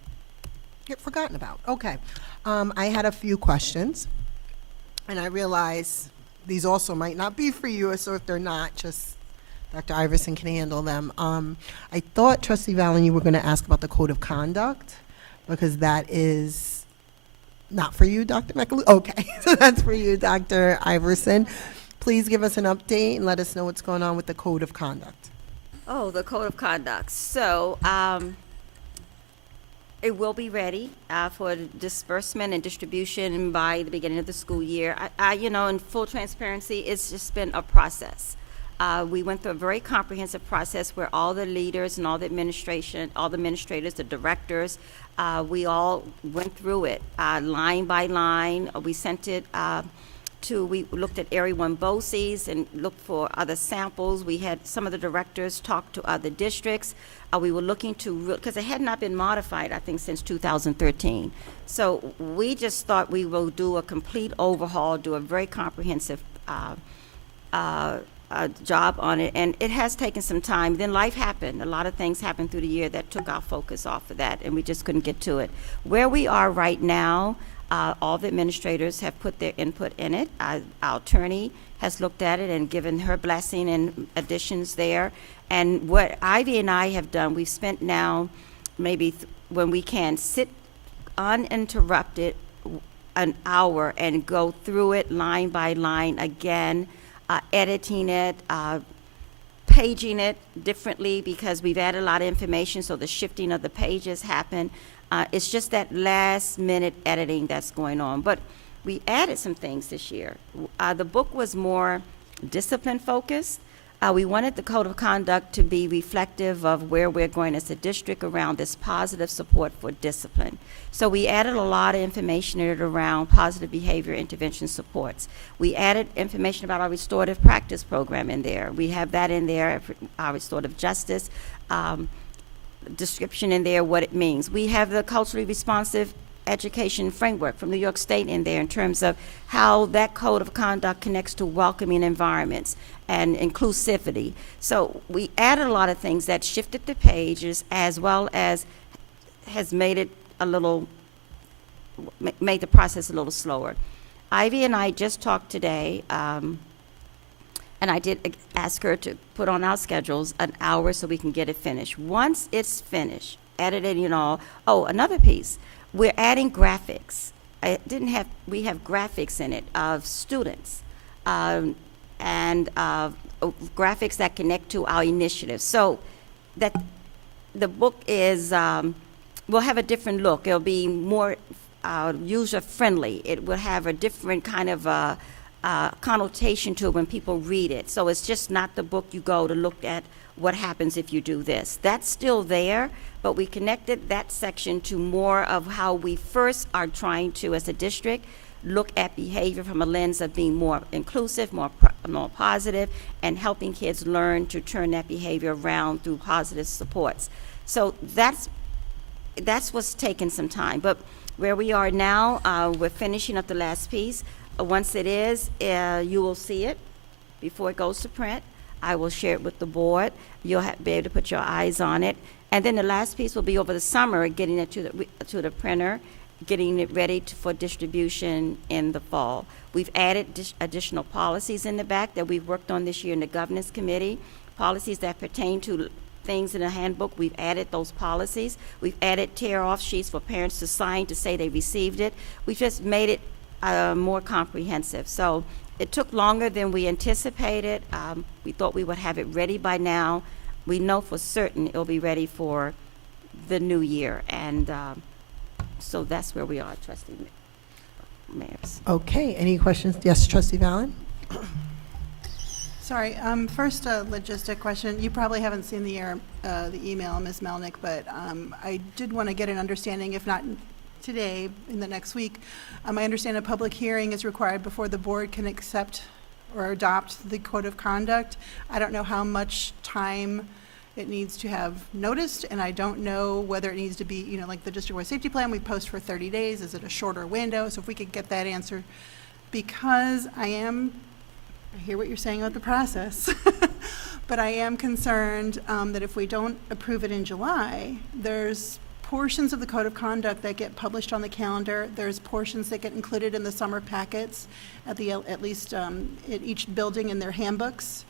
get forgotten about. Okay. I had a few questions, and I realize these also might not be for you, so if they're not, just Dr. Iverson can handle them. I thought, Trustee Valen, you were going to ask about the code of conduct, because that is not for you, Dr. McAloo. Okay, so that's for you, Dr. Iverson. Please give us an update and let us know what's going on with the code of conduct. Oh, the code of conduct. So it will be ready for disbursement and distribution by the beginning of the school year. In full transparency, it's just been a process. We went through a very comprehensive process where all the leaders and all the administrators, the directors, we all went through it line by line. We sent it we looked at Area 1 BOCES and looked for other samples. We had some of the directors talk to other districts. We were looking because it had not been modified, I think, since 2013. So we just thought we will do a complete overhaul, do a very comprehensive job on it, and it has taken some time. Then life happened. A lot of things happened through the year that took our focus off of that, and we just couldn't get to it. Where we are right now, all the administrators have put their input in it. Our attorney has looked at it and given her blessing and additions there. And what Ivy and I have done, we've spent now maybe when we can sit uninterrupted an hour and go through it line by line again, editing it, paging it differently because we've added a lot of information, so the shifting of the pages happen. It's just that last minute editing that's going on. But we added some things this year. The book was more discipline focused. We wanted the code of conduct to be reflective of where we're going as a district around this positive support for discipline. So we added a lot of information in it around positive behavior intervention supports. We added information about our restorative practice program in there. We have that in there, our restorative justice description in there, what it means. We have the culturally responsive education framework from New York State in there in terms of how that code of conduct connects to welcoming environments and inclusivity. So we added a lot of things that shifted the pages as well as has made it made the process a little slower. Ivy and I just talked today And I did ask her to put on our schedules an hour so we can get it finished. Once it's finished, edited and all, oh, another piece, we're adding graphics. We have graphics in it of students and graphics that connect to our initiative. So that the book is, will have a different look. It'll be more user-friendly. It will have a different kind of connotation to it when people read it. So it's just not the book you go to look at what happens if you do this. That's still there, but we connected that section to more of how we first are trying to, as a district, look at behavior from a lens of being more inclusive, more positive, and helping kids learn to turn that behavior around through positive supports. So that's what's taken some time. But where we are now, we're finishing up the last piece. Once it is, you will see it before it goes to print. I will share it with the board. You'll be able to put your eyes on it. And then the last piece will be over the summer, getting it to the printer, getting it ready for distribution in the fall. We've added additional policies in the back that we've worked on this year in the governance committee, policies that pertain to things in the handbook. We've added those policies. We've added tear-off sheets for parents to sign to say they received it. We've just made it more comprehensive. So it took longer than we anticipated. We thought we would have it ready by now. We know for certain it'll be ready for the new year. And so that's where we are, Trustee Mayors. Okay, any questions? Yes, Trustee Valen? Sorry, first a logistic question. You probably haven't seen the email, Ms. Melnick, but I did want to get an understanding, if not today, in the next week. I understand a public hearing is required before the board can accept or adopt the code of conduct. I don't know how much time it needs to have noticed, and I don't know whether it needs to be, like the district-wide safety plan, we post for 30 days. Is it a shorter window? So if we could get that answer, because I hear what you're saying about the process, but I am concerned that if we don't approve it in July, there's portions of the code of conduct that get published on the calendar. There's portions that get included in the summer packets at least at each building in their handbooks.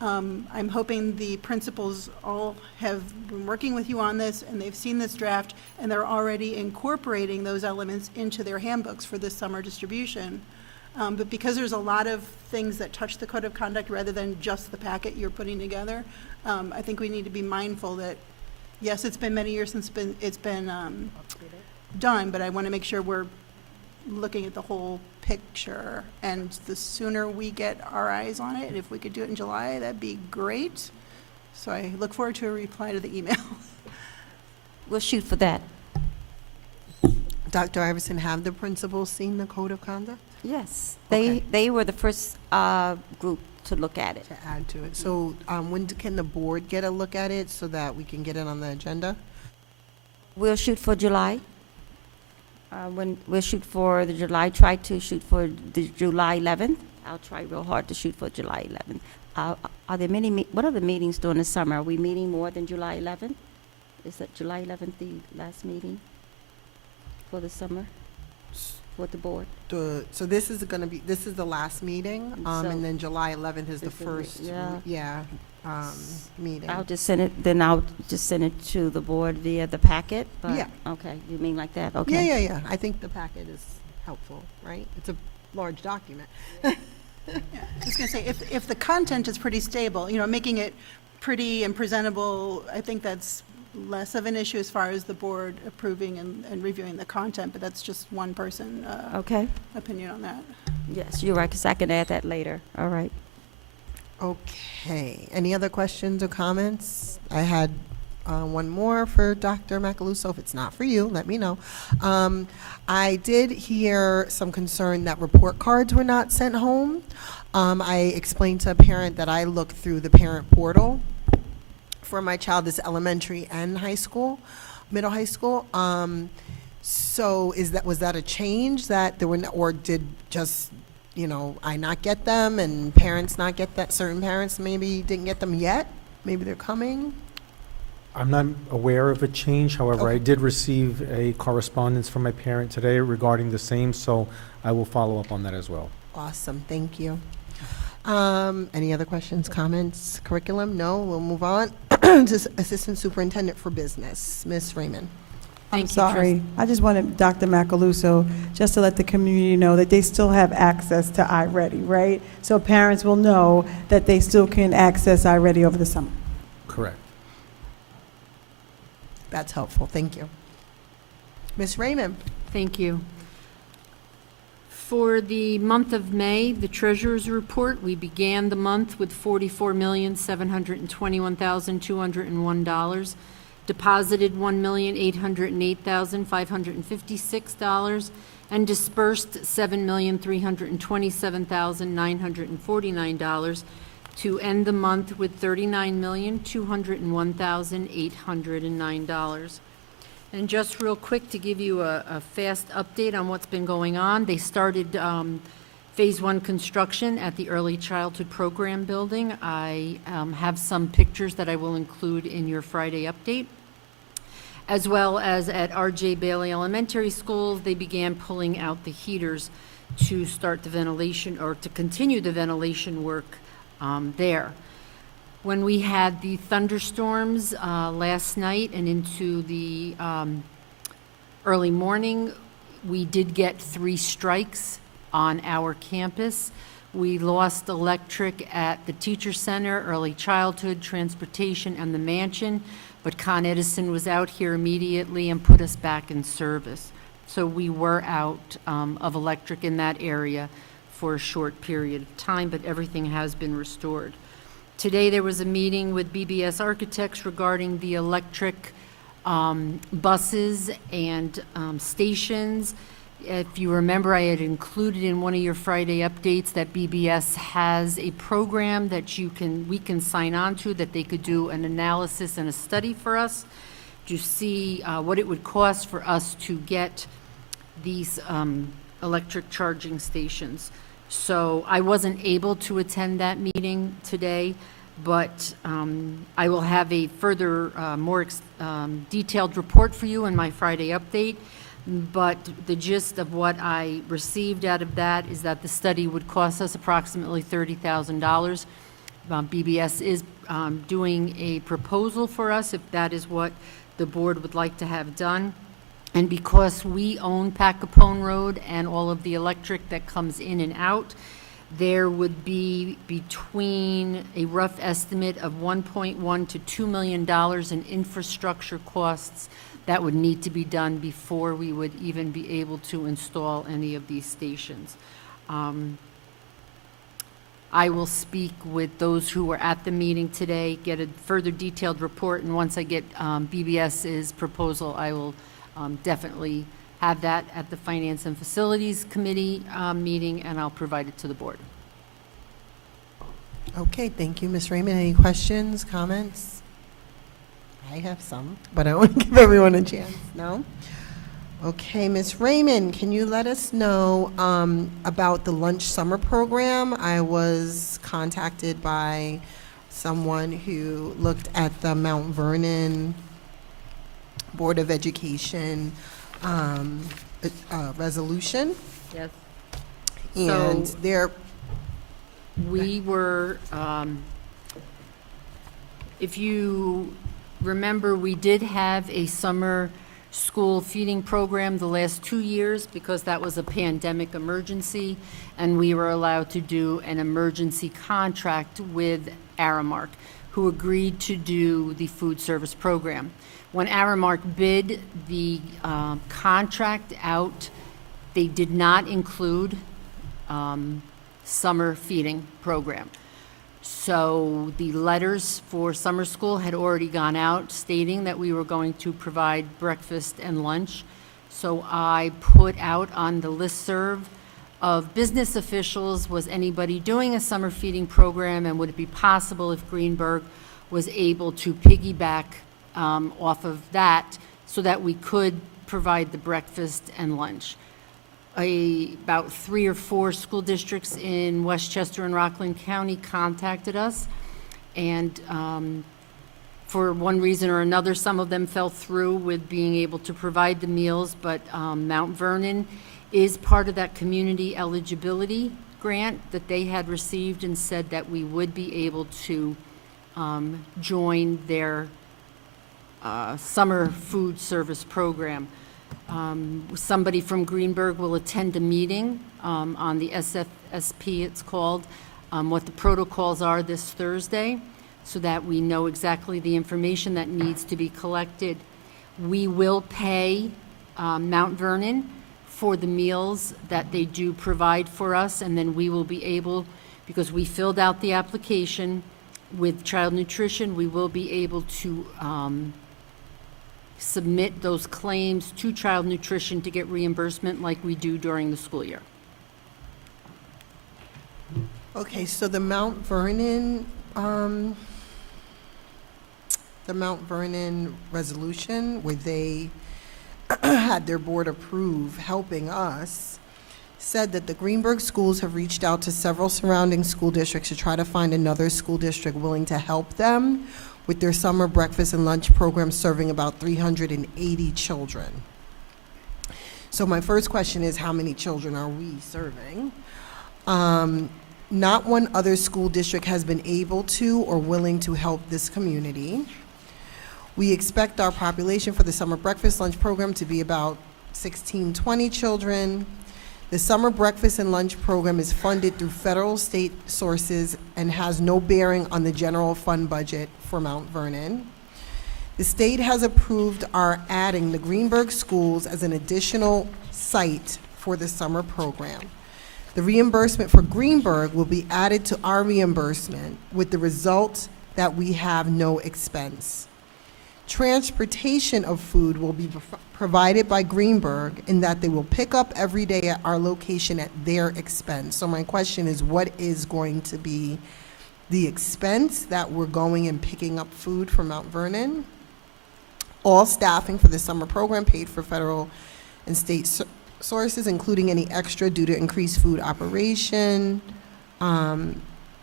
I'm hoping the principals all have been working with you on this, and they've seen this draft, and they're already incorporating those elements into their handbooks for this summer distribution. But because there's a lot of things that touch the code of conduct rather than just the packet you're putting together, I think we need to be mindful that, yes, it's been many years since it's been done, but I want to make sure we're looking at the whole picture. And the sooner we get our eyes on it, and if we could do it in July, that'd be great. So I look forward to a reply to the email. We'll shoot for that. Dr. Iverson, have the principals seen the code of conduct? Yes, Okay. they were the first group to look at it. To add to it. So when can the board get a look at it so that we can get it on the agenda? We'll shoot for July. When we'll shoot for the July, try to shoot for the July 11th. I'll try real hard to shoot for July 11th. Are there many, what are the meetings during the summer? Are we meeting more than July 11th? Is that July 11th the last meeting for the summer with the board? So this is going to be, this is the last meeting, So- and then July 11th is the Is the- first, yeah. meeting. I'll just send it to the board via the packet, but, Yeah. okay, you mean like that? Okay. Yeah. I think the packet is helpful, right? It's a large document. Yeah, I was going to say, if the content is pretty stable, making it pretty and presentable, I think that's less of an issue as far as the board approving and reviewing the content, but that's just one person Okay, opinion on that. yes, you're right, because I can add that later. All right. Okay, any other questions or comments? I had one more for Dr. Macaluso. If it's not for you, let me know. I did hear some concern that report cards were not sent home. I explained to a parent that I looked through the parent portal for my child, this elementary and high school, middle high school. So was that a change that there were, or did just, I not get them and parents not get that? Certain parents maybe didn't get them yet. Maybe they're coming. I'm not aware of a change. However, I Okay. did receive a correspondence from my parent today regarding the same, so I will follow up on that as well. Awesome, thank you. Any other questions, comments, curriculum? No, we'll move on to Assistant Superintendent for Business, Ms. Raymond. I'm sorry. I just wanted Dr. Macaluso just to let the community know that they still have access to iReady, right? So parents will know that they still can access iReady over the summer. Correct. That's helpful, thank you. Ms. Raymond. Thank you. For the month of May, the treasurer's report, we began the month with $44,721,201, deposited $1,808,556, and dispersed $7,327,949 to end the month with $39,201,809. And just real quick to give you a fast update on what's been going on, they started Phase 1 construction at the Early Childhood Program Building. I have some pictures that I will include in your Friday update. As well as at R.J. Bailey Elementary School, they began pulling out the heaters to start the ventilation, or to continue the ventilation work there. When we had the thunderstorms last night and into the early morning, we did get 3 strikes on our campus. We lost electric at the Teacher Center, Early Childhood, Transportation, and the Mansion, but Con Edison was out here immediately and put us back in service. So we were out of electric in that area for a short period of time, but everything has been restored. Today there was a meeting with BBS Architects regarding the electric buses and stations. If you remember, I had included in one of your Friday updates that BBS has a program that we can sign on to, that they could do an analysis and a study for us to see what it would cost for us to get these electric charging stations. So I wasn't able to attend that meeting today, but I will have a further, more detailed report for you in my Friday update. But the gist of what I received out of that is that the study would cost us approximately $30,000. BBS is doing a proposal for us if that is what the board would like to have done. And because we own Pat Capone Road and all of the electric that comes in and out, there would be between a rough estimate of $1.1 to $2 million in infrastructure costs that would need to be done before we would even be able to install any of these stations. I will speak with those who were at the meeting today, get a further detailed report, and once I get BBS's proposal, I will definitely have that at the Finance and Facilities Committee meeting, and I'll provide it to the board. Okay, thank you, Ms. Raymond. Any questions, comments? I have some, but I want to give everyone a chance. No? Okay, Ms. Raymond, can you let us know about the lunch summer program? I was contacted by someone who looked at the Mount Vernon Board of Education resolution. Yes. And So there, we were, if you remember, we did have a summer school feeding program the last 2 years because that was a pandemic emergency, and we were allowed to do an emergency contract with Aramark, who agreed to do the food service program. When Aramark bid the contract out, they did not include summer feeding program. So the letters for summer school had already gone out stating that we were going to provide breakfast and lunch. So I put out on the listserv of business officials, was anybody doing a summer feeding program, and would it be possible if Greenburgh was able to piggyback off of that so that we could provide the breakfast and lunch. About 3 or 4 school districts in Westchester and Rockland County contacted us, and for one reason or another, some of them fell through with being able to provide the meals, but Mount Vernon is part of that community eligibility grant that they had received and said that we would be able to join their summer food service program. Somebody from Greenburgh will attend a meeting on the SFSP, it's called, what the protocols are this Thursday, so that we know exactly the information that needs to be collected. We will pay Mount Vernon for the meals that they do provide for us, and then we will be able, because we filled out the application with child nutrition, we will be able to submit those claims to child nutrition to get reimbursement like we do during the school year. Okay, so the Mount Vernon resolution, where they had their board approve helping us, said that the Greenburgh schools have reached out to several surrounding school districts to try to find another school district willing to help them with their summer breakfast and lunch program serving about 380 children. So my first question is, how many children are we serving? Not one other school district has been able to or willing to help this community. We expect our population for the summer breakfast lunch program to be about 16-20 children. The summer breakfast and lunch program is funded through federal state sources and has no bearing on the general fund budget for Mount Vernon. The state has approved our adding the Greenburgh schools as an additional site for the summer program. The reimbursement for Greenburgh will be added to our reimbursement, with the result that we have no expense. Transportation of food will be provided by Greenburgh in that they will pick up every day at our location at their expense. So my question is, what is going to be the expense that we're going and picking up food from Mount Vernon? All staffing for the summer program paid for federal and state sources, including any extra due to increased food operation.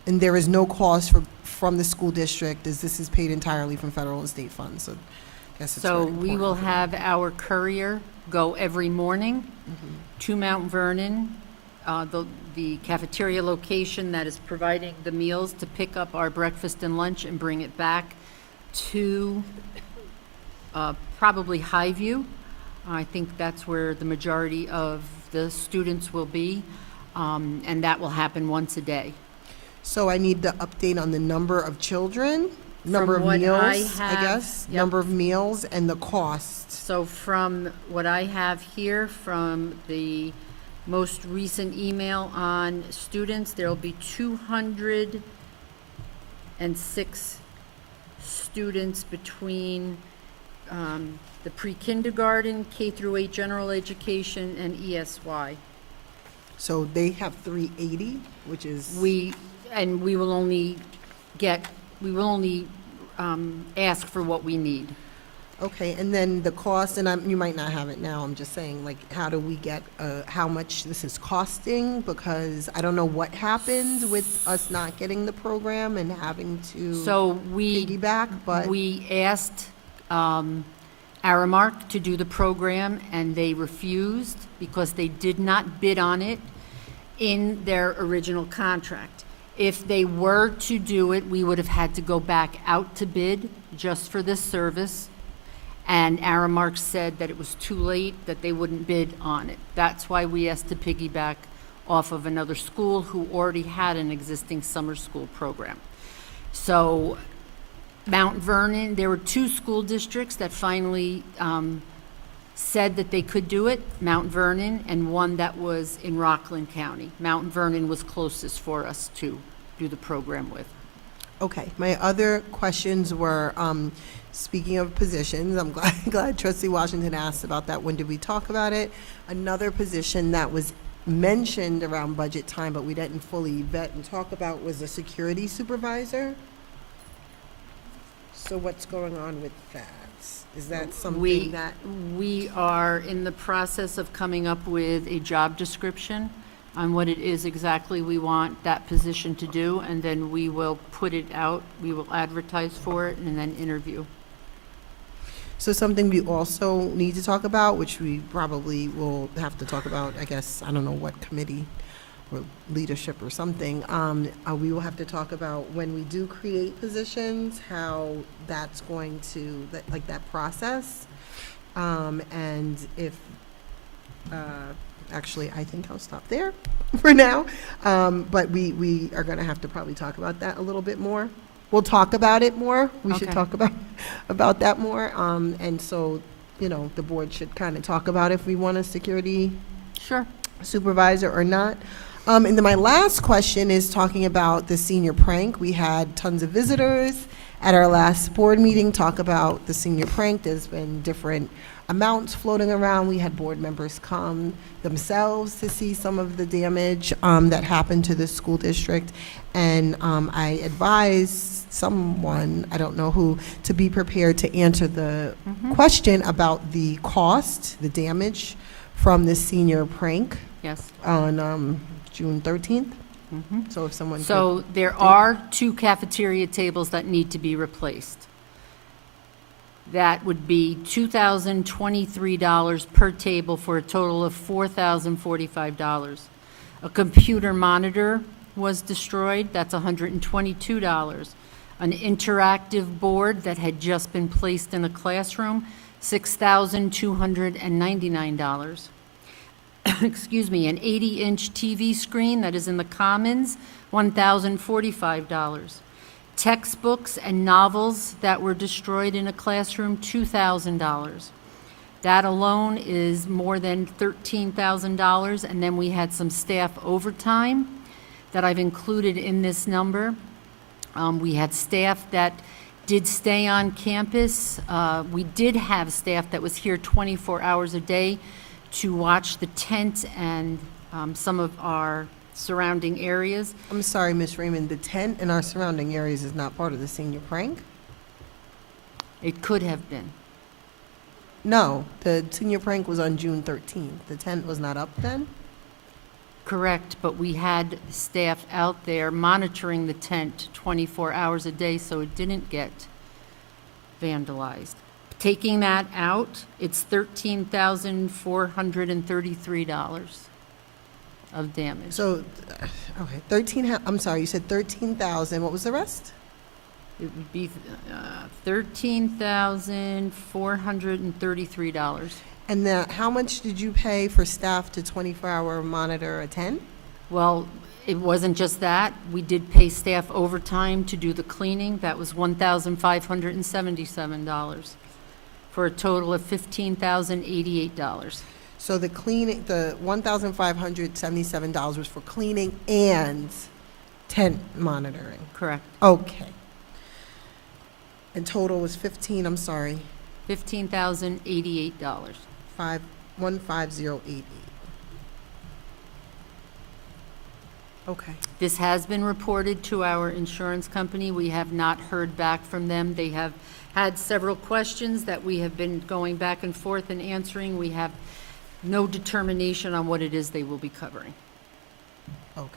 And there is no cost from the school district, as this is paid entirely from federal and state funds. So I guess it's So very we will important. have our courier go every morning to Mount Vernon, the cafeteria location that is providing the meals, to pick up our breakfast and lunch and bring it back to probably Highview. I think that's where the majority of the students will be, and that will happen once a day. So I need the update on the number of children, number of what meals, I I have, guess, yep. number of meals, and the costs. So from what I have here, from the most recent email on students, there'll be 206 students between the pre-kindergarten, K through 8 general education, and ESY. So they have 380, which is... We will only ask for what we need. Okay, and then the cost, and you might not have it now, I'm just saying, like, how do we get, how much this is costing? Because I don't know what happened with us not getting the program and having to piggyback, but... We asked Aramark to do the program, and they refused because they did not bid on it in their original contract. If they were to do it, we would have had to go back out to bid just for this service, and Aramark said that it was too late, that they wouldn't bid on it. That's why we asked to piggyback off of another school who already had an existing summer school program. So Mount Vernon, there were 2 school districts that finally said that they could do it, Mount Vernon, and one that was in Rockland County. Mount Vernon was closest for us to do the program with. Okay, my other questions were, speaking of positions, I'm glad Trustee Washington asked about that. When did we talk about it? Another position that was mentioned around budget time, but we didn't fully vet and talk about, was a security supervisor. So what's going on with that? Is that something that... We are in the process of coming up with a job description on what it is exactly we want that position to do, and then we will put it out, we will advertise for it, and then interview. So something we also need to talk about, which we probably will have to talk about, I guess, I don't know what committee, or leadership or something, we will have to talk about when we do create positions, how that's going to, like that process. And if, actually, I think I'll stop there for now. But we are going to have to probably talk about that a little bit more. We'll talk about it more. We should Okay. talk about that more. And so, you know, the board should kind of talk about if we want a security Sure. supervisor or not. And then my last question is talking about the senior prank. We had tons of visitors at our last board meeting talk about the senior prank. There's been different amounts floating around. We had board members come themselves to see some of the damage that happened to the school district. And I advised someone, I don't know who, to be prepared to answer the question about the cost, the damage from the senior prank Yes. on June 13th. Mhm. So if someone So there are 2 cafeteria tables that need to be replaced. That would be $2,023 per table for a total of $4,045. A computer monitor was destroyed, that's $122. An interactive board that had just been placed in a classroom, $6,299. Excuse me, an 80-inch TV screen that is in the Commons, $1,045. Textbooks and novels that were destroyed in a classroom, $2,000. That alone is more than $13,000, and then we had some staff overtime that I've included in this number. We had staff that did stay on campus. We did have staff that was here 24 hours a day to watch the tent and some of our surrounding areas. I'm sorry, Ms. Raymond, the tent in our surrounding areas is not part of the senior prank? It could have been. No, the senior prank was on June 13th. The tent was not up then? Correct, but we had staff out there monitoring the tent 24 hours a day, so it didn't get vandalized. Taking that out, it's $13,433 of damage. So, okay, I'm sorry, you said 13,000, what was the rest? It would be $13,433. And how much did you pay for staff to 24-hour monitor a tent? Well, it wasn't just that. We did pay staff overtime to do the cleaning. That was $1,577 for a total of $15,088. So the cleaning, the $1,577 was for cleaning and tent monitoring? Correct. Okay. And total was $15,088. 15088. Okay. This has been reported to our insurance company. We have not heard back from them. They have had several questions that we have been going back and forth and answering. We have no determination on what it is they will be covering. Okay.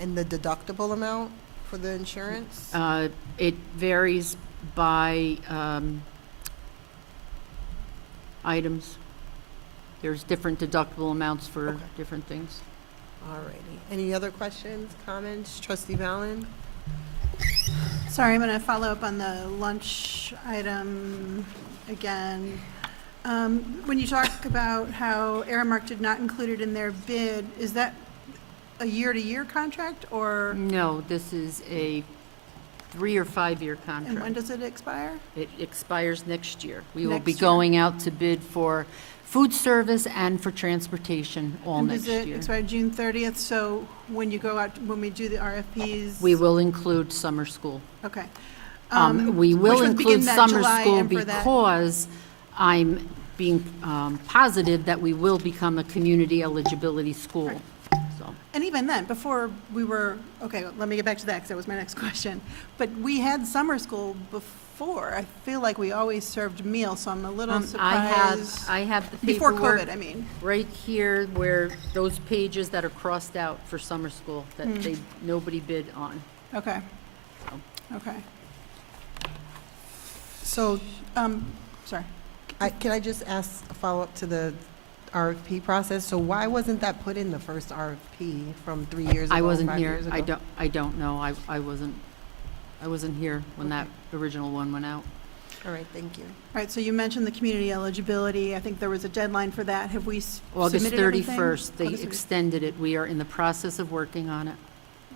And the deductible amount for the insurance? It varies by items. There's different deductible amounts for different things. All righty. Any other questions, comments? Trustee Valen? Sorry, I'm going to follow up on the lunch item again. When you talk about how Aramark did not include it in their bid, is that a year-to-year contract or? No, this is a 3 or 5 year contract. And when does it expire? It expires next year. We will Next be year. going out to bid for food service and for transportation all And next does it year. expire June 30th? So when you go out, when we do the RFPs? We will include summer school. Okay. We will which would begin include that summer July school and for that- because I'm being positive that we will become a community eligibility school. So, And even then, before we were, okay, let me get back to that because that was my next question. But we had summer school before. I feel like we always served meals, so I'm a little surprised. I have the Before paperwork COVID, I mean. right here where those pages that are crossed out for summer school that nobody bid on. Okay. Okay. So, Sorry. can I just ask a follow-up to the RFP process, so why wasn't that put in the first RFP from 3 years ago? I wasn't 5 here. years ago? I don't know. I wasn't here when that original one went out. All right, thank you. All right, so you mentioned the community eligibility. I think there was a deadline for that. Have we August submitted everything? 31st, they August 31st. extended it. We are in the process of working on it.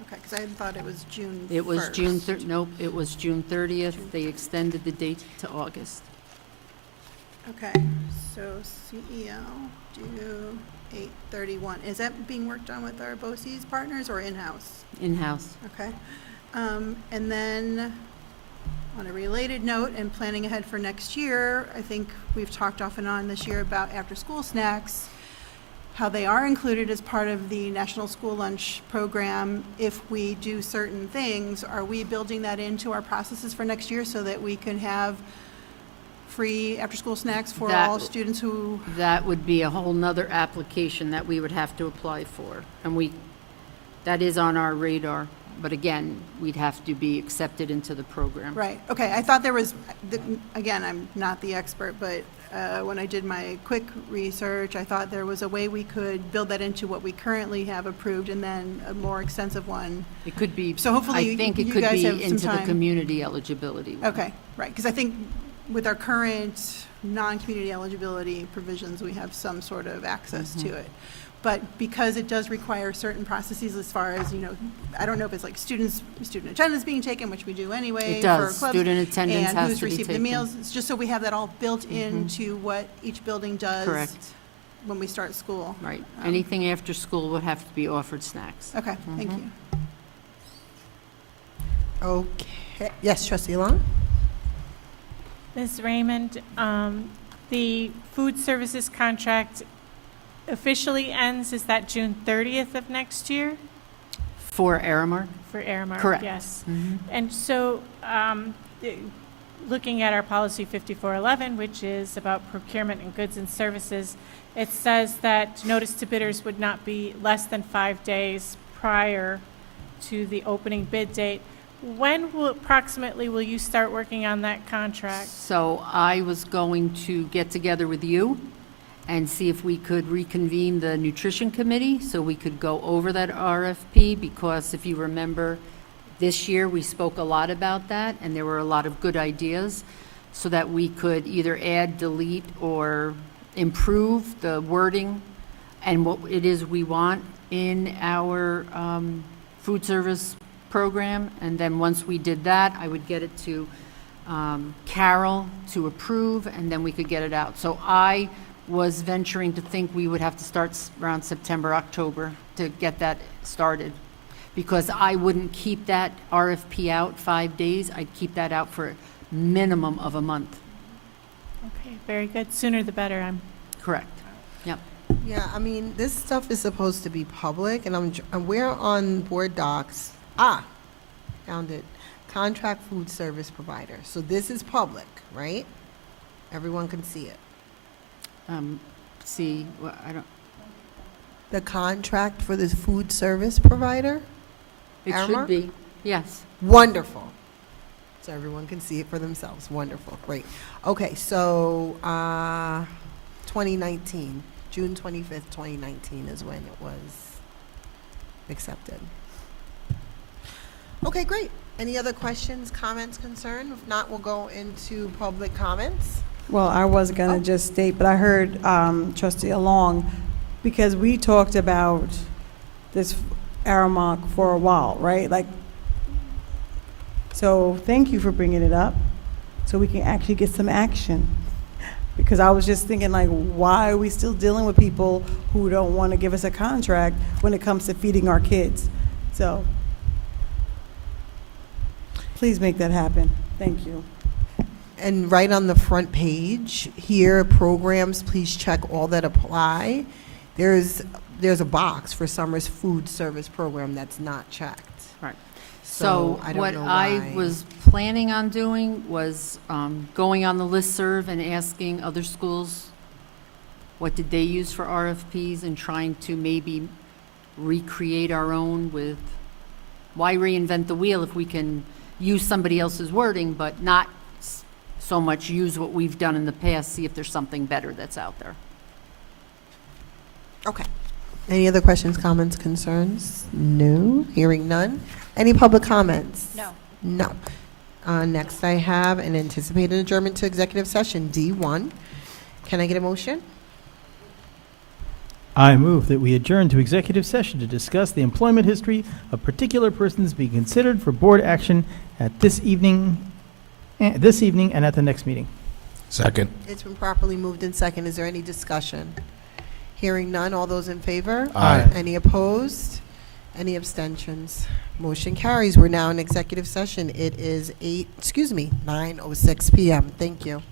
Okay, because I thought it was June 1st. It was nope, it was June 30th. They extended the date to August. Okay, so CEL due 8/31. Is that being worked on with our BOCES partners or in-house? In-house. Okay. And then, on a related note, and planning ahead for next year, I think we've talked off and on this year about after-school snacks, how they are included as part of the National School Lunch Program. If we do certain things, are we building that into our processes for next year so that we can have free after-school snacks for all students who? That would be a whole nother application that we would have to apply for. And that is on our radar. But again, we'd have to be accepted into the program. Right, okay, I thought there was, again, I'm not the expert, but when I did my quick research, I thought there was a way we could build that into what we currently have approved and then a more extensive one. It could be, So hopefully I think it you could guys be have some into the time. community eligibility one. Okay, right, because I think with our current non-community eligibility provisions, we have some sort of access to it. But because it does require certain processes as far as, I don't know if it's like student attendance being taken, which we do anyway. It does. For clubs, Student attendance and has who's to be receiving the taken. meals. It's just so we have that all built into what each building does. Correct. When we start school. Right. Anything after school would have to be offered snacks. Okay, thank you. Okay, yes, trustee Long? Ms. Raymond, the food services contract officially ends, is that June 30th of next year? For Aramark? For Aramark, Correct. yes. Mhm. And so, looking at our policy 5411, which is about procurement and goods and services, it says that notice to bidders would not be less than 5 days prior to the opening bid date. When approximately will you start working on that contract? So I was going to get together with you and see if we could reconvene the nutrition committee so we could go over that RFP, because if you remember, this year we spoke a lot about that and there were a lot of good ideas, so that we could either add, delete, or improve the wording and what it is we want in our food service program. And then once we did that, I would get it to Carol to approve, and then we could get it out. So I was venturing to think we would have to start around September, October to get that started, because I wouldn't keep that RFP out 5 days. I'd keep that out for a minimum of a month. Okay, very good. Sooner the better. Correct. Yep. Yeah, I mean, this stuff is supposed to be public, and we're on board docs. Found it. Contract food service provider. So this is public, right? Everyone can see it. I don't. The contract for this food service provider? It Aramark? should be, yes. Wonderful. So everyone can see it for themselves. Wonderful, great. Okay, so 2019, June 25th, 2019 is when it was accepted. Okay, great. Any other questions, comments, concerns? If not, we'll go into public comments. Well, I was going to just state, but I heard Trustee Along, because we talked about this Aramark for a while, right? So thank you for bringing it up so we can actually get some action. Because I was just thinking, why are we still dealing with people who don't want to give us a contract when it comes to feeding our kids? So please make that happen. Thank you. And right on the front page here, programs, please check all that apply. There's a box for Summer's food service program that's not checked. Right. So So I don't what know I why. was planning on doing was going on the listserv and asking other schools what did they use for RFPs, and trying to maybe recreate our own with, why reinvent the wheel if we can use somebody else's wording, but not so much use what we've done in the past, see if there's something better that's out there. Okay. Any other questions, comments, concerns? No. Hearing none. Any public comments? No. No. Next, I have an anticipated adjournment to executive session, D1. Can I get a motion? I move that we adjourn to executive session to discuss the employment history of particular persons being considered for board action at this evening and at the next meeting. Second. It's been properly moved in second. Is there any discussion? Hearing none. All those in favor? Aye. Any opposed? Any abstentions? Motion carries. We're now in executive session. It is 9:06 p.m. Thank you.